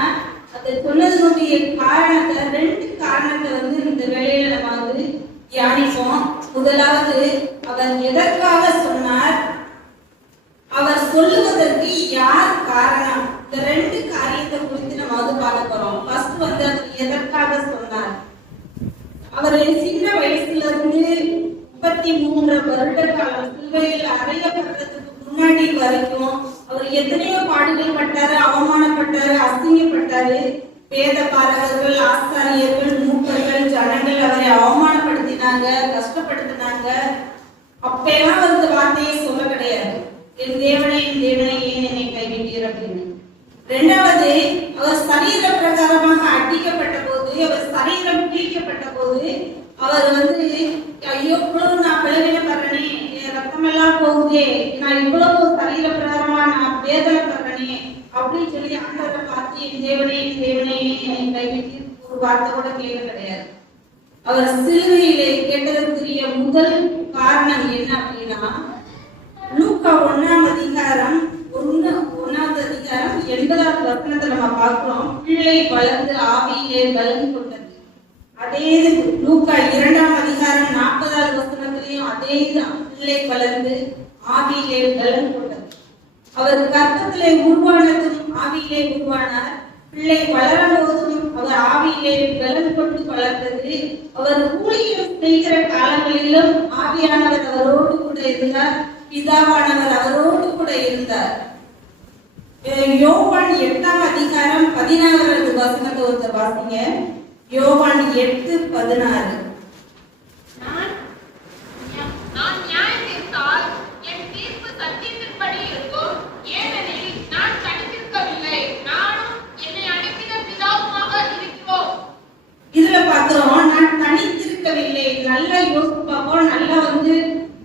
அதை சொன்னதனுடைய காரணத்தை 2 காரணத்தை இந்த வேளையில நம்ம தியானிப்போம். முதலாவது, அவர் எதற்காக சொன்னார், அவர் சொல்லுவதற்கு யார் காரணம். இந்த 2 காரியத்தை குறித்து நம்ம பார்க்க போறோம். ஃபர்ஸ்ட் அவர் எதற்காக சொன்னார். அவர் சின்ன வயசுல இருந்து 33 வருட காலம் சிலுவையில் அறையப்படுறதுக்கு முன்னாடி வரைக்கும் அவர் எத்தனையோ பாடுகள் பட்டாரு, அவமானப்பட்டாரு, அசிங்கப்பட்டாரு. வேத பாரகர்கள், ஆசாரியர்கள், மூப்பர்கள், ஜனங்கள் அவரை அவமானப்படுத்தினாங்க, கஷ்டப்படுத்தினாங்க. அப்பெல்லாம் அந்த வார்த்தையை சொல்ல கிடையாது, என் தேவனே ஏன் என்னை கைவிட்டீர் அப்படின்னு. 2வது, அவர் சரீர பிரகாரமாக அடிக்கப்பட்ட போது, அவர் சரீரம் பிரிக்கப்பட்ட போது அவர் ஐயோ இவ்வளவு நான் பிளவினப்படுறனே, என் ரத்தம் எல்லாம் போகுதே, நான் இவ்வளவு சரீர பிரகாரமா நான் வேதனைப்படுறனே அப்படின்னு சொல்லி ஆண்டவரை பார்த்து என் தேவனே என்னை கைவிட்டு ஒரு வார்த்தை கூட கேட்க கிடையாது. அவர் சிலுவையிலே கேட்டதற்குரிய முதல் காரணம் என்ன அப்படின்னா, லூக்கா 1ஆம் அதிகாரம் 80வது வசனத்தை நம்ம பார்க்கிறோம். பிள்ளை வளர்ந்து ஆவியிலே பலன் கொண்டது. அதே லூக்கா 2ஆம் அதிகாரம் 40வது வசனத்திலையும் அதே பிள்ளை வளர்ந்து ஆவியிலே பலன் கொண்டது. அவர் கர்ப்பத்திலே உருவானதும் ஆவியிலே உருவானார். பிள்ளை வளரும் போதும் அவர் ஆவியிலே பலன் கொண்டு வளர்ந்தது. அவர் ஊழியம் செய்கிற காலங்களிலும் ஆவியானவர் அவரோடு கூட இருந்தார், பிதாவானவர் அவரோடு கூட இருந்தார். யோவான் 8ஆம் அதிகாரம் 16வது வசனத்தை ஒருத்தர் வாசிங்க. யோவான் 8:16. நான் நியாயம் தீர்த்தால் என் தீர்ப்பு சத்தியத்தின்படி இருக்கும். ஏனெனில் நான் தனித்திருக்கவில்லை, நானும் என்னை அனுப்பின பிதாவுமாக இருக்கிறோம். இதுல பாக்குறோம், நான் தனித்திருக்கவில்லை. நல்லா யோசிச்சு பார்ப்போம், நல்லா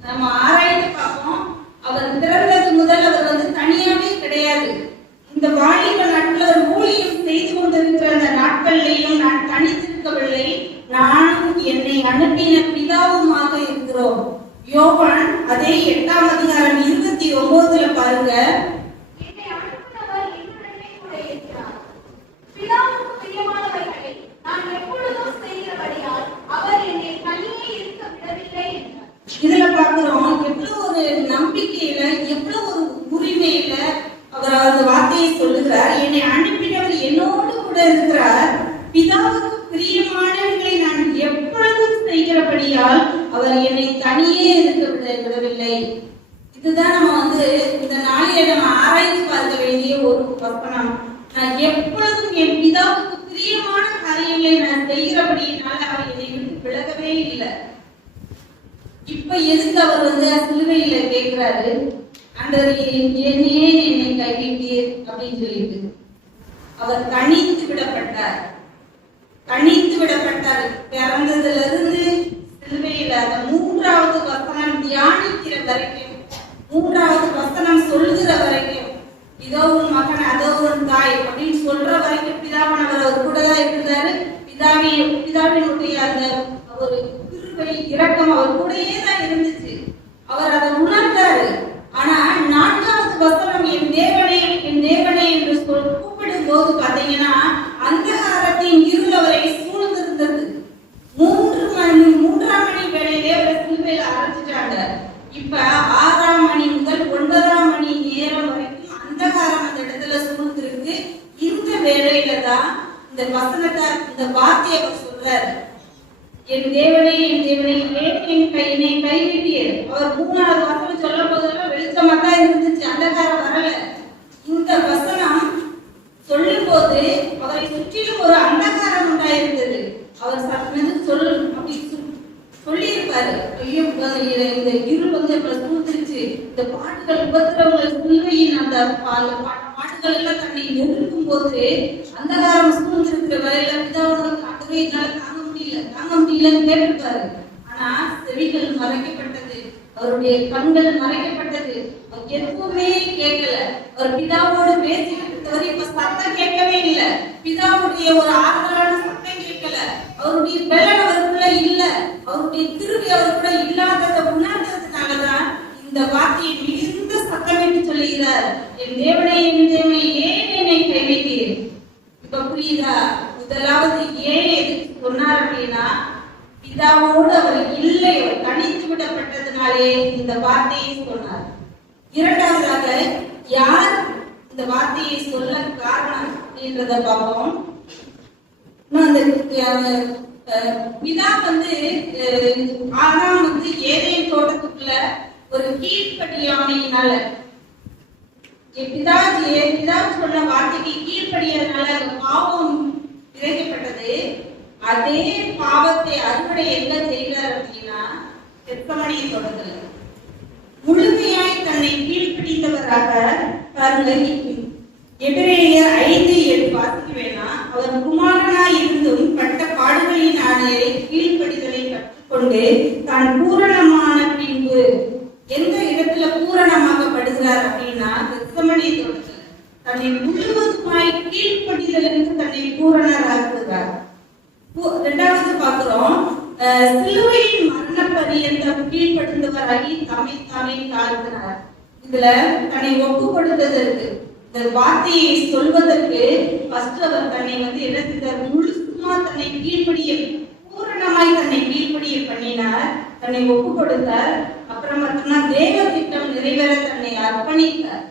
நம்ம ஆராய்ந்து பார்ப்போம். அவர் பிறந்தது முதல் அவர் தனியாவே கிடையாது. இந்த வாலிப நாட்கள் ஊழியம் செய்து கொண்டிருக்கிற அந்த நாட்களிலேயும் நான் தனித்திருக்கவில்லை, நானும் என்னை அனுப்பின பிதாவுமாக இருக்கிறோம். யோவான் அதே 8ஆம் அதிகாரம் 29 பாருங்க. என்னை அனுப்பினவர் என்னுடனே கூட இருக்கிறார். பிதாவுக்கு பிரியமானவைகளை நான் எப்பொழுதும் செய்கிறபடியால் அவர் என்னை தனியே இருக்க விடவில்லை என்றார். இதுல பாக்குறோம் எவ்வளவு ஒரு நம்பிக்கையில, எவ்வளவு ஒரு உரிமையில அவர் அந்த வார்த்தையை சொல்லுகிறார். என்னை அனுப்பினவர் என்னோடு கூட இருக்கிறார். பிதாவுக்கு பிரியமானவர்களை நான் எப்பொழுதும் செய்கிறபடியால் அவர் என்னை தனியே இருக்க விடவில்லை. இதுதான் நம்ம இந்த நாளிலே நம்ம ஆராய்ந்து பார்க்க வேண்டிய ஒரு வசனம். நான் எப்பொழுதும் என் பிதாவுக்கு பிரியமான காரியங்களை நான் செய்கிறபடியினால அவர் என்னை விட்டு விலகவே இல்லை. இப்ப எதுக்கு அவர் சிலுவையில கேட்கிறாரு, ஆண்டவரே என்னையே என்னை கைவிட்டீர் அப்படின்னு சொல்லிட்டு. அவர் தனித்து விடப்பட்டார். பிறந்ததுல இருந்து சிலுவையில அந்த 3வது வசனம் தியானிக்கிற வரைக்கும், 3வது வசனம் சொல்லுகிற வரைக்கும், இதோ உன் மகன் அதோ உன் தாய் அப்படின்னு சொல்ற வரைக்கும் பிதாவானவர் அவர் கூட தான் இருந்தாரு. பிதாவினுடைய அந்த ஒரு கிருபை இரக்கம் அவர் கூடயே தான் இருந்துச்சு. அவர் அதை உணர்ந்தாரு. ஆனா 4வது வசனம் என் தேவனே என்று கூப்பிடும் போது பாத்தீங்கன்னா அந்தகாரத்தின் இருள் அவரை சூழ்ந்திருந்தது. 3ஆம் மணி வேளையிலே அவரை சிலுவையில அரைச்சிட்டாங்க. இப்ப 6ஆம் மணி முதல் 9ஆம் மணி நேரம் வரைக்கும் அந்தகாரம் அந்த இடத்துல சூழ்ந்திருக்கு. இந்த வேளையில தான் இந்த வார்த்தையை அவர் சொல்றாரு, என் தேவனே ஏன் என்னை கைவிட்டீர். அவர் 3வது வசனம் சொல்லும் போதெல்லாம் வெளிச்சமா தான் இருந்துச்சு, அந்தகாரம் வரல. இந்த வசனம் சொல்லும் போது அவரை சுற்றிலும் ஒரு அந்தகாரம் உண்டாயிருந்தது. அவர் சொல்லி இருப்பாரு, ஐயோ இந்த இருள் சூழ்ந்துருச்சு, இந்த பாட்டுகள் உபத்திரவங்கள் சிலுவையின் அந்த பாட்டுகள் எல்லாம் தன்னை நெருக்கும் போது அந்தகாரம் சூழ்ந்திருக்கிற வரையில பிதாவுடைய தாங்க முடியலன்னு கேட்டிருப்பாரு. ஆனா செவிகள் மறைக்கப்பட்டது, அவருடைய கண்கள் மறைக்கப்பட்டது. அவர் எதுவுமே கேட்கல. அவர் பிதாவோடு பேசிக்கிட்டு இப்ப சத்தம் கேட்கவே இல்லை. பிதாவுடைய ஒரு ஆறுதலான சத்தம் கேட்கல. அவருடைய பலன் அவருக்குள்ள இல்ல, அவருடைய திருவி அவருக்குள்ள இல்லாததை உணர்ந்ததுனாலதான் இந்த வார்த்தையை மிகுந்த சத்தமிட்டு சொல்லுகிறார், என் தேவனே ஏன் என்னை கைவிட்டீர். இப்ப புரியுதா? முதலாவது ஏன் எதுக்கு சொன்னார் அப்படின்னா, பிதாவோடு அவர் இல்லை, அவர் தனித்து விடப்பட்டதுனாலே இந்த வார்த்தையை சொன்னார். இரண்டாவதாக யார் இந்த வார்த்தையை சொல்ல காரணம் அப்படின்றத பார்ப்போம். பிதா ஆதாம் ஏதேன் தோட்டத்துக்குள்ள ஒரு கீழ்ப்படியாமையினால, பிதா சொன்ன வார்த்தைக்கு கீழ்ப்படியதுனால பாவம் விதைக்கப்பட்டது. அதே பாவத்தை அறுவடை எங்க செய்கிறார் அப்படின்னா கெத்செமனே தோட்டத்துல முழுமையாய் தன்னை கீழ்ப்பிடித்தவராக பாருங்க. எபிரேயர் 5:8 வாசிக்க வேணாம். அவர் குமாரனாய் இருந்தும் பட்ட பாடுகளினாலே கீழ்ப்படிதலை கற்றுக்கொண்டு தான் பூரணமான பின்பு எந்த இடத்துல பூரணமாகப்படுகிறார் அப்படின்னா கெத்செமனே தோட்டத்துல தன்னை முழுவதுமாய் கீழ்ப்படிதலுக்கு தன்னை பூரணராக்குகிறார். இரண்டாவது பார்க்கிறோம், சிலுவையின் மரண பரியந்தம் கீழ்ப்படுத்தவராகி தம்மை தாழ்த்தினார். இதுல தன்னை ஒப்பு கொடுத்ததற்கு, இந்த வார்த்தையை சொல்வதற்கு ஃபர்ஸ்ட் அவர் தன்னை என்ன செய்தார், முழுசுமா தன்னை பூரணமாய் தன்னை கீழ்ப்படிய பண்ணினார், தன்னை ஒப்பு கொடுத்தார். அப்புறம் பார்த்தோம்னா தேவ திட்டம் நிறைவேற தன்னை அர்ப்பணித்தார்.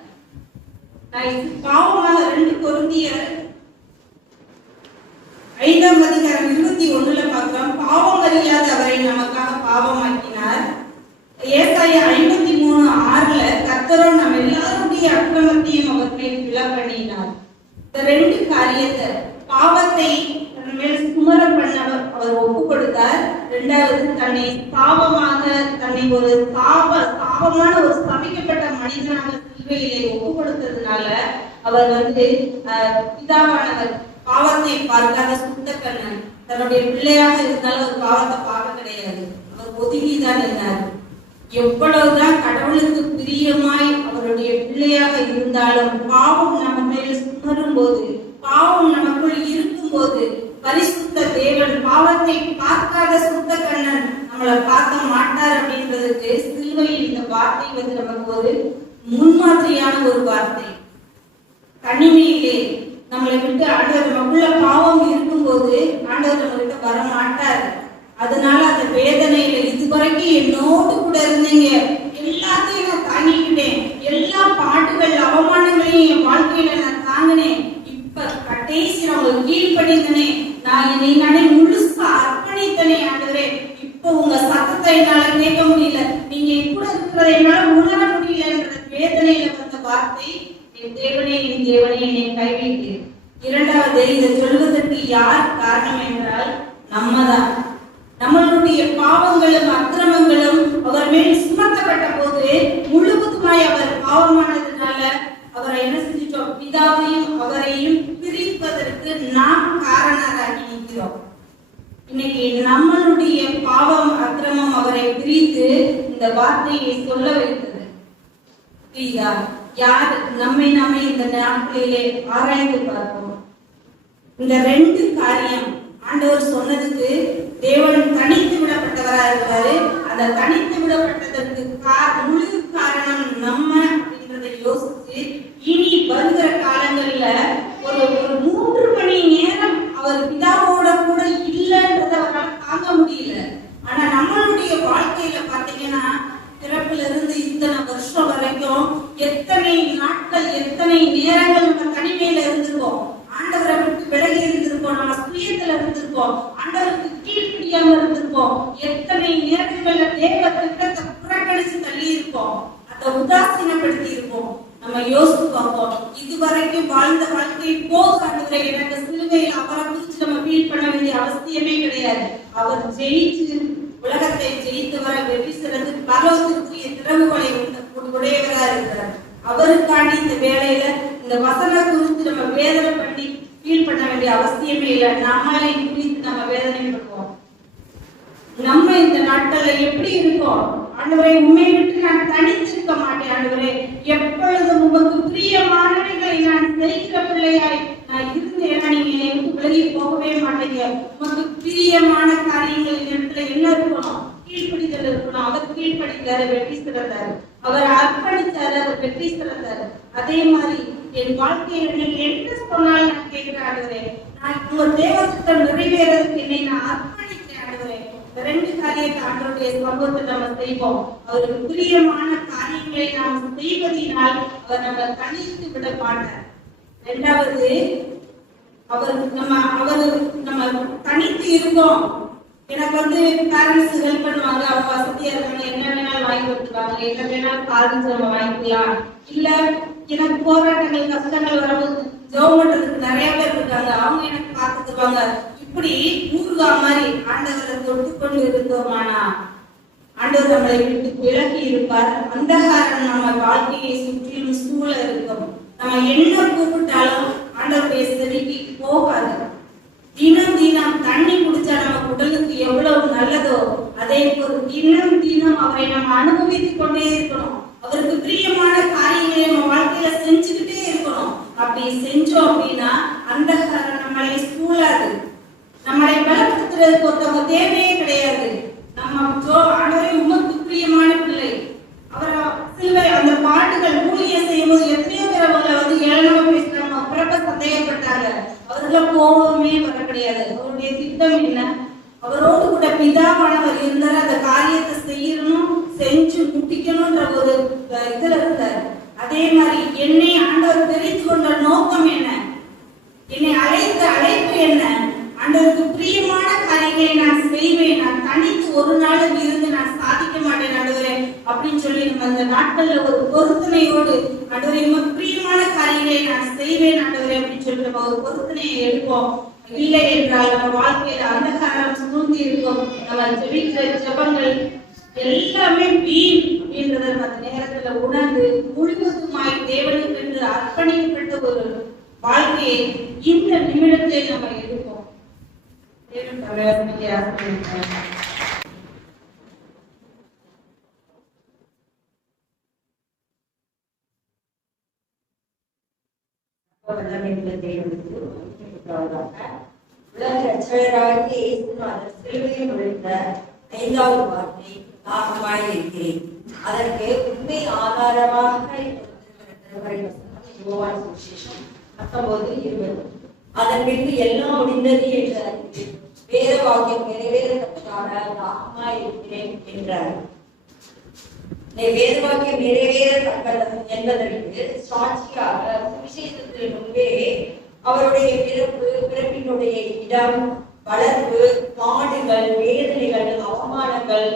பாவமாக 2 கொரிந்தியர் 5ஆம் அதிகாரம் 21 பார்க்கிறோம். பாவம் அறியாத அவரை நமக்காக பாவமாக்கினார். ஏசாயா 53:6 கர்த்தரோ நம்ம எல்லாருடைய அக்கிரமத்தையும் அவர் மேல் விழ பண்ணினார். இந்த 2 காரியத்தை, பாவத்தை தன் மேல் சுமர பண்ண அவர் ஒப்பு கொடுத்தார். இரண்டாவது தன்னை பாவமாக, தன்னை ஒரு பாவமான ஒரு சபிக்கப்பட்ட மனிதனாக சிலுவையிலே ஒப்பு கொடுத்ததுனால அவர் பிதாவானவர் பாவத்தை பார்க்காத சுத்த கண்ணன். தன்னுடைய பிள்ளையாக இருந்தாலும் ஒரு பாவத்தை பார்க்க கிடையாது. அவர் ஒதுங்கிதான் இருந்தார். எவ்வளவுதான் கடவுளுக்கு பிரியமாய் அவருடைய பிள்ளையாக இருந்தாலும் பாவம் நம்ம மேல சுமரும் போது, பாவம் நமக்குள் இருக்கும் போது, பரிசுத்த தேவன் பாவத்தை பார்க்காத சுத்த கண்ணன் நம்மளை பார்க்க மாட்டார் அப்படின்றதுக்கு சிலுவையில் இந்த வார்த்தை வந்து நமக்கு ஒரு முன்மாதிரியான ஒரு வார்த்தை. தனிமையிலே நம்மளை விட்டு ஆண்டவர் நமக்குள்ள பாவம் இருக்கும்போது ஆண்டவர் நம்ம கிட்ட வர மாட்டார். அதனால அந்த வேதனையில இதுவரைக்கும் என்னோடு கூட இருந்தீங்க, எல்லாத்தையும் நான் தாங்கிக்கிட்டேன், எல்லா பாட்டுகள் அவமானங்களையும் என் வாழ்க்கையில நான் தாங்கினேன், இப்ப கடைசி நான் கீழ்படிந்தனே, நான் என்னை நானே முழுசா அர்ப்பணித்தனே ஆண்டவரே, இப்ப உங்க சத்தத்தை என்னால கேட்க முடியல, நீங்க கூட இருக்கிறத என்னால உணர முடியலன்ற வேதனையில வந்த வார்த்தை, என் தேவனே என்னை கைவிட்டு. இரண்டாவது, இதை சொல்வதற்கு யார் காரணம் என்றால் நம்மதான். நம்மளுடைய பாவங்களும் அக்கிரமங்களும் அவர் மேல் சுமத்தப்பட்ட போது முழுவதுமாய் அவர் பாவமானதுனால அவரை என்ன செஞ்சிட்டோம், பிதாவையும் அவரையும் பிரிப்பதற்கு நாம் காரணராகி நிற்கிறோம். இன்னைக்கு நம்மளுடைய பாவம் அக்கிரமம் அவரை பிரித்து இந்த வார்த்தையை சொல்ல வைத்தது. புரியுதா? யார் நம்மை இந்த நாட்களிலே ஆராய்ந்து பார்ப்போம். இந்த ரெண்டு காரியம் ஆண்டவர் சொன்னதுக்கு தேவன் தனித்து விடப்பட்டவரா இருக்கிறாரு. அந்த தனித்து விடப்பட்டதற்கு முழு காரணம் நம்ம அப்படின்றதை யோசிச்சு இனி வருகிற காலங்கள்ல ஒரு 3 மணி நேரம் அவர் பிதாவோட கூட இல்லைன்றத அவரால் தாங்க முடியல. ஆனா நம்மளுடைய வாழ்க்கையில பாத்தீங்கன்னா பிறப்புல இருந்து இத்தனை வருஷம் வரைக்கும் எத்தனை நாட்கள் எத்தனை நேரங்கள் நம்ம தனிமையில இருந்திருக்கோம், ஆண்டவரை விட்டு விலகி இருந்திருப்போம், நம்ம சுயத்துல இருந்திருப்போம், ஆண்டவருக்கு கீழ்ப்படியாம இருந்திருப்போம், எத்தனை நேரங்கள்ல தேவ திட்டத்தை புறக்கணிச்சு தள்ளி இருப்போம், அதை உதாசீனப்படுத்தி இருப்போம். நம்ம யோசித்து பார்ப்போம், இதுவரைக்கும் வாழ்ந்த வாழ்க்கை போக ஆண்டவரை எனக்கு சிலுவையில் அவரை குறிச்சு நம்ம ஃபீல் பண்ண வேண்டிய அவசியமே கிடையாது. அவர் ஜெயிச்சு உலகத்தை ஜெயித்தவரை வெற்றி சிறந்து பரலோகத்திற்குரிய திறவுகளை உடையவரா இருக்கிறார். அவருக்காண்டி இந்த வேலையில இந்த வசன குறித்து நம்ம வேதனை பண்ணி ஃபீல் பண்ண வேண்டிய அவசியமே இல்லை. நம்மளை குறித்து நம்ம வேதனைப்படுவோம். நம்ம இந்த நாட்கள்ல எப்படி இருக்கோம், ஆண்டவரே உண்மை விட்டு நான் தனித்திருக்க மாட்டேன், ஆண்டவரே எப்பொழுதும் உமக்கு பிரியமானவைகளை நான் செய்கிற பிள்ளையாய் நான் இருந்தேன், நீங்க என்னை விட்டு விலகி போகவே மாட்டீங்க. உமக்கு பிரியமான காரியங்கள் இடத்துல என்ன இருக்கணும், கீழ்ப்படிதல் இருக்கணும். அவர் கீழ்ப்படித்தாரு, வெற்றி சிறந்தாரு. அவர் அர்ப்பணித்தாரு, அவர் வெற்றி சிறந்தாரு. அதே மாதிரி என் வாழ்க்கையில நீங்க என்ன சொன்னாலும் நான் கேட்கிறேன் ஆண்டவரே, நான் உங்க தேவத்திட்டம் நிறைவேறதுக்கு என்னை நான் அர்ப்பணிக்கிறேன் ஆண்டவரே. ரெண்டு காரியத்தை ஆண்டவருடைய சமூகத்தில் நம்ம செய்வோம். அவருக்கு பிரியமான காரியங்களை நாம் செய்வதனால் அவர் நம்ம தனித்து விட மாட்டார். இரண்டாவது, நம்ம தனித்து இருக்கோம். எனக்கு வந்து பேரண்ட்ஸ் ஹெல்ப் பண்ணுவாங்க, அவங்க வசதியா இருக்காங்க, என்ன வேணாலும் வாங்கி கொடுத்துருவாங்க, என்ன வேணாலும் காலேஜ் நம்ம வாங்கிக்கலாம். இல்ல எனக்கு போராட்டங்கள் கஷ்டங்கள் வரும்போது ஜெபம் பண்றதுக்கு நிறைய பேர் இருக்காங்க, அவங்க எனக்கு பார்த்துக்குவாங்க. இப்படி ஊர்கா மாதிரி ஆண்டவரை தொட்டு கொண்டு இருந்தோமானா ஆண்டவர் நம்மளை விட்டு விலகி இருப்பார். அந்த காரணம் நம்ம வாழ்க்கையை சுற்றிலும் சூழ இருக்கும். நம்ம என்ன கூப்பிட்டாலும் ஆண்டவருடைய செவிக்கு போகாது. தினம் தினம் தண்ணி குடிச்சா நம்ம உடலுக்கு எவ்வளவு நல்லதோ அதே போல் தினம் அவரை நம்ம அனுபவித்துக் கொண்டே இருக்கணும். அவருக்கு பிரியமான காரியங்களை நம்ம வாழ்க்கையில செஞ்சுக்கிட்டே இருக்கணும். அப்படி செஞ்சோம் அப்படின்னா அந்த நம்மளை சூழாது. நம்மளை பலப்படுத்துறதுக்கு ஒருத்தவங்க தேவையே கிடையாது. நம்ம ஆண்டவரே உமக்கு பிரியமான பிள்ளை, அவரை சிலுவை அந்த பாட்டுகள் ஊழியம் செய்யும் போது எத்தனையோ பேர் அவங்களை வந்து ஏளனமா பேசுறாங்க, பிறப்ப சந்தேகப்பட்டாங்க. அவர்கள கோபமே வர கிடையாது. அவருடைய திட்டம் என்ன, அவரோடு கூட பிதாவானவர் இருந்தார், அந்த காரியத்தை செய்யணும், செஞ்சு முட்டிக்கணும்ன்ற ஒரு இதுல இருந்தார். அதே மாதிரி என்னை ஆண்டவர் தெரிந்து கொண்ட நோக்கம் என்ன, என்னை அழைத்த அழைப்பு என்ன, ஆண்டவருக்கு பிரியமான காரியங்களை நான் செய்வேன், நான் தனித்து ஒரு நாளும் இருந்து நான் சாதிக்க மாட்டேன் ஆண்டவரே அப்படின்னு சொல்லி நம்ம அந்த நாட்கள்ல ஒரு பொருத்தனையோடு ஆண்டவரே உமக்கு பிரியமான காரியங்களை நான் செய்வேன் ஆண்டவரே அப்படின்னு சொல்லி நம்ம ஒரு பொருத்தனையை எடுப்போம். இல்லை என்றால் நம்ம வாழ்க்கையில அந்தகாரம் சூழ்ந்து இருக்கும். நம்ம ஜெபிக்கிற ஜெபங்கள் எல்லாமே வீண் அப்படின்றத அந்த நேரத்துல உணர்ந்து முழுவதுமாய் தேவனுக்கு என்று அர்ப்பணிக்கப்பட்ட ஒரு வாழ்க்கையை இந்த நிமிடத்தை நம்ம எடுப்போம். உலக ரட்சகராகிய இயேசுநாதர் சிலுவையில் விழுந்த 5வது வார்த்தை தாகமாய் இருக்கிறேன். அதற்கு உண்மை ஆதாரமாக யோவான் சுவிசேஷம் 19:20. அதன் பின்பு எல்லாம் முடிந்தது என்று அறிந்து வேத வாக்கியம் நிறைவேறத்தக்கதாக தாகமாய் இருக்கிறேன் என்றார். வேத வாக்கியம் நிறைவேறத்தக்கது என்பதற்கு சாட்சியாக சுவிசேஷத்தில் முன்பே அவருடைய பிறப்பினுடைய இடம், வளர்ப்பு, பாடுகள், வேதனைகள், அவமானங்கள்,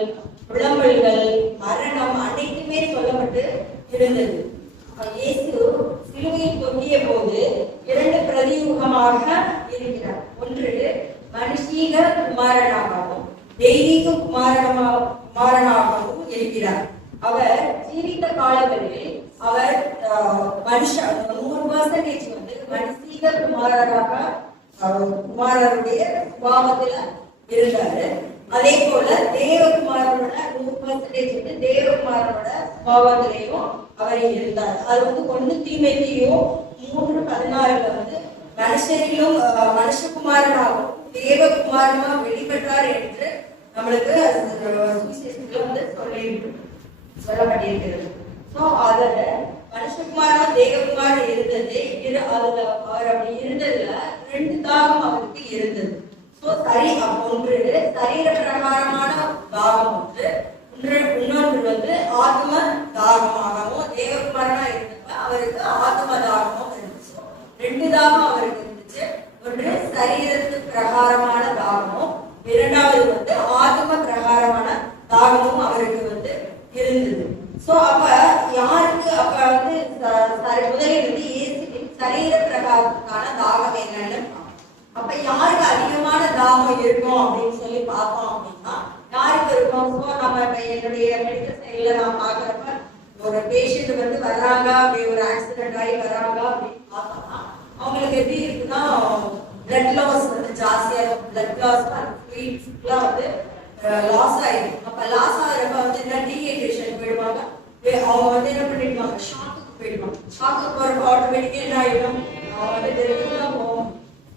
புலம்பல்கள், மரணம் அனைத்துமே சொல்லப்பட்டு இருந்தது. இயேசு சிலுவையில் தொங்கிய போது 2 பிரதியுகமாக இருக்கிறார். ஒன்று மனுஷீக குமாரனாகவும் தெய்வீக குமாரனாகவும் இருக்கிறார். அவர் ஜீவித்த காலங்களில் அவர் மனுஷ 100% வந்து மனுஷீக குமாரருடைய சுபாவத்துல இருந்தாரு. அதே போல தேவகுமாரனோட 100% வந்து தேவகுமாரனோட சுபாவத்திலையும் அவர் இருந்தார். அது வந்து 1 தீமோத்தேயு 3:16 வந்து மனுஷரிலும் மனுஷகுமாரனாகவும் தேவகுமாரனா வெளிப்பட்டார் என்று நம்மளுக்கு சுவிசேஷத்துல வந்து சொல்லப்பட்டிருக்கிறது. ஸோ அதுல மனுஷகுமாரா தேவகுமாரன் இருந்தது. அதுல அவர் அப்படி இருந்ததுல 2 தாகம் அவருக்கு இருந்தது. ஸோ ஒன்று சரீர பிரகாரமான தாகம் ஒன்று, இன்னொன்று வந்து ஆத்ம தாகமாகவும் தேவகுமாரனா இருந்தப்ப அவருக்கு ஆத்ம தாகமும் இருந்துச்சு. 2 தாகம் அவருக்கு இருந்துச்சு. ஒன்று சரீரத்துக்கு பிரகாரமான தாகமும், இரண்டாவது வந்து ஆத்ம பிரகாரமான தாகமும் அவருக்கு வந்து இருந்தது. சோ அப்ப யாருக்கு அப்ப வந்து முதலில் வந்து இயேசுவின் சரீர பிரகாரத்துக்கான தாகம் என்னன்னு, அப்ப யாருக்கு அதிகமான தாகம் இருக்கும் அப்படின்னு சொல்லி பார்த்தோம் அப்படின்னா யாருக்கு இருக்கும்? ஸோ நம்ம என்னுடைய மெடிக்கல் சைட்ல நான் பாக்குறப்ப ஒரு பேஷண்ட் வந்து வர்றாங்க, அப்படி ஒரு ஆக்சிடென்ட் ஆகி வர்றாங்க அப்படின்னு பார்த்தோம்னா அவங்களுக்கு எப்படி இருக்குன்னா பிளட் லாஸ் வந்து ஜாஸ்தியா இருக்கும். பிளட் லாஸ் ஃப்ளூயிட்ஸ்லாம் வந்து லாஸ் ஆயிடும். அப்ப லாஸ் ஆகிறப்ப வந்து என்ன டீஹைட்ரேஷன் போயிடுவாங்க. அவங்க வந்து என்ன பண்ணிடுவாங்க, ஷாக்குக்கு போயிடுவாங்க. ஷாக்குக்கு போறப்ப ஆட்டோமேட்டிக்கா என்ன ஆயிடும், அவங்க வந்து டெலிவரி தான் போகும்.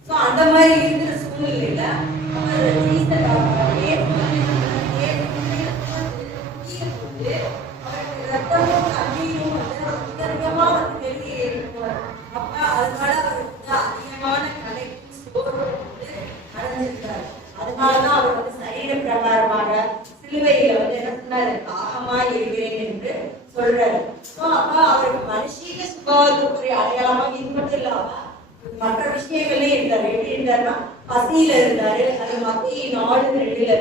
ஸோ அந்த மாதிரி இருக்கிற சூழ்நிலையில ரத்தமும் தண்ணீரும் வந்து அதிகமா வந்து வெளியே இருக்கும். அப்ப அதனால அவருக்கு அதிகமான கலைப்பு சோர்வு வந்து அடைஞ்சிருக்காரு. அதனாலதான் அவர் வந்து சரீர பிரகாரமாக சிலுவையில வந்து என்ன சொன்னாரு, தாகமா இருக்கிறேன் என்று சொல்றாரு. ஸோ அப்ப அவருக்கு மனுஷீக சுபாவத்துக்குரிய அடையாளமா இது மட்டும் இல்லாம மற்ற விஷயங்களே இருந்தாரு. எப்படி இருந்தாருன்னா பசியில இருந்தாரு. அது மத்திய 4:2 இருக்குது.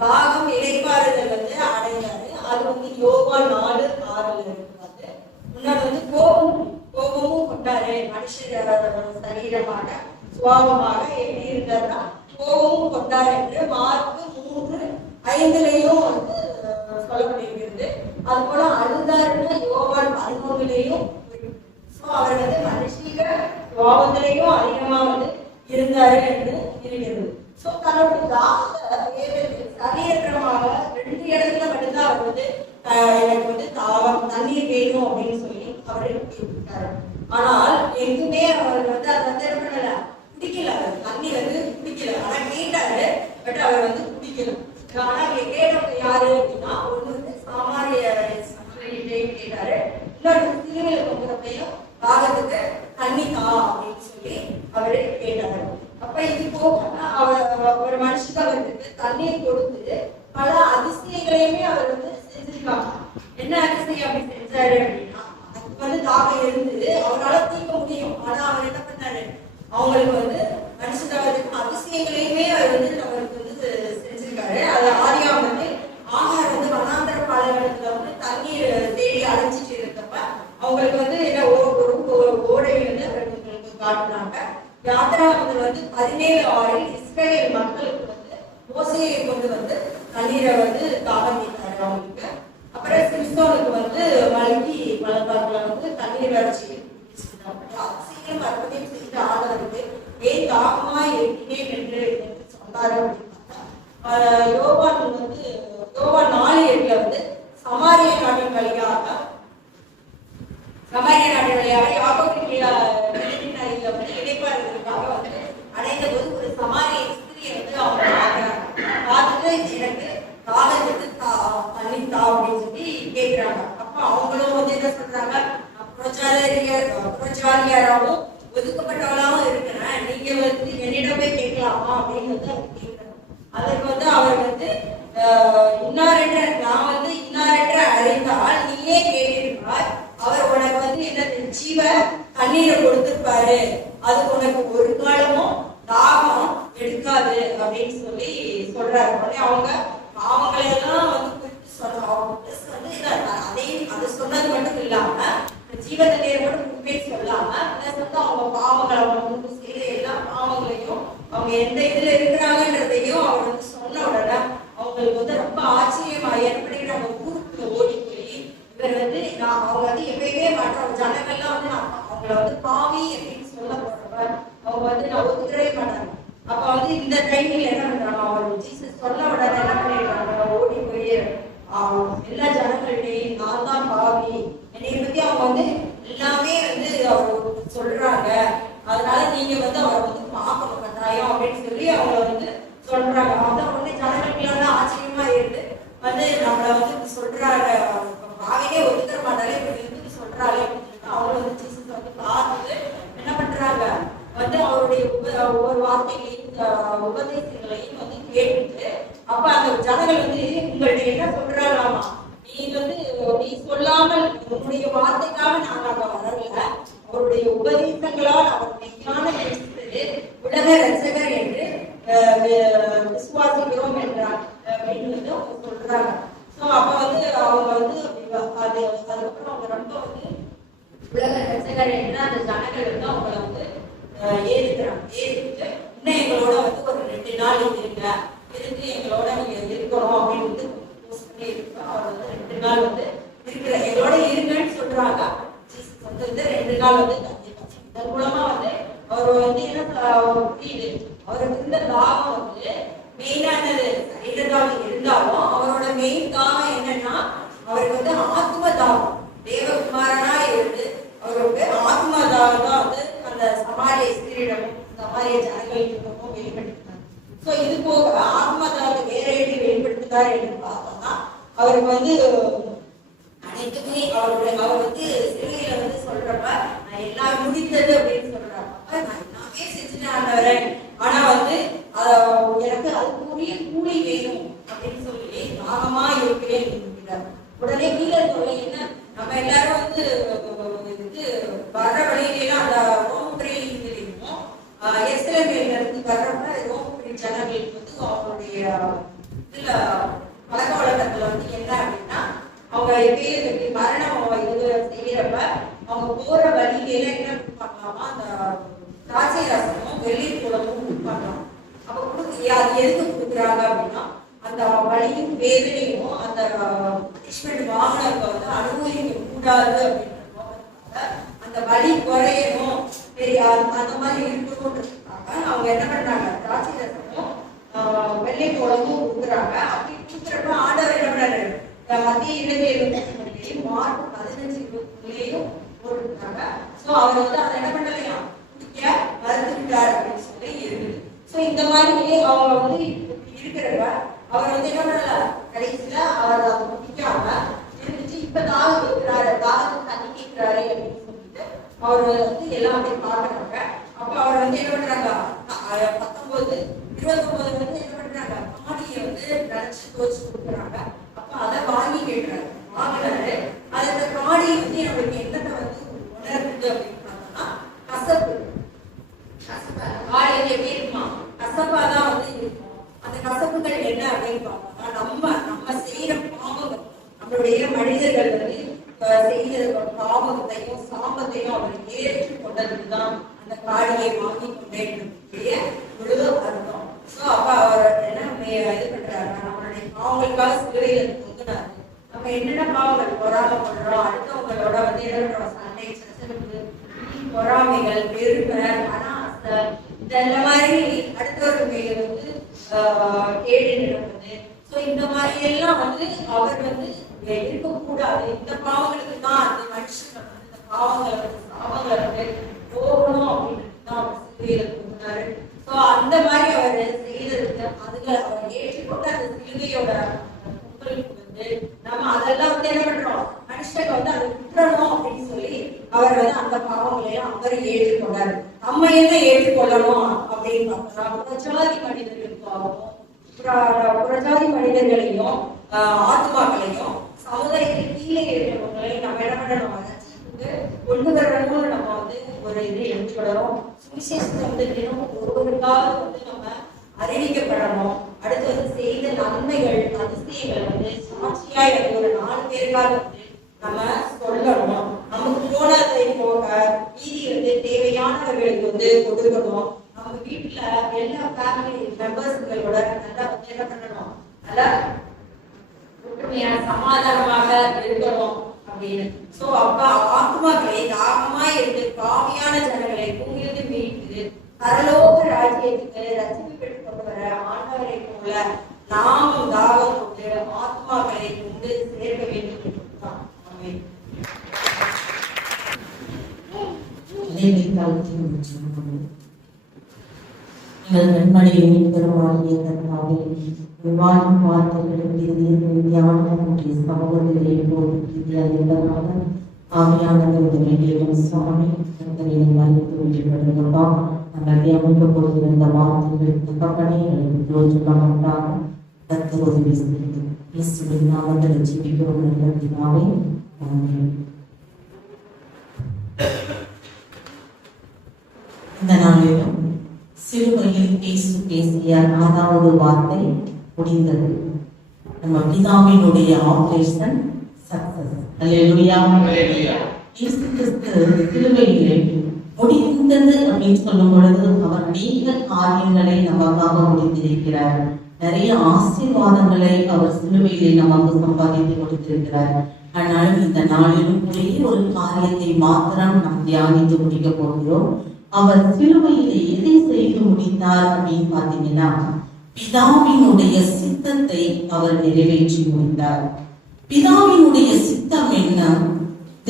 தாகம் இளைப்பாறுதல் வந்து அடைந்தாரு. அது வந்து யோவான் 4:6 இருக்கிறது. முன்னாடி வந்து கோபமும் கொண்டாரு. மனுஷ சரீரமாக சுபாவமாக எப்படி இருந்தாருன்னா கோபமும் கொண்டாரு என்று மார்க் 3:5 வந்து சொல்லப்பட்டிருக்கிறது. அது போல அழுதாருன்னா யோவான் 11 அவர் வந்து மனுஷீக சுபாவத்திலையும் அதிகமா வந்து இருந்தாரு என்று இருக்கிறது. ஸோ தன்னோட தாகத்தை சரியற்றமாக 2 இடத்துல மட்டும்தான் அவர் வந்து எனக்கு வந்து தாகம் தண்ணீர் வேணும் அப்படின்னு சொல்லி அவரு கேட்டிருக்காரு. ஆனால் எங்குமே அவர் வந்து அதை வந்து என்ன பண்ணல, குடிக்கல. அவர் தண்ணி வந்து குடிக்கல. ஆனா கேட்டாரு, பட் அவர் வந்து குடிக்கல. ஆனா கேட்டவங்க யாரு அப்படின்னா ஒண்ணு வந்து சாமானிய கேட்டாரு, இன்னொரு சிலுவையில கொண்டப்பையும் தாகத்துக்கு தண்ணி தா அப்படின்னு சொல்லி அவரு கேட்டாரு. அப்ப இது போக ஒரு மனுஷனுக்கு அவருக்கு தண்ணீர் கொடுத்து பல அதிசயங்களையுமே அவர் வந்து செஞ்சிருக்காங்க. என்ன அதிசயம் அப்படி செஞ்சாரு அப்படின்னா, அதுக்கு வந்து தாகம் இருந்து அவரால் தீர்க்க முடியும். ஆனா அவர் என்ன பண்ணாரு, அவங்களுக்கு வந்து மனுஷனுக்கு அதிசயங்களையுமே அவர் வந்து அவருக்கு வந்து செஞ்சிருக்காரு. அது ஆதியாகமம் வந்து ஆகார் வந்து வனாந்தர பாலைவனத்துல வந்து தண்ணீர் தேடி அழைச்சிட்டு இருக்கப்ப அவங்களுக்கு வந்து என்ன ஒரு ஓடை வந்து அவர்களுக்கு காட்டினாங்க. யாத்திராகமத்தில் வந்து 17 இஸ்ரேல் மக்களுக்கு வந்து மோசேயை கொண்டு வந்து தண்ணீரை வந்து தாகம் தீர்த்தாரு அவங்களுக்கு. அப்புறம் சிம்சோனுக்கு வந்து மல்கி மலப்பாக்களை வந்து தண்ணீர் அரைச்சி அதிசயம் அற்புதம் செய்த ஆதரவுக்கு ஏன் தாகமா இருக்கிறேன் என்று சொன்னாரு அப்படின்னா, யோவான் 4:8 வந்து சமாரிய நாட்டின் வழியாக யாக்கோபின் வந்து இடைப்பாளர்களுக்காக வந்து அடைந்த போது ஒரு சமாரிய ஸ்திரியை வந்து அவங்க பார்த்துட்டு எனக்கு புறஜாதியாராகவும் ஒதுக்கப்பட்டவளாகவும் இருக்கிறேன், நீங்க வந்து என்னிடமே கேட்கலாமா அப்படின்னு வந்து அவர் கேட்கிறார். அதற்கு வந்து அவர் வந்து இன்னாரென்ற நான் வந்து இன்னாரென்ற அறிந்தால் நீயே கேட்டிருப்பாய், அவர் உனக்கு வந்து என்னது ஜீவ தண்ணீரை கொடுத்திருப்பாரு, அது உனக்கு ஒரு காலமும் தாகம் எடுக்காது அப்படின்னு சொல்லி சொல்றாரு. உடனே அவங்க அவங்களையெல்லாம் வந்து குறித்து சொல்றாங்க. அதையும் அது சொன்னது மட்டும் இல்லாம ஜீவ தண்ணீரை மட்டும் முன்பே சொல்லாம பிளஸ் வந்து அவங்க பாவங்களை அவங்க முன்பு செய்த எல்லா பாவங்களையும் அவங்க எந்த இதுல இருக்கிறாங்கன்றதையும் அவர் வந்து சொன்ன உடனே அவங்களுக்கு வந்து ரொம்ப ஆச்சரியமா ஏற்படி நம்ம ஊருக்குள்ள ஓடி போய் இவர் வந்து அவங்க வந்து எப்பயுமே மற்ற ஜனங்கள்லாம் வந்து அவங்கள வந்து பாவி அப்படின்னு சொல்ல போறப்ப அவங்க வந்து நான் ஒத்துக்கவே மாட்டாங்க. அப்ப வந்து இந்த டைமில் என்ன பண்றாங்க, அவர் ஜீசஸ் சொல்ல உடனே என்ன பண்ணிடுறாங்க, ஓடி போய் எல்லா ஜனங்கள்டையும் நான் தான் பாவி, என்னை பத்தி அவங்க வந்து எல்லாமே வந்து அவர் சொல்றாங்க, அதனால நீங்க வந்து அவரை வந்து பார்க்கணும் கட்டாயம் அப்படின்னு சொல்லி அவங்க வந்து சொல்றாங்க. அதான் உடனே ஜனங்களுக்கெல்லாம் ஆச்சரியமா இருந்து வந்து நம்மள வந்து சொல்றாங்க, பாவினே ஒத்துக்கிற மாட்டாலே இப்படி இருந்து சொல்றாளே அப்படின்னு சொல்லிட்டு அவங்க வந்து ஜீசஸ் வந்து பார்த்துட்டு என்ன பண்றாங்க, வந்து அவருடைய ஒவ்வொரு வார்த்தைகளையும் உபதேசங்களையும் வந்து கேட்டுட்டு அப்ப அந்த ஜனங்கள் வந்து உங்கள்ட்ட என்ன சொல்றாங்களாமா, நீ வந்து நீ சொல்லாமல் உன்னுடைய வார்த்தைக்காக நாங்க அங்க வரல, அவருடைய உபதேசங்களால் அவர் மெய்யான உலக ரட்சகர் என்று விசுவாசிக்கிறோம் என்றார் அப்படின்னு வந்து அவங்க சொல்றாங்க. சோ அப்ப வந்து அவங்க வந்து அதுக்கப்புறம் அவங்க ரொம்ப வந்து உலக ரட்சகர் என்று அந்த ஜனங்கள் வந்து அவங்கள வந்து ஏற்றுக்கிறாங்க. ஏற்றுட்டு இன்னும் எங்களோட வந்து ஒரு 2 நாள் இருங்க, இருந்து எங்களோட நீங்க இருக்கணும் அப்படின்னு வந்து அவர் வந்து 2 நாள் வந்து இருக்கிற எங்களோட இருங்கன்னு சொல்றாங்க. வந்து 2 நாள் வந்து இதன் மூலமா வந்து அவர் வந்து என்ன புரியுது, அவருக்கு இருந்த தாகம் வந்து மெயினானது சரீரதாகம் இருந்தாலும் அவரோட மெயின் தாகம் என்னன்னா அவருக்கு வந்து ஆத்ம தாகம், தேவகுமாரனா இருந்து அவருக்கு ஆத்ம தாகம் தான் வந்து அந்த சமாரிய ஸ்திரியிடமும் சமாரிய ஜனங்களிடமும் வெளிப்படுத்தினார். ஸோ இது போக ஆத்ம தாகத்தை வேற எப்படி வெளிப்படுத்துகிறார் என்று பார்த்தோம்னா அவருக்கு வந்து அனைத்துமே அவர் வந்து சிறுவையில வந்து சொல்றப்ப நான் எல்லாம் முடித்தது அப்படின்னு சொல்றாங்க. நான் எல்லாமே செஞ்சுட்டு ஆண்டவரேன், ஆனா வந்து எனக்கு அதுக்குரிய கூலி வேணும் அப்படின்னு சொல்லி தாகமா இருக்கிறேன் என்கிறார். உடனே கீழே சொல்ல என்ன நம்ம எல்லாரும் வந்து வர்ற வழியிலாம் அந்த ரோமபுரியிலும் எஸ்ரேலியில இருந்து வர்றப்ப ரோமபுரி ஜனங்களுக்கு வந்து அவங்களுடைய இதுல பழக்க வழக்கத்துல வந்து என்ன அப்படின்னா அவங்க எப்பயே மரணம் இது செய்யறப்ப அவங்க போற வழியில என்ன கொடுப்பாங்களாமா, அந்த திராட்சை ரசமும் வெள்ளீர் கூடமும் கொடுப்பாங்களாம். அப்ப அது எதுக்கு கொடுக்குறாங்க அப்படின்னா அந்த வலியும் வேதனையும் அந்த பனிஷ்மெண்ட் வாங்கினவங்க வந்து அனுபவிக்க கூடாது அப்படின்றதுக்காக அந்த வலி குறையணும், சரி அந்த மாதிரி இருக்கணும்ன்றதுக்காக அவங்க என்ன பண்றாங்க, திராட்சை ரசமும் வெள்ளீர் கூடமும் கொடுக்குறாங்க. அப்படி கொடுக்குறப்ப ஆண்டவர் என்ன பண்றாரு, மத்திய 27 மார்க் 15-20 போட்டுருக்காங்க. ஸோ அவர் வந்து அதை என்ன பண்ணலையா குடிக்க மறுத்துட்டார் அப்படின்னு சொல்லி இருக்குது. ஸோ இந்த மாதிரி அவங்க வந்து இருக்கிறப்ப அவர் வந்து என்ன பண்ணல, கடைசியில அவர் அதை குடிக்காம இருந்துச்சு. இப்ப தாகம் கேட்கிறாரு, தாகத்துக்கு தண்ணி கேட்கிறாரு அப்படின்னு சொல்லிட்டு அவர் வந்து எல்லாம் அப்படி பாக்குறாங்க. அப்ப அவர் வந்து என்ன பண்றாங்க, 19-29 வந்து என்ன பண்றாங்க, பாடியை வந்து நினைச்சு தோச்சு கொடுக்குறாங்க. அப்ப அதை வாங்கி கேட்கிறாரு, வாங்கினாரு. அந்த காடி வந்து நம்மளுக்கு என்னத்தை வந்து உணர்ந்து அப்படின்னு பார்த்தோம்னா கசப்பு. காடி எப்படி இருக்குமா, கசப்பாதான் வந்து இருக்கும். அந்த கசப்புகள் என்ன அப்படின்னு பார்த்தோம்னா நம்ம செய்யற பாவங்கள், நம்மளுடைய மனிதர்கள் வந்து செய்கிற பாவத்தையும் சாபத்தையும் அவர் ஏற்றுக்கொண்டதுதான் அந்த காடியை வாங்கி கொண்டேன் முழு அர்த்தம். ஸோ அப்ப அவர் என்ன இது பண்றாரு, நம்மளுடைய பாவங்களுக்காக சிலுவையில தொங்குனாரு. நம்ம என்னென்ன பாவங்கள் பொறாமை பண்றோம், அடுத்தவங்களோட வந்து என்ன சண்டை சச்சரவு பொறாமைகள் பெருமை அனாசை இந்த மாதிரி அடுத்தவர்கள் மேல வந்து கேடு நடக்குது. ஸோ இந்த மாதிரி எல்லாம் வந்து அவர் வந்து இருக்கக்கூடாது. இந்த பாவங்களுக்கு தான் அந்த மனுஷன் வந்து இந்த பாவங்களை வந்து சாபங்களை வந்து போகணும் அப்படின்னு தான் அவர் சிலுவையில தொங்குனாரு. ஸோ அந்த மாதிரி அவர் செய்யறதுக்கு அதுல அவர் ஏற்றுக்கொண்டு அந்த சிலுவையோட பொங்கலுக்கு வந்து நம்ம அதெல்லாம் வந்து என்ன பண்றோம், மனுஷங்க வந்து அதை விட்டுறணும் அப்படின்னு சொல்லி அவர் வந்து அந்த பாவங்களையும் அவர் ஏற்றுக்கொண்டார். நம்ம என்ன ஏற்றுக்கொள்ளணும் அப்படின்னு பார்த்தோம்னா புறஜாதி மனிதர்களுக்காகவும் புறஜாதி மனிதர்களையும் ஆத்மாக்களையும் சமுதாயத்தில் கீழே இருக்கிறவங்களையும் நம்ம என்ன பண்ணணும், கொண்டு வரணும்னு நம்ம வந்து ஒரு இது எடுத்துக்கொள்ளணும். சுவிசேஷத்தை வந்து தினமும் ஒருவருக்காக வந்து நம்ம அறிவிக்கப்படணும். அடுத்து வந்து செய்த நன்மைகள் அதிசயங்கள் வந்து சாட்சியா ஒரு 4 பேருக்காக வந்து நம்ம சொல்லணும். நமக்கு போனதை போக மீதி வந்து தேவையானவர்களுக்கு வந்து கொடுக்கணும். நம்ம வீட்டுல எல்லா ஃபேமிலி மெம்பர்ஸ்களோட நல்லா வந்து என்ன பண்ணணும், நல்லா ஒற்றுமையா சமாதானமாக இருக்கணும் அப்படின்னு. சோ அப்ப ஆத்மாக்களை தாகமா இருந்து காவியான ஜனங்களை பூமியிலிருந்து மீட்டு பரலோக ராஜ்யத்துக்கு ரட்சிப்பு பெற்று கொண்டு வர ஆண்டவரை போல நாமும் தாகம் கொண்டு ஆத்மாக்களை கொண்டு சேர்க்க வேண்டும் என்றுதான். எங்கள் நன்மனையின் பெருமாளிய கர்த்தாவே, வாழும் வார்த்தைகளுக்கு தியானமுடைய சமூகத்திலே போதுமாக ஆவியானது வேண்டியும் சுவாமி கர்த்தரை மறைத்து விடுபடுகிறப்பா. நாங்கள் தியானிக்க போகிற வார்த்தைகள் தகப்பனே எங்களுக்கு பிரயோஜனமாக கர்த்தர் உதவி செய்து இயேசுவின் நாமத்தில் ஜெபிக்கிறோம் நல்ல பிதாவே. ஆமென். இந்த நாளிலும் சிலுவையில் இயேசு பேசிய 4வது வார்த்தை முடிந்தது. நம்ம பிதாவினுடைய ஆபரேஷன் சக்சஸ். அல்லேலூயா. இயேசு கிறிஸ்து சிலுவையிலே முடிந்தது அப்படின்னு சொல்லும் பொழுது அவர் அநேக காரியங்களை நமக்காக முடித்திருக்கிறார். நிறைய ஆசீர்வாதங்களை அவர் சிலுவையிலே நமக்கு சம்பாதித்து கொடுத்திருக்கிறார். ஆனாலும் இந்த நாளிலும் ஒரே ஒரு காரியத்தை மாத்திரம் நாம் தியானித்து முடிக்க போகிறோம். அவர் சிலுவையிலே எதை செய்து முடித்தார் அப்படின்னு பாத்தீங்கன்னா, பிதாவினுடைய சித்தத்தை அவர் நிறைவேற்றி முடித்தார். பிதாவினுடைய சித்தம் என்ன?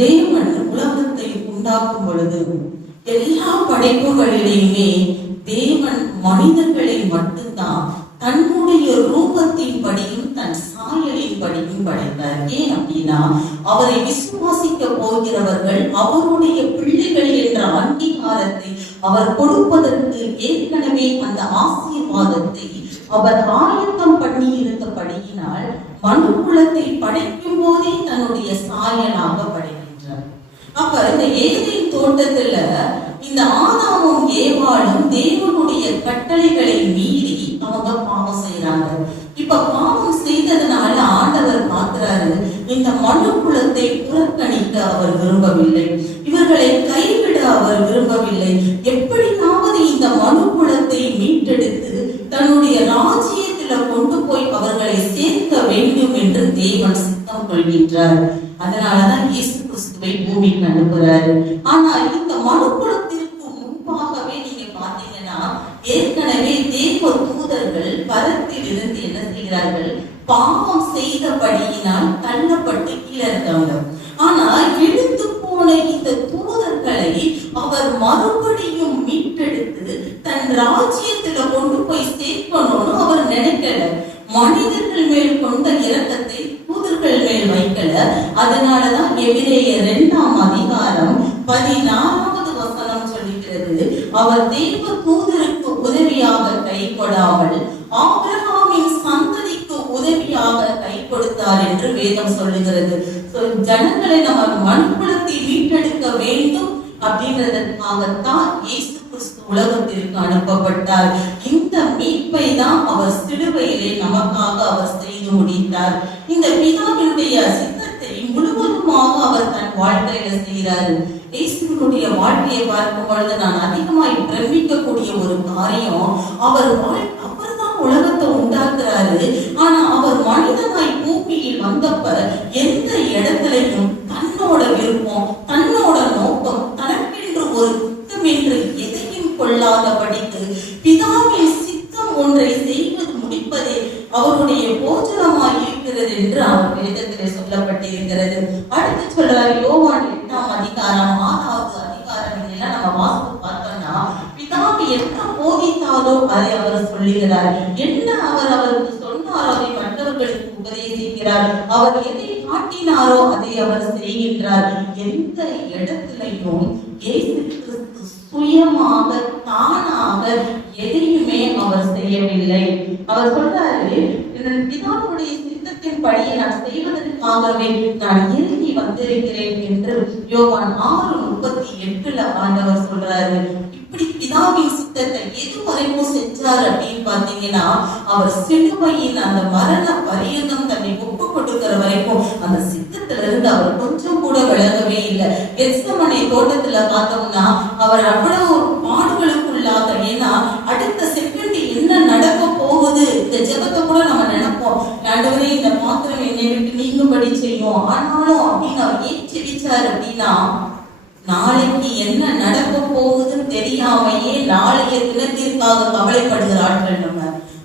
தேவன் உலகத்தை உண்டாக்கும் பொழுது எல்லா படைப்புகளிலேயுமே தேவன் மனிதர்களை மட்டும்தான் தன்னுடைய ரூபத்தின் படியும் தன் சாயலின் படியும் படைத்தார். ஏன் அப்படின்னா, அவரை விசுவாசிக்க போகிறவர்கள் அவருடைய பிள்ளைகள் என்ற அங்கீகாரத்தை அவர் கொடுப்பதற்கு ஏற்கனவே அந்த ஆசீர்வாதத்தை அவர் ஆயத்தம் பண்ணி இருந்தபடியினால் மனு குலத்தை படைக்கும் போதே தன்னுடைய சாயலாக படைக்கின்றார். அப்ப இந்த ஏதேன் தோட்டத்துல இந்த ஆதாமும் ஏவாளும் தேவனுடைய கட்டளைகளை மீறி அவங்க பாவம் செய்யறாங்க. இப்ப பாவம் செய்ததுனால ஆண்டவர் பார்க்கிறாரு, இந்த மனு குலத்தை புறக்கணிக்க அவர் விரும்பவில்லை, இவர்களை கைவிட அவர் விரும்பவில்லை. எப்படியாவது இந்த மனு குலத்தை மீட்டெடுத்து தன்னுடைய ராஜ்யத்துல கொண்டு போய் அவர்களை சேர்க்க வேண்டும் என்று தேவன் சித்தம் கொள்கின்றார். அதனாலதான் இயேசு கிறிஸ்துவை பூமிக்கு அனுப்புறாரு. ஆனா இந்த மனு குலத்திற்கு முன்பாகவே நீங்க பாத்தீங்கன்னா, ஏற்கனவே தேவ தூதர்கள் பரத்தில் இருந்து என்ன செய்கிறார்கள், பாவம் செய்தபடியினால் தள்ளப்பட்டு கீழே இருக்காங்க. ஆனா எடுத்து போன இந்த தூதர்களை அவர் மறுபடியும் மீட்டெடுத்து தன் ராஜ்யத்துல கொண்டு போய் சேர்க்கணும்னு அவர் நினைக்கல. மனிதர்கள் மேல் கொண்ட இரக்கத்தை தூதர்கள் மேல் வைக்கல. அதனாலதான் எபிரேயர் 2ஆம் அதிகாரம் 16வது வசனம் சொல்லுகிறது, அவர் தேவ தூதருக்கு உதவியாக கை கொடாமல் ஆபிரகாமின் சந்ததிக்கு உதவியாக கை கொடுத்தார் என்று வேதம் சொல்லுகிறது. ஜனங்களை நம்ம மனுக்குலத்தை மீட்டெடுக்க வேண்டும் அப்படின்றதற்காகத்தான் இயேசு கிறிஸ்து உலகத்திற்கு அனுப்பப்பட்டார். இந்த மீட்பை தான் அவர் சிலுவையிலே நமக்காக அவர் செய்து முடித்தார். இந்த பிதாவினுடைய சித்தத்தை முழுவதுமாக அவர் தன் வாழ்க்கையில செய்கிறார். இயேசுவினுடைய வாழ்க்கையை பார்க்கும் பொழுது நான் அதிகமாய் பிரமிக்கக்கூடிய ஒரு காரியம், அவர்தான் உலகத்தை உண்டாக்குறாரு. ஆனா அவர் மனிதனாய் பூமியில் வந்தப்ப எந்த இடத்துலையும் தன்னோட விருப்பம், தன்னோட நோக்கம், தனக்கென்று ஒரு திட்டம் என்று எதையும் கொள்ளாதபடிக்கு பிதாவின் சித்தம் ஒன்றை செய்வது முடிப்பதே அவருடைய போஜனமாய் இருக்கிறது என்று அவர் வேதத்திலே சொல்லப்பட்டிருக்கிறது. அடுத்து சொல்றார் யோவான் 8ஆம் அதிகாரம் 6வது அதிகாரம் இதெல்லாம் நம்ம வாசித்து பார்த்தோம்னா, பிதாவை என்ன போதித்தாரோ அதை அவர் சொல்லுகிறார். என்ன அவர் அவருக்கு சொன்னாரோ அதை மற்றவர்களுக்கு உபதேசிக்கிறார். அவர் எதை காட்டினாரோ அதை அவர் செய்கின்றார். எந்த இடத்திலையும் இயேசு கிறிஸ்து சுயமாக தானாக எதையுமே அவர் செய்யவில்லை. அவர் சொல்றாரு, பிதாவுடைய சித்தத்தின் படியை நான் செய்வதற்காகவே நான் இறங்கி வந்திருக்கிறேன் என்று யோவான் 6:38 ஆண்டவர் சொல்றாரு. இப்படி பிதாவின் சித்தத்தை எது வரைக்கும் செஞ்சார் அப்படின்னு பாத்தீங்கன்னா, அவர் சிலுவையின் அந்த மரண பரியந்தம் தன்னை ஒப்பு கொடுக்கிற வரைக்கும் அந்த சித்தத்துல இருந்து அவர் கொஞ்சம் கூட விலகவே இல்லை. கெத்செமனே தோட்டத்துல பார்த்தோம்னா அவர் அவ்வளவு பாடுகளுக்குள்ளாக, ஏன்னா அடுத்த செகண்ட் என்ன நடக்க போகுது, இந்த ஜெபத்தை கூட நம்ம நினைப்போம், ஆண்டவரே இந்த பாத்திரம் என்னை விட்டு நீங்கும்படி செய்யும். ஆனாலும் அப்படின்னு அவர் ஏன் செபிச்சார் அப்படின்னா, நாளைக்கு என்ன நடக்க போகுதுன்னு தெரியாமையே நாளைய தினத்திற்காக கவலைப்படுகிற ஆட்கள் நம்ம.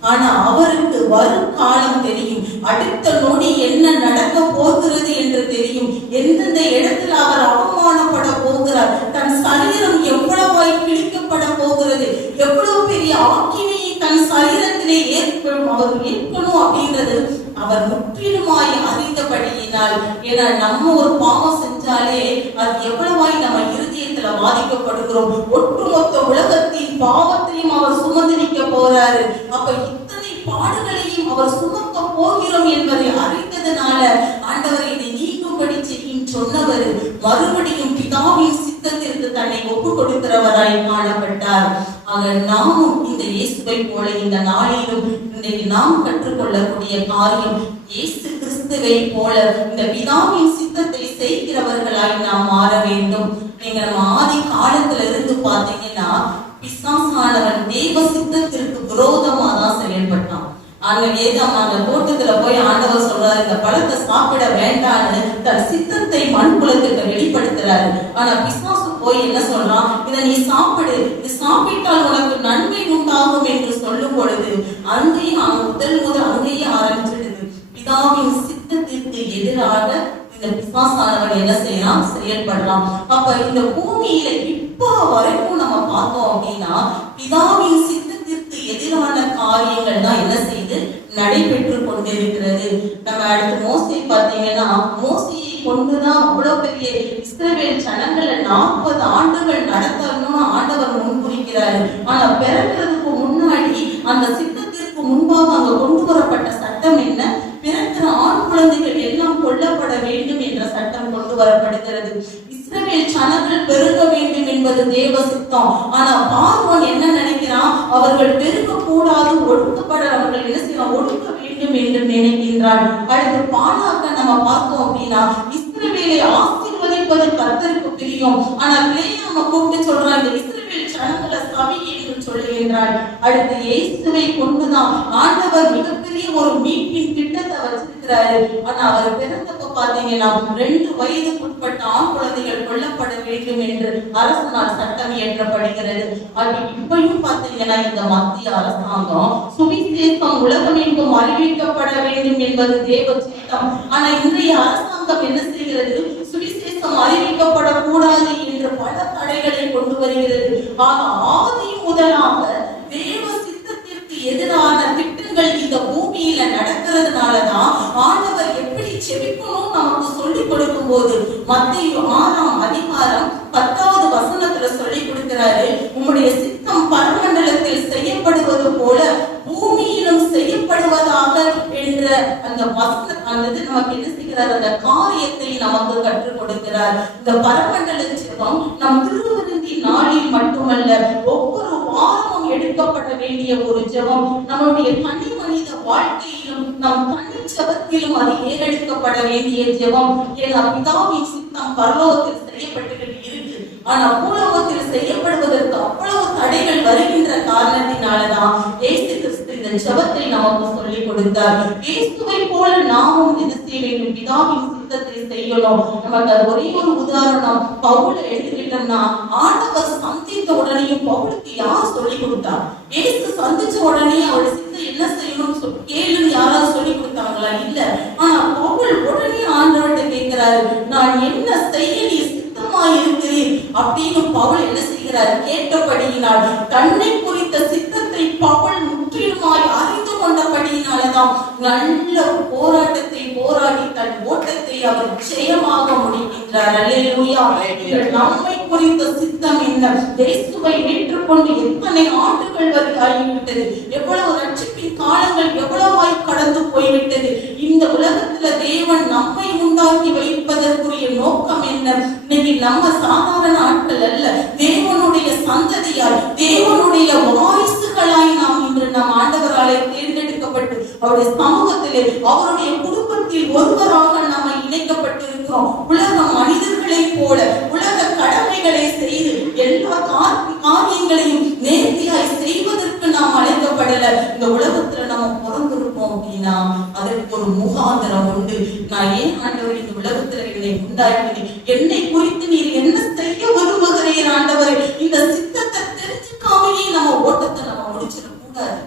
ஆனா அவருக்கு வரும் காலம் தெரியும், அடுத்த நொடி என்ன நடக்க போகிறது என்று தெரியும், எந்தெந்த இடத்துல அவர் அவமானப்பட போகிறார், தன் சரீரம் எவ்வளவாய் கிழிக்கப்பட போகிறது, எவ்வளவு பெரிய ஆக்கினையை தன் சரீரத்திலே அவர் ஏற்கணும் அப்படின்றது அவர் முற்றிலுமாய் அறிந்தபடியினால். ஏன்னா நம்ம ஒரு பாவம் செஞ்சாலே அது எவ்வளவாய் நம்ம இருதயத்துல பாதிக்கப்படுகிறோம். ஒட்டுமொத்த உலகத்தின் பாவத்தையும் அவர் சுமந்திரிக்க போறாரு. அப்ப இத்தனை பாடுகளையும் அவர் சுமக்க போகிறோம் என்பதை அறிந்ததுனால ஆண்டவர் இதை நீக்கும்படி செய்யும் சொன்னவர் மறுபடியும் பிதாவின் சித்தத்திற்கு தன்னை ஒப்பு கொடுக்கிறவராய் காணப்பட்டார். ஆக நாமும் இந்த இயேசுவை போல இந்த நாளிலும் இன்றைக்கு நாம் கற்றுக்கொள்ளக்கூடிய காரியம், இயேசு கிறிஸ்துவை போல இந்த பிதாவின் சித்தத்தை செய்கிறவர்களாய் நாம் மாற வேண்டும். நீங்க நம்ம ஆதி காலத்துல இருந்து பாத்தீங்கன்னா, பிசாசானவன் தேவ சித்தத்திற்கு விரோதமா தான் செயல்பட்டான். அந்த தோட்டத்துல போய் ஆண்டவர் சொல்றாரு, இந்த பழத்தை சாப்பிட வேண்டான்னு தன் சித்தத்தை மண் குலத்துக்கு வெளிப்படுத்துறாரு. ஆனா பிசாசு போய் என்ன சொல்றான், இதை நீ சாப்பிடு, இது சாப்பிட்டால் உனக்கு நன்மை உண்டாகும் என்று சொல்லும் பொழுது அங்கேயும் முதல் அங்கேயே ஆரம்பிச்சிடுது. பிதாவின் சித்தத்திற்கு எதிராக இந்த பிசாசானவன் என்ன செய்யலாம், செயல்படலாம். அப்ப இந்த பூமியில இப்ப வரைக்கும் நம்ம பார்த்தோம் அப்படின்னா, பிதாவின் சித்தத்திற்கு எதிரான காரியங்கள் தான் என்ன செய்து நடைபெற்று கொண்டிருக்கிறது. நம்ம அடுத்து மோசே பார்த்தீங்கன்னா, மோசையை கொண்டுதான் அவ்வளவு பெரிய இஸ்ரவேல் ஜனங்களை 40 ஆண்டுகள் நடத்தணும்னு ஆண்டவர் முன்குறிக்கிறாரு. ஆனா பிறக்கிறதுக்கு முன்னாடி அந்த சித்தத்திற்கு முன்பாக அங்க கொண்டு வரப்பட்ட சட்டம் என்ன, பிறக்கிற ஆண் குழந்தைகள் எல்லாம் கொல்லப்பட வேண்டும் என்ற சட்டம் கொண்டு வரப்படுகிறது. இஸ்ரவேல் ஜனங்கள் பெருக வேண்டும் என்பது தேவ சித்தம். ஆனா பார்வோன் என்ன நினைக்கிறான், அவர்கள் பெருக கூடாது, ஒடுக்கப்பட அவர்கள் என்ன செய்யலாம், ஒடுக்க வேண்டும் என்று நினைக்கின்றான். அடுத்து பாலாக்க நம்ம பார்த்தோம் அப்படின்னா, இஸ்ரவேலை ஆசீர்வதிப்பது கர்த்தருக்கு பிரியம். ஆனா பிலேயாமை கூப்பிட்டு சொல்றாங்க, இஸ்ரவேல் ஜனங்களை சபை என்று சொல்லுகின்றார். அடுத்து இயேசுவை கொண்டுதான் ஆண்டவர் மிகப்பெரிய ஒரு மீட்பின் திட்டத்தை வச்சிருக்கிறாரு. ஆனா அவர் பிறந்தப்ப பாத்தீங்கன்னா 2 வயதுக்குட்பட்ட ஆண் குழந்தைகள் கொல்லப்பட வேண்டும் என்று அரசனால் சட்டம் இயற்றப்படுகிறது. இப்பயும் பாத்தீங்கன்னா இந்த மத்திய அரசாங்கம் சுவிசேஷம் உலகமெங்கும் அறிவிக்கப்பட வேண்டும் என்பது தேவ சித்தம். ஆனா இன்றைய அரசாங்கம் என்ன செய்கிறது, சுவிசேஷம் அறிவிக்கப்படக்கூடாது என்று பல தடைகளை கொண்டு வருகிறது. ஆக ஆதி முதலாக தேவ சித்தத்திற்கு எதிரான திட்டங்கள் இந்த பூமியில நடக்கிறதுனாலதான் ஆண்டவர் எப்படி செபிக்கணும் நமக்கு சொல்லிக் கொடுக்கும் போது மத்தேயு 6:10 வசனத்துல சொல்லிக் கொடுக்கிறாரு, உம்முடைய சித்தம் பரமண்டலத்தில் செய்யப்படுவது போல பூமியிலும் செய்யப்படுவதாக என்ற அந்த வசனமானது நமக்கு என்ன செய்கிறார், அந்த காரியத்தை நமக்கு கற்றுக் கொடுக்கிறார். இந்த பரமண்டல ஜெபம் நம் திருவிருந்தி நாளில் மட்டுமல்ல, ஒவ்வொரு வாரமும் எடுக்கப்பட வேண்டிய ஒரு ஜெபம். நம்முடைய தனி மனித வாழ்க்கையிலும் நம் தனி ஜெபத்திலும் அது ஏறெடுக்கப்பட வேண்டிய ஜெபம். ஏன்னா பிதாவின் சித்தம் பரலோகத்தில் செய்யப்பட்டு இருக்கு. ஆனா பூலோகத்தில் செய்யப்படுவதற்கு அவ்வளவு தடைகள் வருகின்ற காரணத்தினாலதான் இயேசு கிறிஸ்து இந்த ஜெபத்தை நமக்கு சொல்லிக் கொடுத்தார். இயேசுவை போல நாமும் என்ன செய்ய வேண்டும், பிதாவின் சித்தத்தை செய்யணும். நமக்கு அது ஒரே ஒரு உதாரணம், பவுல எடுத்துக்கிட்டோம்னா, ஆண்டவர் சந்தித்த உடனேயும் பவுலுக்கு யார் சொல்லிக் கொடுத்தார்? இயேசு சந்திச்ச உடனே அவருடைய சித்தம் என்ன செய்யணும்னு கேளுன்னு யாராவது சொல்லி கொடுத்தாங்களா? இல்ல. ஆனா பவுல் உடனே ஆண்டவர்கிட்ட கேட்கிறாரு, நான் என்ன செய்ய நீ இருக்கிறேன் அப்படின்னு பவுல் என்ன செய்கிறார், கேட்டபடியினால் தன்னை குறித்த சித்தத்தை பவுல் முற்றிலுமாய் அறிந்து கொண்டபடியினாலதான் நல்ல போராட்டத்தை போராடி தன் ஓட்டத்தை அவர் ஜெயமாக முடிக்கின்றார். அல்லேலூயா. நம்மை குறித்த சித்தம் என்ன? இயேசுவை ஏற்றுக்கொண்டு எத்தனை ஆண்டுகள் வரை ஆகிவிட்டது, எவ்வளவு ரட்சிப்பின் காலங்கள் எவ்வளவாய் கடந்து போய்விட்டது. இந்த உலகத்துல தேவன் நம்மை உண்டாக்கி வைப்பதற்குரிய நோக்கம் என்ன? இன்னைக்கு நம்ம சாதாரண ஆட்கள் அல்ல, தேவனுடைய சந்ததியாய் தேவனுடைய வாரிசுகளாய் நாம் இன்று நம் ஆண்டவராலே தேர்ந்தெடுக்கப்பட்டு அவருடைய சமூகத்திலே அவருடைய குடும்பத்தில் ஒருவராக நாம இணைக்கப்பட்டு இருக்கிறோம். உலக மனிதர்களை போல உலக கடமைகளை செய்து எல்லா காரியங்களையும் நேர்த்தியாய் செய்வதற்கு நாம் அழைக்கப்படல. இந்த உலகத்துல நம்ம பிறந்திருப்போம் அப்படின்னா அதற்கு ஒரு முகாந்திரம் உண்டு. நான் ஏன் ஆண்டவர் இந்த உலகத்துல என்னை உண்டாக்கினேன், என்னை குறித்து நீர் என்ன செய்ய விரும்புகிறீர் ஆண்டவரே, இந்த சித்தத்தை தெரிஞ்சுக்காமையே நம்ம ஓட்டத்தை நம்ம முடிச்சிட கூடாது.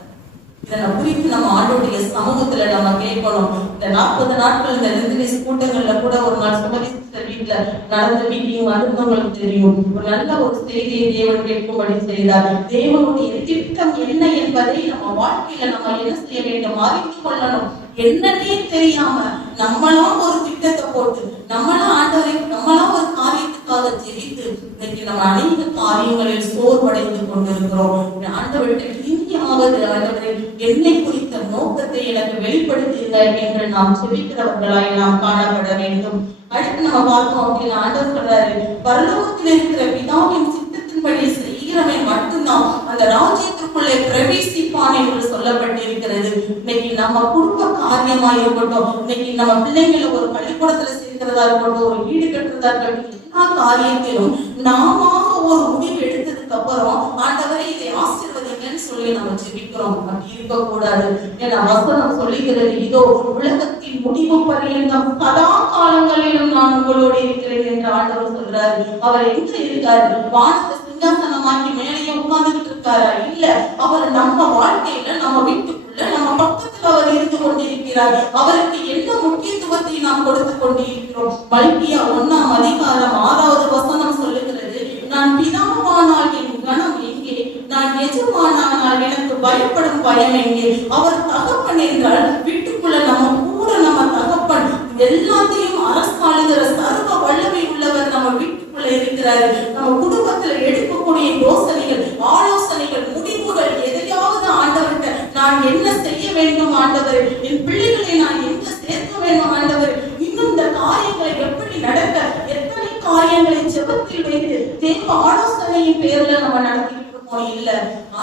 இதனை குறித்து நம்ம ஆண்டோடைய சமூகத்துல நம்ம கேட்கணும். இந்த 40 நாட்கள் இந்த ரெண்டு கூட்டங்கள்ல கூட ஒரு நாள் சுமதி வீட்டுல நடந்த மீட்டிங் அனுபவங்களுக்கு தெரியும். ஒரு நல்ல ஒரு செய்தியை தேவன் கேட்கும்படி செய்தார். தேவனுடைய திட்டம் என்ன என்பதை நம்ம வாழ்க்கையில நம்ம என்ன செய்ய வேண்டும், அறிந்து கொள்ளணும். என்னன்னே தெரியாம நம்மளா ஒரு திட்டத்தை போட்டு நம்மளா ஆண்டவரை நம்மளா ஒரு காரியத்துக்காக ஜெயித்து இன்னைக்கு நம்ம அனைத்து காரியங்களில் சோர்வடைந்து கொண்டிருக்கிறோம். ஆண்டவர்கிட்ட இனியாவது ஆண்டவரை என்னை குறித்த நோக்கத்தை எனக்கு வெளிப்படுத்துங்கள் என்று நாம் செபிக்கிறவர்களாய் நாம் காணப்பட வேண்டும். அடுத்து நம்ம பார்த்தோம் அப்படின்னு ஆண்டவர் சொல்றாரு, பரலோகத்தில் இருக்கிற பிதாவின் சித்தத்தின்படி செய்கிறவன் மட்டும்தான் அந்த ராஜ்யத்திற்குள்ளே பிரவேசிப்பான் என்று சொல்லப்பட்டிருக்கிறது. இன்னைக்கு நம்ம குடும்ப காரியமா இருக்கட்டும், இன்னைக்கு நம்ம பிள்ளைங்களை ஒரு பள்ளிக்கூடத்துல சேர்க்கிறதா இருக்கட்டும், ஒரு வீடு கட்டுறதா இருக்கட்டும், எல்லா காரியத்திலும் நாம ஒரு முடிவு எடுத்ததுக்கு அப்புறம் ஆண்டவரை இதை ஆசீர்வதிங்கன்னு சொல்லி நம்ம ஜெபிக்கிறோம். அப்படி இருக்க கூடாது. ஏன்னா வசனம் சொல்லுகிறது, இதோ உலகத்தின் முடிவு பரியந்தம் சதா காலங்களிலும் நான் உங்களோடு இருக்கிறேன் என்று ஆண்டவர் சொல்றாரு. அவர் எங்க இருக்காரு? வானத்தை சிங்காசனமாக்கி மேலேயே உட்கார்ந்துட்டு இருக்காரா? இல்ல, அவர் நம்ம வாழ்க்கையில நம்ம வீட்டுக்குள்ள நம்ம பக்கத்துல அவர் இருந்து கொண்டிருக்கிறார். அவருக்கு என்ன முக்கியத்துவத்தை நாம் கொடுத்து கொண்டிருக்கிறோம். மல்கியா 1ஆம் அதிகாரம் 6வது வசனம் சொல்லுகிறது, நான் பிதாவானால் என் கணம் எங்கே, நான் எஜமானானால் எனக்கு பயப்படும் பயம் எங்கே. அவர் தகப்பன் என்றால் வீட்டுக்குள்ள நம்ம கூட நம்ம தகப்பன் எல்லாத்தையும் அரசாளுகிற சர்வ வல்லமை உள்ளவர் நம்ம வீட்டுக்குள்ள இருக்கிறாரு. நம்ம குடும்பத்துல எடுக்கக்கூடிய யோசனைகள், ஆலோசனைகள், முடிவுகள் எதையாவது ஆண்டவர்கிட்ட நான் என்ன செய்ய வேண்டும் ஆண்டவர், என் பிள்ளைகளை நான் எங்க சேர்க்க வேண்டும் ஆண்டவர், இன்னும் இந்த காரியங்களை எப்படி நடக்க, எத்தனை காரியங்களை ஜெபத்தில் வைத்து தேவ ஆலோசனையின் பேர்ல நம்ம நடத்திட்டு இருக்கோம். இல்ல,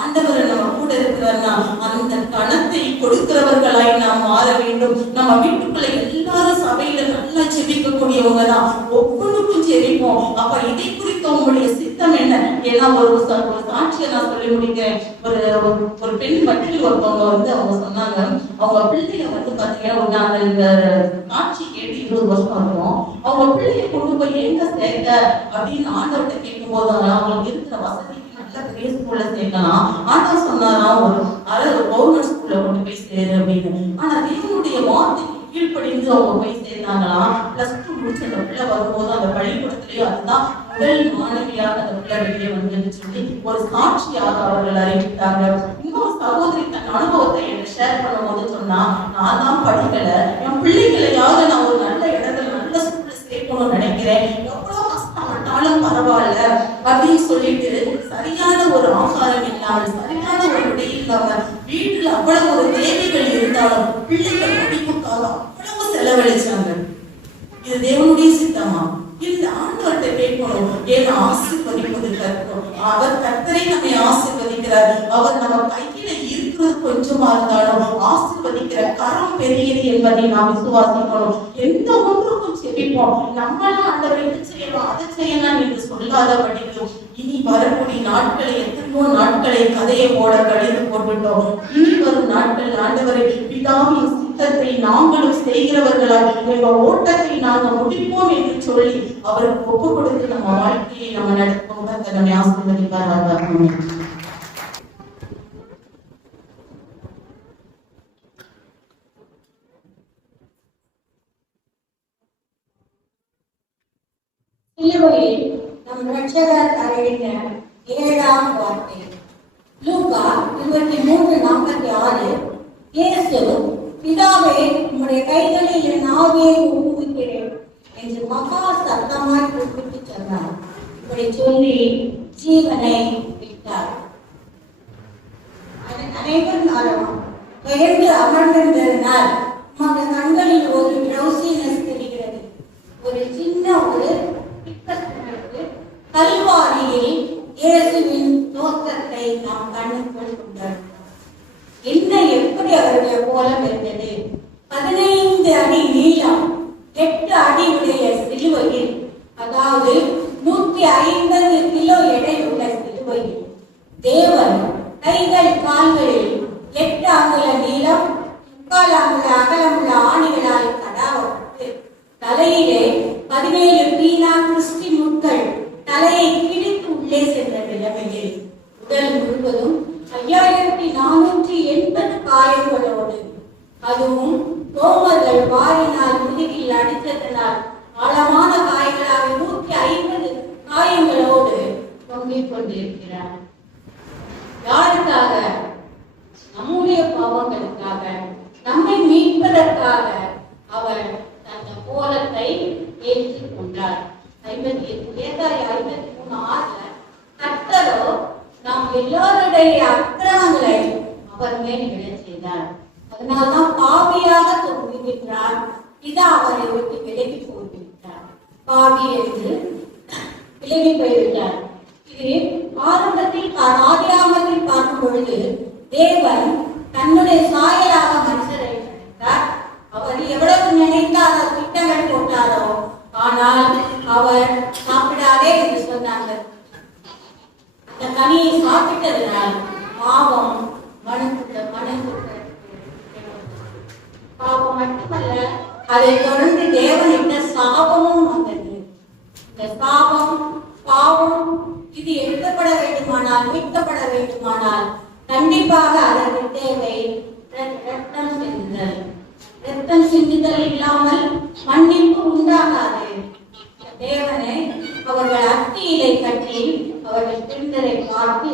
ஆண்டவர் நம்ம கூட இருக்கிறார்னா அந்த கணத்தை கொடுக்கிறவர்களாய் நாம் மாற வேண்டும். நம்ம வீட்டுக்குள்ள எல்லாரும் சபையில நல்லா ஜெபிக்கக்கூடியவங்க தான், ஒவ்வொன்றுக்கும் ஜெபிப்போம். அப்ப இதை குறித்த உங்களுடைய சித்தம் என்ன? ஏன்னா ஒரு சாட்சியை நான் சொல்லி முடிக்கிறேன். ஒரு பெண் வக்கீல் ஒருத்தவங்க அவங்க சொன்னாங்க, அவங்க பிள்ளைய பாத்தீங்கன்னா இந்த காட்சி கேட்டு 20 வருஷம் இருக்கும். அவங்க பிள்ளைய கொண்டு போய் எங்க சேர்க்க அப்படின்னு ஆண்டவர்கிட்ட கேட்கும் போது அவங்களுக்கு இருக்கிற வசதிக்கு நல்ல பெரிய ஸ்கூல்ல சேர்க்கலாம். ஆண்டவர் சொன்னாராம், ஒரு கவர்மெண்ட் ஸ்கூல்ல கொண்டு போய் சேரு அப்படின்னு. ஆனா தேவனுடைய வார்த்தைக்கு கீழ்ப்படிந்து அவங்க போய் சேர்ந்தாங்களாம். +2 முடிச்ச அந்த பிள்ளை வரும்போது அந்த பள்ளிக்கூடத்திலேயே அதுதான் முதல் மாணவியாக அந்த பிள்ளை வெளியே வந்து சொல்லி ஒரு சாட்சியாக அவர்கள் அறிவித்தாங்க. இன்னொரு சகோதரி தன் அனுபவத்தை என்ன ஷேர் பண்ணும்போது சொன்னா, நான் தான் படிக்கல, என் பிள்ளைகளையாவது நான் ஒரு நல்ல இடத்துல நல்ல ஸ்கூல்ல சேர்க்கணும்னு நினைக்கிறேன், எவ்வளவு கஷ்டப்பட்டாலும் பரவாயில்ல அப்படின்னு சொல்லிட்டு சரியான ஒரு ஆகாரம் இல்லாமல் சரியான ஒரு விடை இல்லாம வீட்டுல அவ்வளவு ஒரு தேவைகள் இருந்தாலும் பிள்ளைகள் படிப்புக்காக அவ்வளவு செலவழிச்சாங்க. இது தேவனுடைய சித்தமா? இல்ல, ஆண்டவர்கிட்ட கேட்கணும். ஏன்னா ஆசீர்வதிப்பது கர்த்தர். அவர் கர்த்தரை நம்மை ஆசீர்வதிக்கிறார். அவர் நம்ம கையில இருக்கிறது கொஞ்சமா இருந்தாலும் ஆசீர்வதிக்கிற கரம் பெரியது என்பதை நாம் விசுவாசிக்கணும். எந்த ஒன்றுக்கும் செபிப்போம். நம்மளாம் ஆண்டவரை இதை செய்யலாம் அதை செய்யலாம் என்று சொல்லாதபடிக்கு இனி வரக்கூடிய நாட்களை எத்தனையோ நாட்களை கதையை போட கழித்து போட்டுட்டோம். இனி வரும் நாட்கள் ஆண்டவரை பிதாவின் சித்தத்தை நாங்களும் செய்கிறவர்களால் எங்க ஓட்டத்தை நாங்கள் முடிப்போம் என்று சொல்லி அவருக்கு ஒப்பு கொடுத்து நம்ம வாழ்க்கையை நம்ம நடப்போம். நம்மை ஆசீர்வதிப்பாராக. சிலுவையில் நம் ரட்சகர் அருளின 7ஆம் வார்த்தை. லூக்கா 23:46. இயேசு, பிதாவே, உம்முடைய கைகளில் என் ஆவியை ஒப்புவிக்கிறேன், என்று மகா சத்தமாய் கூப்பிட்டு சொன்னார். இப்படி சொல்லி ஜீவனை விட்டார். அனைவரும் பெயர்ந்து அமர்ந்திருந்ததினால் உமது கண்களில் ஒரு ட்ரௌசினஸ் தெரிகிறது. ஒரு சின்ன ஒரு பிக்கத்தினருக்கு கல்வாரியில் இயேசுவின் தோற்றத்தை நாம் கண்ணுக்குள் கொண்டார். என்ன எப்படி அவருடைய கோலம் இருந்தது? 15 அடி நீளம், 8 அடி உடைய சிலுவையில், அதாவது 150 கிலோ எடையுள்ள சிலுவையில் தேவன் கைகள் கால்களில் 8 அங்குல நீளம் 3/4 அங்குல அகலமுள்ள ஆணிகளால் கடாவப்பட்டு தலையிலே 17 பீனா கிறிஸ்டி முட்கள் தலையை கிழித்து உள்ளே சென்ற நிலைமையில் உடல் முழுவதும் 5480 காயங்களோடு, அதுவும் ரோமர்கள் வாரினால் முதுகில் அடித்ததனால் ஆழமான காயங்களாக 150 காயங்களோடு தொங்கிக் கொண்டிருக்கிறார். யாருக்காக? நம்முடைய பாவங்களுக்காக, நம்மை மீட்பதற்காக அவர் அந்த கோலத்தை ஏற்றுக் கொண்டார். 53:6 கர்த்தரோ நாம் எல்லாருடைய அக்கிரமங்களை அவர் மேல் விழச் செய்தார். அதனால்தான் பாவியாக தோன்றுகின்றார். இதா அவரை விட்டு விலகி போய்விட்டார். பாவி என்று விலகி போய்விட்டார். இது ஆரம்பத்தில் ஆதியாகமத்தில் பார்க்கும் பொழுது தேவன் தன்னுடைய சாயலாக மனுஷரை படைத்தார். அவர் எவ்வளவு நினைத்தாரோ திட்டங்கள் போட்டாரோ, ஆனால் அவர் சாப்பிடாதே என்று சொன்னாங்க. அந்த கனியை சாப்பிட்டதனால் பாவம் பாவம் மட்டுமல்ல, அதை தொடர்ந்து தேவனிட்ட சாபமும் வந்தது. இந்த சாபம் பாவம் இது எடுக்கப்பட வேண்டுமானால், மீட்கப்பட வேண்டுமானால் கண்டிப்பாக அதற்கு தேவை ரத்தம் சிந்துதல். ரத்தம் சிந்துதல் இல்லாமல் மன்னிப்பு உண்டாகாது. தேவனை அவர்கள் அத்தியிலை கட்டி அவர்கள் திருந்தரை பார்த்து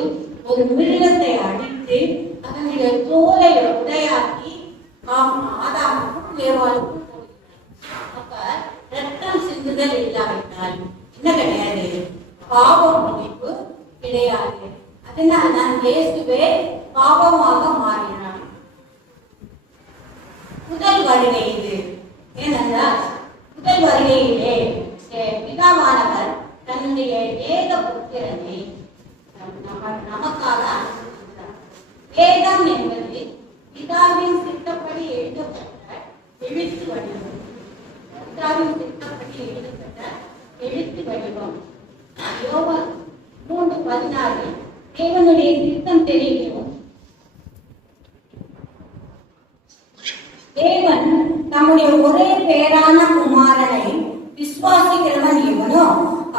ஒரு மிருகத்தை அடித்து அதனுடைய தோலை உடையாக்கி ஆதாமுக்கும் ஏவாளுக்கும் போகிறார். அப்ப ரத்தம் சிந்துதல் இல்லாவிட்டால் என்ன கிடையாது? பாவம் மன்னிப்பு கிடையாது. அதனால் நான் இயேசுவே பாவமாக மாறினான். முதல் வருகை இது. ஏனென்றால் முதல் வருகையிலே பிதாவானவர் தன்னுடைய ஏக புத்திரனை நமக்காக அனுப்புகிறார். வேதம் என்பது பிதாவின் திட்டப்படி எழுதப்பட்ட எழுத்து வடிவம். பிதாவின் திட்டப்படி எழுதப்பட்ட எழுத்து வடிவம். யோவான் 3:16 தேவனுடைய திட்டம் தெரியும். தேவன் தம்முடைய ஒரே பேரான குமாரனை விசுவாசிக்கிறவன் எவனோ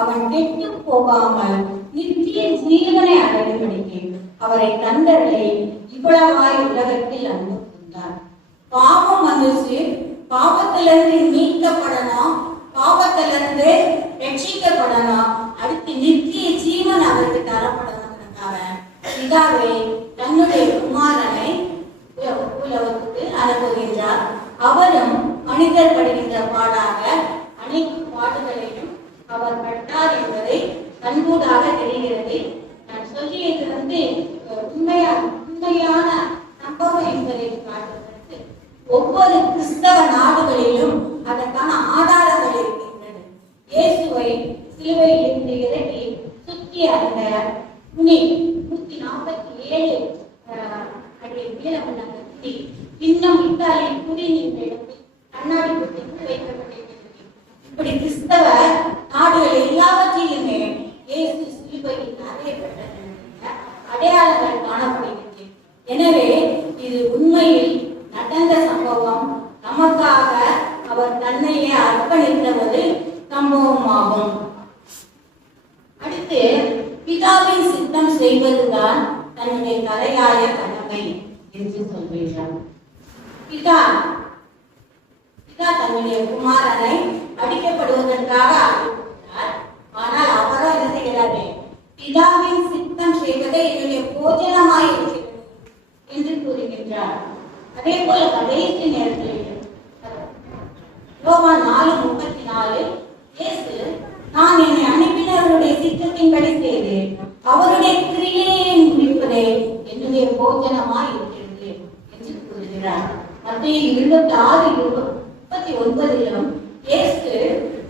அவன் கெட்டு போகாமல் நித்திய ஜீவனை அடையும்படிக்கு அவரை தந்தவரை இவ்வளவாய் உலகத்தில் அன்பு கொண்டார். பாவம் வந்துச்சு, பாவத்திலிருந்து மீட்கப்படணும், பாவத்திலிருந்து ரட்சிக்கப்படணும், அடுத்து நித்திய ஜீவன் அவருக்கு தரப்படணுங்கிறதுக்காக பிதாவே தன்னுடைய குமாரனை உலகத்துக்கு அனுப்புகின்றார். அவரும் மனிதர் படுகின்ற பாடாக அனைத்து பாடுகளையும் அவர் பட்டார் என்பதை கண்கூடாக தெரிகிறது. நான் சொல்லியது உண்மையான சம்பவம் என்பதை காட்டுவதற்கு ஒவ்வொரு கிறிஸ்தவ நாடுகளிலும் அதற்கான ஆதாரங்கள் இருக்கின்றன. இயேசுவை சிலுவையில் இருந்து இறக்கி சுற்றி அந்த 147 அடி நீளமுள்ள கத்தி இன்னும் இத்தாலியின் குடிநீர் எடுத்து கண்ணாடி குட்டிக்கு வைக்கப்பட்டிருக்கிறது. இப்படி கிறிஸ்தவ நாடுகள் எல்லாவற்றிலுமே இயேசு சிலுவையில் அறையப்பட்ட அடையாளங்கள் காணப்படுகிறது. எனவே இது உண்மையில் நடந்த சம்பவம். நமக்காக அவர் தன்னையே அர்ப்பணித்த ஒரு சம்பவமாகும். அடுத்து பிதாவின் சித்தம் செய்வதுதான் தன்னுடைய தலையாய கடமை என்று சொல்கிறார். பிதா தன்னுடைய குமாரனை அடிக்கப்படுவதற்காக அனுப்புகிறார். ஆனால் அவரோ என்ன செய்கிறாரு? பிதாவின் சித்தம் செய்வதை என்னுடைய போஜனமாய் இருக்கிறது என்று கூறுகின்றார். அதே போல கடைசி நேரத்தில் யோவான் 4:34 இயேசு, நான் என்னை அனுப்பினவருடைய சித்தத்தின்படி செய்து அவருடைய கிரியையை முடிப்பதே என்னுடைய போஜனமாய் இருக்கிறது என்று கூறுகிறார். மத்தேயு 26:39 இயேசு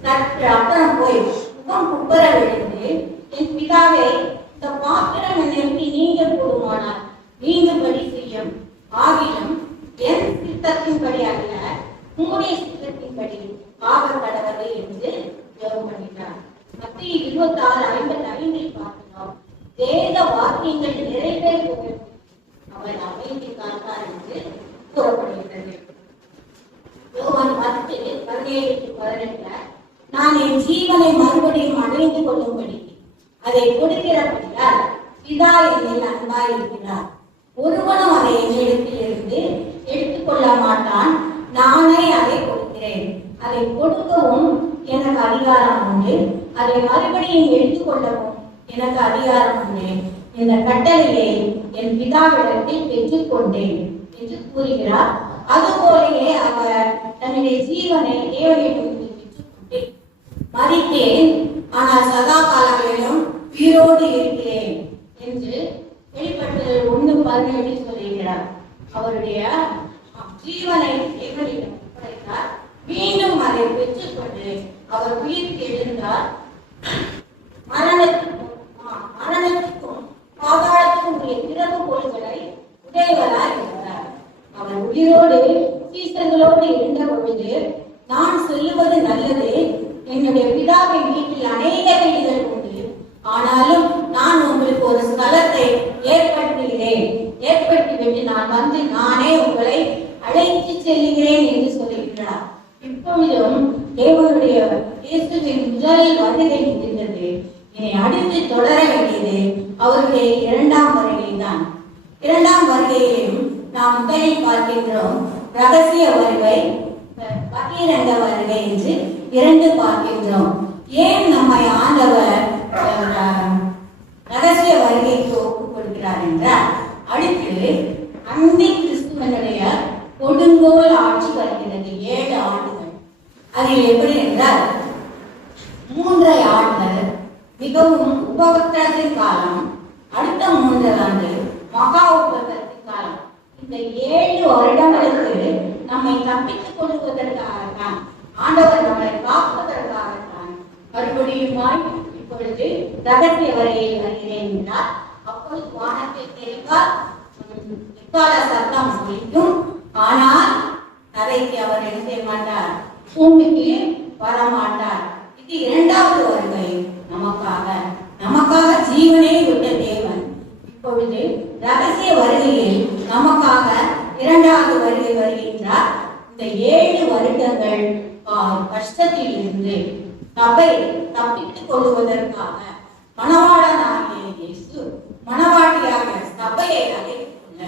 சற்று அப்புறம் போய் முகம் குப்புற விழுந்து, என் பிதாவே, இந்த பாத்திரம் என்னை விட்டு நீங்க போடுமானால் நீங்கும்படி செய்யும். ஆகிலும் என் சித்தத்தின்படி அல்ல, உங்களுடைய சித்தத்தின்படி ஆக கடவுளே என்று ஜெபம் பண்ணினார். மத்தேயு 26:55 பார்க்கிறோம். வேத வாக்கியங்கள் நிறைவேறுவது அவர் அமைதி காத்தார் என்று கூறப்படுகிறது. யோவான் 10:17-18 நான் என் ஜீவனை மறுபடியும் அடைந்து கொள்ளும்படி அதை கொடுக்கிறபடியால் பிதா என்னில் அன்பாய் இருக்கிறார். ஒருவனும் அதை என்னிடத்தில் இருந்து எடுத்துக்கொள்ள மாட்டான். நானே அதை கொடுக்கிறேன். அதை கொடுக்கவும் எனக்கு அதிகாரம் உண்டு, அதை மறுபடியும் எடுத்துக்கொள்ளவும் எனக்கு அதிகாரம் உண்டு. இந்த கட்டளையை என் பிதாவிடத்தில் பெற்றுக்கொண்டேன் என்று கூறுகிறார். அதுபோலவே அவர் தன்னுடைய ஜீவனை தேவனிடம் பெற்றுக்கொண்டு மரித்தேன், ஆனால் சதா காலங்களிலும் உயிரோடு இருக்கிறேன் என்று வெளிப்படுத்தல் 1:17 சொல்லுகிறார். அவருடைய ஜீவனை தேவனிடம் ஒப்படைத்தார். மீண்டும் அதை பெற்றுக்கொண்டு அவர் உயிர் எழுந்தார். மரணத்துக்கும் பாதாளத்துக்கும் உரிய திறவுகோல்களை உடையவராய் இருந்தார். அவர் உயிரோடு சீசர்களோடு இருந்த பொழுது, நான் சொல்லுவது நல்லது, என்னுடைய பிதாவின் வீட்டில் அநேக வீடுகள் உண்டு, ஆனாலும் நான் உங்களுக்கு ஒரு ஸ்தலத்தை ஏற்படுத்திவிட்டு நான் வந்து நானே உங்களை அழைத்து செல்லுகிறேன் என்று சொல்லுகிறார். இப்பொழுதும் தேவனுடைய இயேசுவின் முதல் வருகை முடிந்தது. இனி அடுத்து தொடர வேண்டியது அவருடைய 2ஆம் வருகை தான். 2ஆம் வருகையிலும் நாம் முதலில் பார்க்கின்றோம் ரகசிய வருகை, பகிரங்க வருகை என்று 2 பார்க்கின்றோம். ஏன் நம்மை ஆண்டவர் ரகசிய வருகைக்கு ஒப்புக் கொடுக்கிறார் என்றால், அடுத்து அந்தி கிறிஸ்துவனுடைய கொடுங்கோல் ஆட்சி வருகிறது 7 ஆண்டுகள். அதில் எப்படி என்றால் 3 ஆண்டுகள் மிகவும் உபவத்தின் காலம், அடுத்த 3 ஆண்டு மகா உபவத்தின் காலம். இந்த 7 வருடங்களுக்கு நம்மை தப்பித்துக் கொள்வதற்காகத்தான், ஆண்டவர் நம்மளை காப்பதற்காகத்தான் மறுபடியுமாய் இப்பொழுது ரகசிய வருகையில் வருகிறேன் என்றார். அப்பொழுது வானத்தை தெரிவார், எக்கால சத்தம் ஒலிக்கும், ஆனால் தரைக்கு அவர் என்ன செய்ய மாட்டார், பூமிக்கு வரமாட்டார். இது 2வது வருகை. நமக்காக ஜீவனை விட்ட தேவன் இப்பொழுது ரகசிய வருகையில் நமக்காக 2வது வருகை வருகின்றார். இந்த 7 வருடங்கள் கஷ்டத்தில் இருந்து சபை தப்பித்துக் கொள்வதற்காக மணவாளனாகிய இயேசு மணவாட்டியாக சபையை அழைத்துக்கொள்ள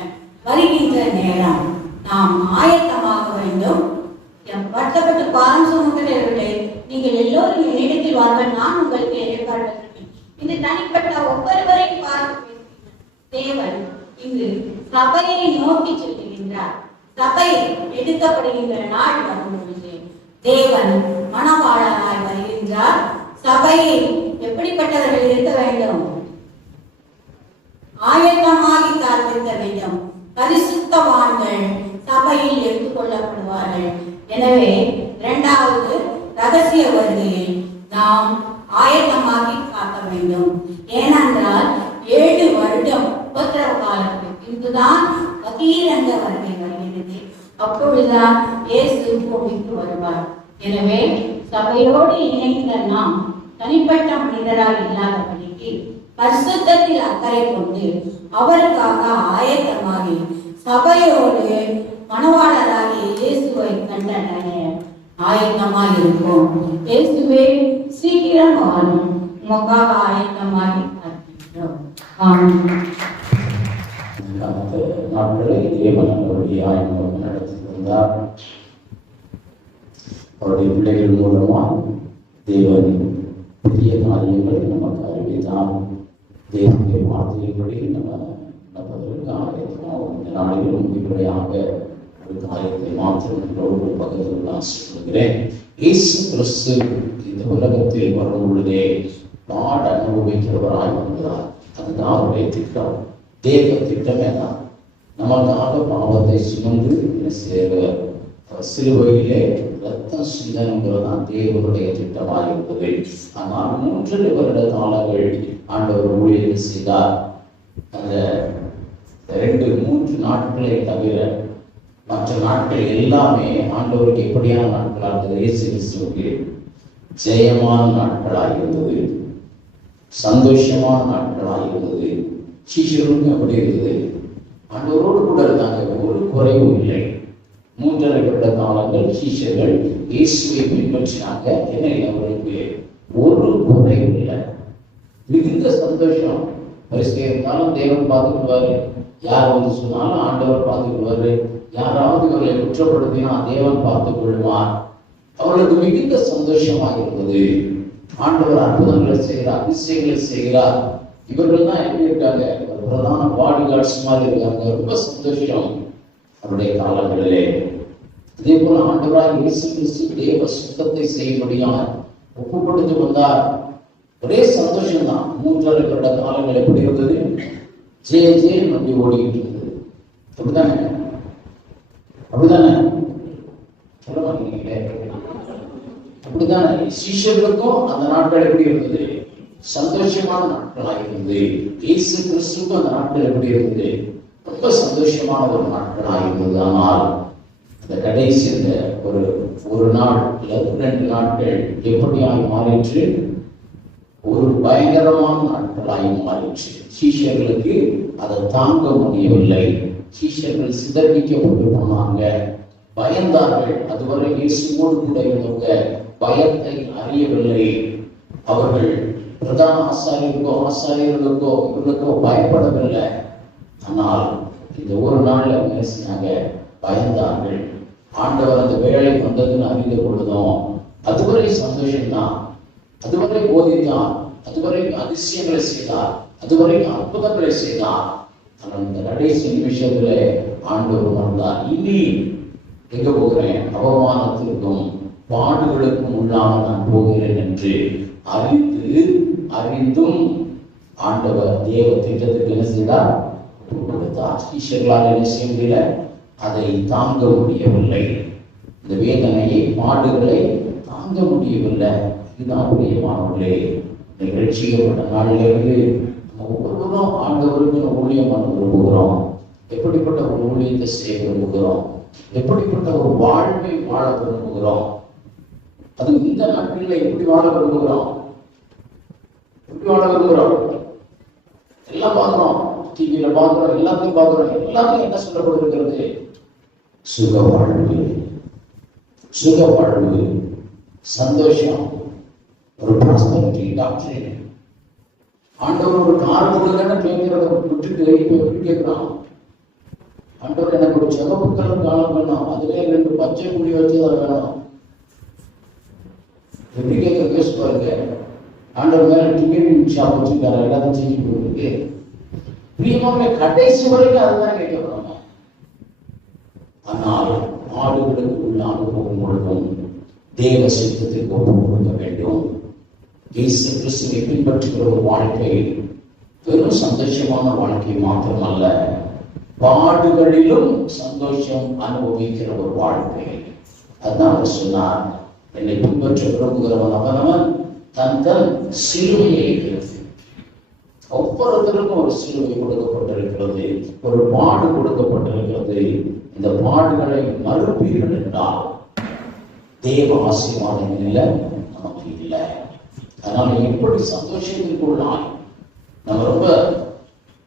வருகின்ற நேரம் நாம் ஆயத்தமாக வேண்டும். வருத்தப்பட்டு பாரம் சுமக்கிறவர்களே, நீங்கள் எல்லோரும் என்னிடத்தில் வாருங்கள், நான் உங்களுக்கு எதிர்பார்க்கிறேன். இது தனிப்பட்ட ஒவ்வொருவரையும் பார்க்க தேவன் இங்கு சபையை நோக்கி செல்கின்றார். சபை எடுக்கப்படுகின்ற நாள் வரும் பொழுது தேவன் மணவாளனாய் வருகின்றார். சபையை எப்படிப்பட்டவர்கள் இருக்க வேண்டும்? ஆயத்தமாகி காத்திருக்க வேண்டும். பரிசுத்தவான்கள் சபையில் எடுத்துக்கொள்ளப்படுவார்கள். எனவே 2வது ரகசிய வருகையில் நாம் ஆயத்தமாகி காக்க வேண்டும். ஏனென்றால் 7 வருடம் உபத்திரவ காலத்துக்கு பின்புதான் பகிரங்க வருகை வருகிறது. அப்பொழுதுதான் இயேசு பூமிக்கு வருவார். எனவே சபையோடு இணைந்த நாம் தனிப்பட்ட மனிதராக இல்லாதபடிக்கு பரிசுத்தத்தில் அக்கறை கொண்டு அவருக்காக ஆயத்தமாகி சபையோடு மணவாளராகிய இயேசுவை கண்டடைய ஆயத்தமாக இருக்கும். இயேசுவே சீக்கிரம் வாரும், உமக்காக ஆயத்தமாகி காத்திருக்கிறோம். ஆமென். நாட்களை தேவன் அவருடைய ஆயத்தம் நடத்தி வந்தார். அவருடைய பிள்ளைகள் மூலமாக தேவன் புதிய காரியங்களை நமக்கு அறிவித்தார். தேவனுடைய வார்த்தைகளை நம்ம நடப்பதற்கு ஆயத்தமாகும். இந்த நாளிலும் இப்படியாக ஒரு காரியத்தை மாத்திரம் பக்கத்தில் நான் சொல்கிறேன். இயேசு கிறிஸ்து இந்த உலகத்தில் வரும் பொழுதே பாட அனுபவிக்கிறவராய் வந்தார். அதுதான் அவருடைய திட்டம். தேவ திட்டமே தான். நமக்காக பாவத்தை சுமந்து சேவர் சிலுவையிலே ரத்தம் சிந்தனைங்கிறதான் தேவனுடைய திட்டமாக இருந்தது. ஆனால் 3 வருட காலங்கள் ஆண்டவர் ஊழியர் செய்தார். அந்த 2-3 நாட்களை தவிர மற்ற நாட்கள் எல்லாமே ஆண்டவருக்கு எப்படியான நாட்களாக இருந்தது? இயேசு கிறிஸ்துவுக்கு ஜெயமான நாட்களாக இருந்தது, சந்தோஷமான நாட்களாக இருந்தது. சீஷர்களுக்கும் எப்படி இருந்தது? ஆண்டவரோடு கூட இருந்தாங்க, ஒரு குறைவும் இல்லை. 3.5 வருட காலங்கள் சீஷர்கள் இயேசுவை பின்பற்றினாங்க. என்ன அவர்களுக்கு ஒரு குறைவும் இல்லை, மிகுந்த சந்தோஷம். இருந்தாலும் தேவன் பார்த்துக்குவாரு. யார் வந்து சொன்னாலும் ஆண்டவர் பார்த்துக்குவாரு. யாராவது இவர்களை குற்றப்படுத்தினா தேவன் பார்த்துக் கொள்வார். அவர்களுக்கு மிகுந்த சந்தோஷமாக இருந்தது. ஆண்டவர் அற்புதங்களை செய்கிறார், அதிசயங்களை செய்கிறார். இவர்கள் தான் எப்படி இருக்காங்க? பிரதான பாடி கார்ட்ஸ் மாதிரி இருக்காங்க. ரொம்ப சந்தோஷம் அவருடைய காலங்களிலே. அதே போல ஆண்டவராக இயேசு கிறிஸ்து தேவ சுத்தத்தை செய்யும்படியாக ஒப்பு கொடுத்து வந்தார். ஒரே சந்தோஷம் தான். 3.5 வருட காலங்கள் எப்படி இருந்தது? ஜெய நம்பி ஓடிக்கிட்டு இருந்தது. அப்படித்தானே? அப்படித்தானே? சொல்ல மாட்டீங்களே? அப்படித்தானே? சீஷர்களுக்கும் அந்த நாட்கள் எப்படி இருந்தது? சந்தோஷமான நாட்களாக இருந்தது. இயேசு கிறிஸ்துக்கும் அந்த நாட்கள் எப்படி இருந்தது? ரொம்ப சந்தோஷமான ஒரு நாட்களாக இருந்தது. ஆனால் இந்த கடைசி ஒரு நாள் அல்லது 2 நாட்கள் எப்படியாக மாறிற்று? ஒரு பயங்கரமான நாட்களாக மாறிற்று. சீஷர்களுக்கு அதை தாங்க முடியவில்லை. சீஷர்கள் சிதறிக்கப்பட்டு போனாங்க, பயந்தார்கள். அதுவரை இயேசுவோடு கூட இருந்தவங்க பயத்தை அறியவில்லை. அவர்கள் பிரதான ஆசாரியர்களுக்கோ இவர்களுக்கோ பயப்படவில்லை. ஆனால் இந்த ஒரு நாள்ல பேசினாங்க, பயந்தார்கள். ஆண்டவர் அந்த வேலை வந்ததுன்னு அறிந்த பொழுதும் அதுவரை சந்தோஷம்தான், அதுவரை போதித்தான், அதுவரை அதிசயங்களை செய்தார், அதுவரை அற்புதங்களை செய்தார். ஆனால் இந்த கடைசி நிமிஷத்துல ஆண்டவர் வந்தார். இனி எங்க போகிறேன்? அவமானத்திற்கும் பாடுகளுக்கும் உள்ளாக நான் போகிறேன் என்று அறிந்தும் ஆண்டவர் தேவ திட்டத்துக்கு என்ன செய்தார்? ஈஸ்வர்களால் என்ன செய்ய முடியல, அதை தாங்க முடியவில்லை. இந்த வேதனையை, பாடுகளை தாங்க முடியவில்லை. இதுதான் பிரியமானவர்களே, நிகழ்ச்சிக்கப்பட்ட நாளிலிருந்து ஒவ்வொருவரும் ஆண்டவருக்கு ஊழியம் பண்ண விரும்புகிறோம். எப்படிப்பட்ட ஒரு ஊழியத்தை செய்ய விரும்புகிறோம்? எப்படிப்பட்ட ஒரு வாழ்வை வாழ விரும்புகிறோம்? அது இந்த நாட்களில் எப்படி வாழ விரும்புகிறோம்? எப்படி வாழ விரும்புகிறோம்? எல்லாம் பார்க்கிறோம், டிவியில பார்க்கிறோம், எல்லாத்தையும் பார்க்கிறோம். எல்லாத்தையும் என்ன சொல்லப்பட்டிருக்கிறது? சுக வாழ்வு, சுக வாழ்வு, சந்தோஷம், ஒரு ப்ராஸ்பரிட்டி, டாக்டர். ஆண்டவர் ஒரு கார் கொடுங்கன்னு கேட்கிறத விட்டுட்டு எப்படி கேட்கிறான்? ஆண்டவர் எனக்கு ஒரு சிவப்பு கலர் காலம் வேணும், அதுலேயே 2 பச்சை குடி வச்சுதான் வேணும். எப்படி கேட்க பேச பாருங்க. ஆண்டவர் மேல டிக்கெட் ஷாப் வச்சுருக்காரு, எல்லாத்தையும் செஞ்சு போயிருக்கு. பிரியமாக கடைசி வரைக்கும் அதுதான் கேட்க வராங்க. ஆனால் ஆடுகளுக்கு உள்ளாக போகும் பொழுதும் தேவ சித்தத்திற்கு ஒப்பு கொடுக்க வேண்டும். இயேசு கிறிஸ்துவை பின்பற்றுகிற ஒரு வாழ்க்கை வெறும் சந்தோஷமான வாழ்க்கை மாத்திரமல்ல, பாடுகளிலும் சந்தோஷம் அனுபவிக்கிற ஒரு வாழ்க்கை. அதுதான் அவர் சொன்னார், என்னை பின்பற்ற விரும்புகிறவன் அவனவன் தன் சிலுவையை இருக்கிறது. ஒவ்வொருத்தருக்கும் ஒரு சிலுவை கொடுக்கப்பட்டிருக்கிறது, ஒரு பாடு கொடுக்கப்பட்டிருக்கிறது. இந்த பாடுகளை மறுப்பீர்கள் என்றால் தேவ ஆசீர்வாதம் இல்லை, நமக்கு இல்லை. அதனால எப்படி சந்தோஷத்திற்குள்ளாய் நம்ம ரொம்ப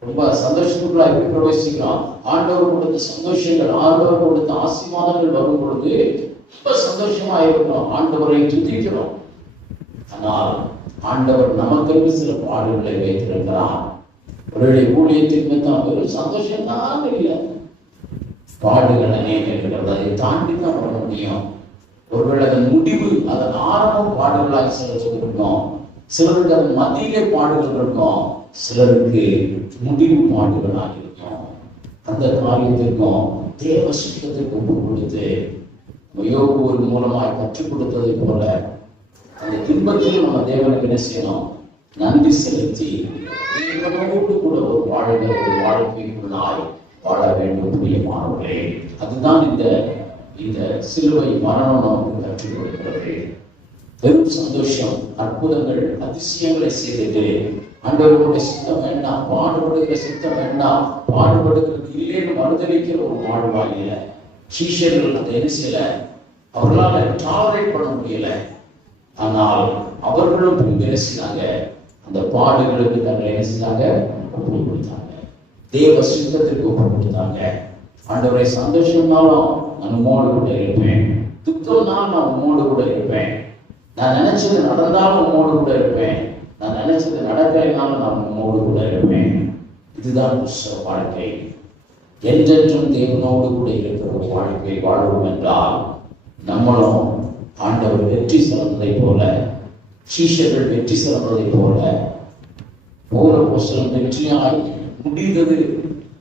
ரொம்ப சந்தோஷத்துக்குள்ள எப்படி பிரவேசிக்கிறோம்? ஆண்டவர் கொடுத்த சந்தோஷங்கள், ஆண்டவர் கொடுத்த ஆசீர்வாதங்கள் வரும் பொழுது ரொம்ப சந்தோஷமா இருக்கிறோம், ஆண்டவரை துதிக்கிறோம். ஆனால் ஆண்டவர் நமக்கு சில பாடுகளை வைத்திருக்கிறார். அவருடைய ஊழியத்திற்கு தான் வெறும் சந்தோஷம் தான் இல்லை, பாடுகள் அநேகம் அதை தாண்டி தான் வர முடியும். ஒருவேளை அதன் முடிவு, அதன் ஆரம்பம் பாடுகளாய் சிலருக்கு இருக்கும், சிலருக்கு அதன் மத்தியிலே பாடுகள் இருக்கும், சிலருக்கு முடிவு பாடுகளாக இருக்கும். அந்த காரியத்திற்கும் தேவ சுத்தத்திற்கு ஒப்பு கொடுத்து யோபு ஒரு மூலமாய் கற்றுக் கொடுத்ததை போல அந்த துன்பத்தில் நம்ம தேவனுக்கு என்ன செய்யணும்? நன்றி செலுத்தி தேவனோடு கூட ஒரு வாழ்க்கைக்குள்ளாய் வாழ வேண்டும் பிரியமானவர்களே. அதுதான் இந்த சிலுவை மரணம் நமக்கு கற்றுக் கொடுக்கிறது. பெரும் சந்தோஷம், அற்புதங்கள், அதிசயங்களை செய்தது. ஆண்டவருடைய சித்தம் வேண்டாம், பாடுபடுகிற சித்தம் வேண்டாம், பாடுபடுகிறது இல்லைன்னு மறுதளிக்கிற ஒரு வாழ்வாயில சீஷர்கள் அதை என்ன செய்யல, அவர்களால் டாலரேட் பண்ண முடியல. ஆனால் அவர்களும் என்ன செய்தாங்க? அந்த பாடுகளுக்கு தங்களை என்ன செய்தாங்க? ஒப்பு கொடுத்தாங்க. தேவ சித்தத்திற்கு ஒப்பு கொடுத்தாங்க. ஆண்டவரை சந்தோஷம்னாலும் நான் உம்மோடு கூட இருப்பேன், துக்கம்னாலும் நான் உம்மோடு கூட இருப்பேன், நான் நினைச்சது நடந்தாலும் உம்மோடு கூட இருப்பேன், நான் நினைச்சது நடக்கலைனாலும் நான் உம்மோடு கூட இருப்பேன். இதுதான் கிறிஸ்தவ வாழ்க்கை. என்றென்றும் தேவனோடு கூட இருக்கிற ஒரு வாழ்க்கை வாழ்வோம் என்றால் நம்மளும் ஆண்டவர் வெற்றி சிறந்ததை போல, சீஷர்கள் வெற்றி சிறந்ததை போல, பவுல் வெற்றியாய் முடிந்தது,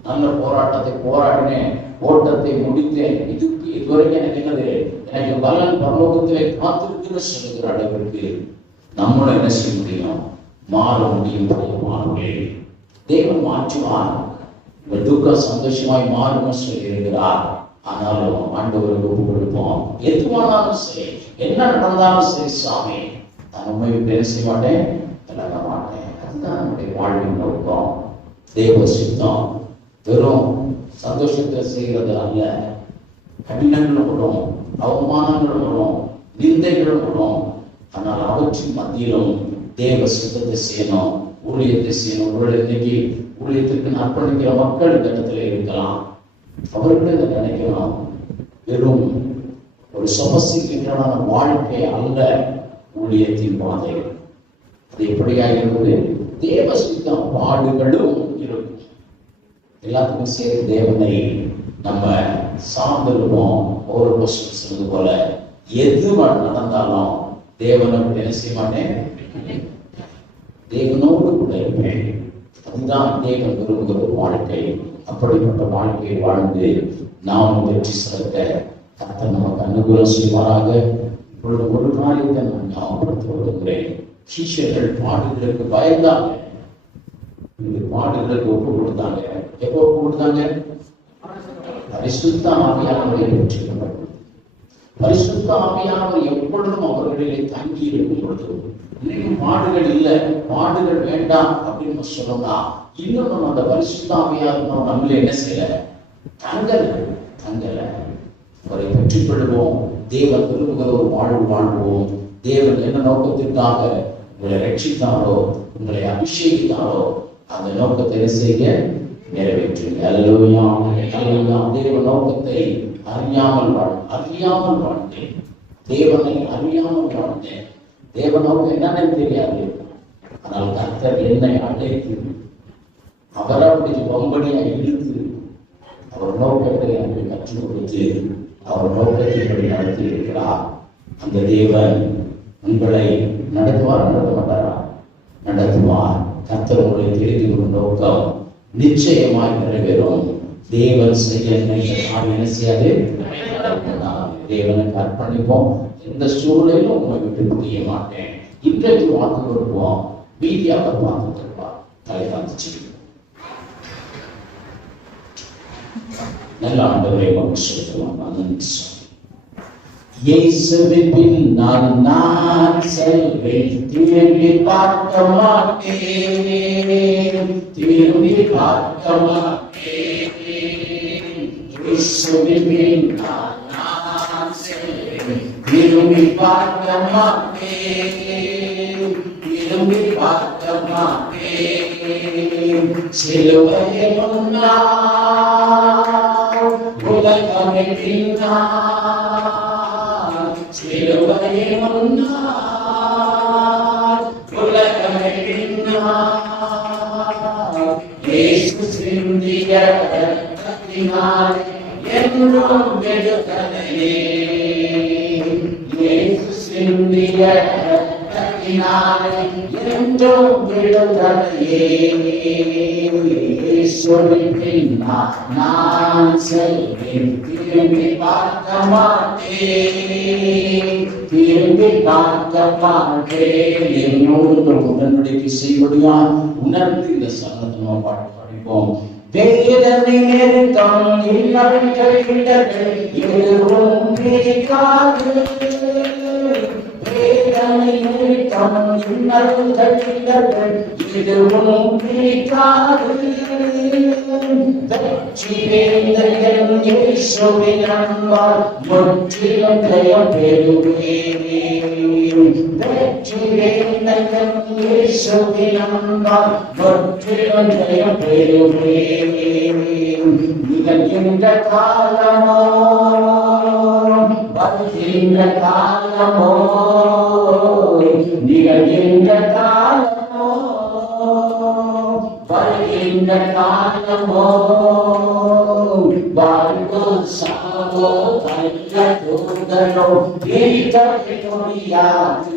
நல்ல போராட்டத்தை போராடினேன், ஓட்டத்தை முடித்தேன், இதுவரைக்கும் எனக்கு என்னது, எனக்கு பலன் பரலோகத்திலே காத்திருக்கிற சொல்லுகிற அளவிற்கு நம்மளும் என்ன செய்ய முடியும்? மாற முடியும். தேவன் மாற்றுவார். துக்கம் சந்தோஷமாய் மாறும் சொல்லி இருக்கிறார். ஆனாலும் ஆண்டவருக்கு ஒப்பு கொடுப்போம். எதுவானாலும் சரி, என்ன நடந்தாலும் சரி, சாமி நான் உண்மை விட்டு என்ன செய்ய மாட்டேன், விலக மாட்டேன். அதுதான் நம்முடைய வாழ்வின் நோக்கம். தேவ சித்தம் வெறும் சந்தோஷத்தை செய்கிறது அல்ல. கடினங்களும் வரும், அவமானங்களும் வரும், நிந்தைகளும் வரும். ஆனால் அவற்றின் மத்தியிலும் தேவ சித்தத்தை செய்யணும், ஊழியத்தை செய்யணும். ஒருவேளை இன்னைக்கு ஊழியத்திற்கு அர்ப்பணிக்கிற மக்கள் இந்த இடத்துல இருக்கலாம். அவர்களும் இதை நினைக்கணும், வெறும் ஒரு சொபசிக்கான வாழ்க்கை அல்ல ஊழியத்தின் பாதை. அது எப்படியாகிறது? தேவ சித்தம் பாடுகளும் இருக்கும். எல்லாத்துக்கும் சேர்த்து தேவனை நம்ம சார்ந்திருப்போம். ஒரு கொஸ்டின் சொல்றது போல எது நடந்தாலும் தேவனை என்ன செய்ய மாட்டேன், தேவனோடு கூட இருப்பேன். அதுதான் தேவன் விரும்புகிற ஒரு வாழ்க்கை. அப்படிப்பட்ட வாழ்க்கையை வாழ்ந்து நாம் வெற்றி சிறக்க கர்த்தர் நமக்கு அனுகூலம் செய்வாராக. இப்பொழுது ஒரு காரியத்தை நான் ஞாபகப்படுத்த விரும்புகிறேன். சீஷர்கள் பாடுகளுக்கு பயந்தாங்க, பாடுகளுக்கு ஒப்பு கொடுத்தாங்க. எப்போ ஒப்பு கொடுத்தாங்க? பரிசுத்த ஆவியானவரை பெற்றிருந்தார்கள். பரிசுத்த ஆவியானவர் எப்பொழுதும் அவர்களிலே தங்கி இருக்கும் பொழுது, இன்னைக்கு பாடுகள் இல்லை, பாடுகள் வேண்டாம் அப்படின்னு சொல்லணும்னா இன்னும் நம்ம அந்த பரிசுத்த ஆவியானவர் நம்மளே என்ன செய்யல, தங்கல. அவரை பெற்றுக் கொள்வோம். தேவன் விரும்புகிற ஒரு வாழ்வோம். தேவன் என்ன நோக்கத்திற்காக உங்களை ரட்சித்தாரோ, உங்களை அபிஷேகித்தாரோ, அந்த நோக்கத்தை செய்ய நிறைவேற்றுங்க. அல்லேலூயா, அல்லேலூயா. தேவ நோக்கத்தை அறியாமல் வாழ்ந்தேன், தேவனை அறியாமல் வாழ்ந்தேன். தேவ நோக்கம் என்னன்னு தெரியாது. ஆனால் கர்த்தர் என்னை அழைத்து அவரை அப்படி பம்படியா இழுத்து அவர் நோக்கத்தை எனக்கு கற்றுக் கொடுத்து அவர் நோக்கத்தின்படி நடத்தி இருக்கிறார். அந்த தேவன் உங்களை நடத்துவார், நடத்த மாட்டாரா? நடத்துவார். கர்த்தர் உங்களை தெரிந்து கொள்ளும் நோக்கம் நிச்சயமாய் நிறைவேறும். தேவன் செய்ய என்ன செய்யாது? தேவனுக்கு அர்ப்பணிப்போம். எந்த சூழ்நிலையிலும் உங்களை விட்டு புரிய மாட்டேன். இன்றைக்கு வாக்கு கொடுப்போம், மீதி அவர் வாக்கு கொடுப்பார். தலை காத்துச்சு. நல்ல ஆண்டவரை வாக்கு செலுத்தலாம். இயேசுவின் நான் செல்வேன், திரும்பி பார்க்க மாட்டேன், திரும்பி பார்க்க மாட்டேன். இயேசுவின் நான் செல்வேன், திரும்பி பார்க்க மாட்டேன், திரும்பி பார்க்க மாட்டேன். சிலுவையில் முன்னால் உலகமே பின்னால், சிலுவையில் முன்னால் உலகமே பின்னால். இயேசு சிந்திய ரத்தத்தினால் என்றும் விடுதலையே, இயேசு சிந்திய ரத்தத்தினால் இரக்கத்தினாலே என்றும் விடுதலையே. இயேசுவின் பின்னால் நான் செல்வேன், திரும்பி பார்க்க மாட்டேன், திரும்பி பார்க்க மாட்டேன். என்னோடு உடன்படிக்கை செய்வடியா உணர்ந்து இந்த சரணத்தை நம்ம படிப்போம். வேதனை நெருக்கம் இன்னல்கள் இடர்கள் எதுவும் பிடிக்காது. வேதனை நெருக்கம் இன்னல்கள் இடர்கள் எதுவும் பிடிக்காது. வெற்றி வேந்தன் இயேசுவின் அன்பால் முற்றிலும் ஜெயம் பெறுவேன். வெற்றி வேந்தன் இயேசுவின் அன்பால் முற்றிலும் ஜெயம் பெறுவேன். நிகழ்கின்ற காலமோ வருகின்ற காலமோ, நிகழ்கின்ற காலமோ வருகின்ற காலமோ, வாழ்வோ சாவோ கள்ள தூதரோ பிரிக்கவே முடியாது.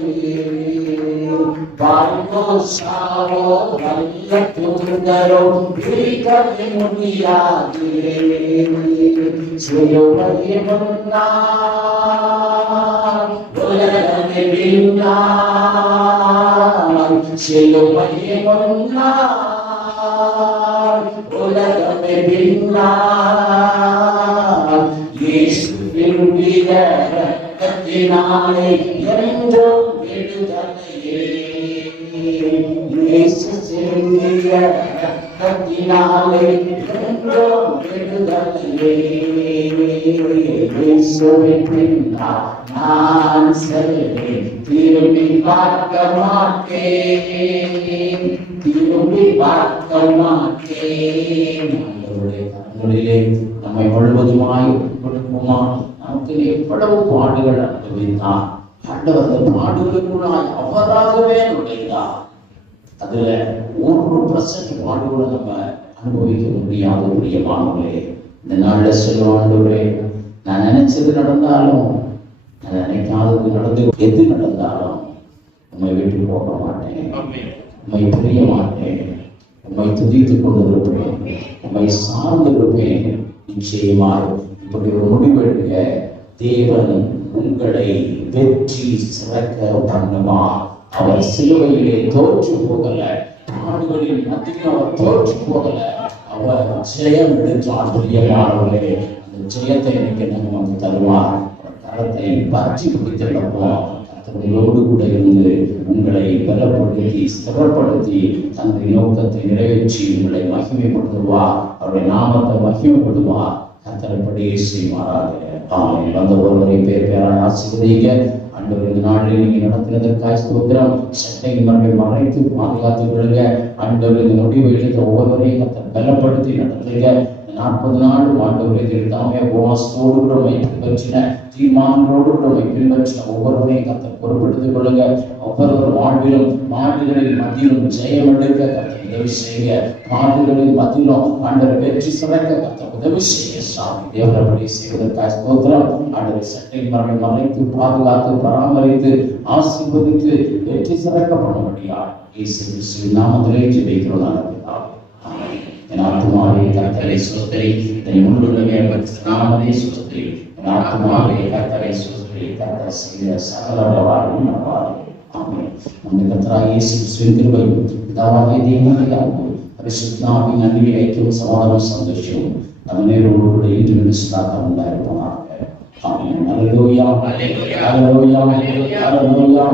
வாழ்வோ சாவோ கள்ள தூதரோ பிரிக்கவே முடியாது. சிலுவையை முன்னால் உலகமே பின்னால், சிலுவையை முன்னால் உலகமே பின்னால், இயேசுவின் இரக்கத்தினாலே என்றும் விடுதலையே. இயேசு சிந்திய இரக்கத்தினாலே என்றும் விடுதலையே. இயேசுவின் பின்னால் நான் செல்வேன், திரும்பி பார்க்க மாட்டேன், திரும்பி பார்க்க மாட்டேன். ஆண்டவருடைய கரங்களிலே நம்மை முழுவதுமாய் கொடுக்குமா. நமக்கு எவ்வளவு பாடுகள் அனுபவித்தார். ஆண்டவர் அந்த பாடுகளுக்குள்ளாய் அவராகவே நுழைந்தார். அதுல 1% பாடுகளை நம்ம அனுபவிக்க முடியாத பிரியமானவர்களே, இந்த நாள்ல சொல்லுவோம், ஆண்டவரே நான் நினைச்சது நடந்தாலும் நான் நினைக்காதது நடந்து எது நடந்தாலும் உண்மை விட்டு போக மாட்டேன், உண்மை புரிய மாட்டேன், உண்மை துதித்துக் கொண்டிருப்பேன், உண்மை சார்ந்து இருப்பேன். நிச்சயமாக இப்படி ஒரு முடிவெடுக்க தேவன் உங்களை வெற்றி சிறக்க பண்ணுமா. அவர் சிலுவையிலே தோற்று போகல, பாடுகளின் மத்தியில் அவர் தோற்று போகல, அவர் ஜெயம் எடுத்தார். பிரியமானவர்களே, அந்த ஜெயத்தை இன்னைக்கு நமக்கு தருவார். கரத்தை பற்றி பிடித்திருப்போம். கர்த்தரோடு கூட இருந்து உங்களை பலப்படுத்தி ஸ்திரப்படுத்தி தன்னுடைய நோக்கத்தை நிறைவேற்றி உங்களை மகிமைப்படுத்துவார். அவருடைய நாமத்தை மகிமைப்படுத்துவார். கர்த்தரைப்படியே செய்வாராக. ஆமென். வந்த ஒருவரை பேர் பேரான ஆசீர்வதிங்க. ஆண்டவர் இந்த நாளில் நீங்க நடத்தினதற்காக ஸ்தோத்திரம். சட்டையின் மரபை மறைத்து பாதுகாத்துக் கொள்ளுங்க. ஆண்டவர் இந்த முடிவு எடுத்த ஒவ்வொருவரையும் கர்த்தர் பலப்படுத்தி நடத்துங்க. 40 நாள் ஆண்டவரை தாமே உபவாசத்தோடு கூட பின்பற்றின, தீர்மானங்களோடு கூட பின்பற்றின ஒவ்வொருவரையும் கர்த்தர் பொறுப்பெடுத்துக் கொள்ளுங்க. ஒவ்வொரு வாழ்விலும் பாடுகளின் மத்தியிலும் ஜெயம் எடுக்க கர்த்தர் உதவி செய்ய, பாடுகளின் மத்தியிலும் ஆண்டவர் வெற்றி சிறக்க கர்த்தர் உதவி செய்ய. சாமி தேவரப்படி செய்வதற்காக ஸ்தோத்திரம். ஆண்டவர் சட்டை மரபை மறைத்து பாதுகாத்து பராமரித்து ஆசீர்வதித்து வெற்றி சிறக்க பண்ணும்படியா இயேசு கிறிஸ்துவின் நாமத்திலே ஜெபிக்கிறோம். என் ஆத்துமாவே கர்த்தரை ஸ்தோத்திரி, என்னை முழுவதுமே நாமத்தை ஸ்தோத்திரி. என் ஆத்துமாவே கர்த்தரை ஸ்தோத்திரி, கர்த்தர் செய்த சகல உபகாரமும் நம்பாதே. ஆமென். நம்முடைய கர்த்தராகிய இயேசு கிறிஸ்துவின் கிருபையும் பிதாவாகிய தேவனுடைய அன்பும் பரிசுத்த ஆவியின் அன்பின் ஐக்கியமும் சமாதானமும் சந்தோஷமும் நம்ம நேரோடு கூட இன்று சதாக உண்டாயிருப்போமாக. ஆமென். அல்லேலூயா, அல்லேலூயா, அல்லேலூயா.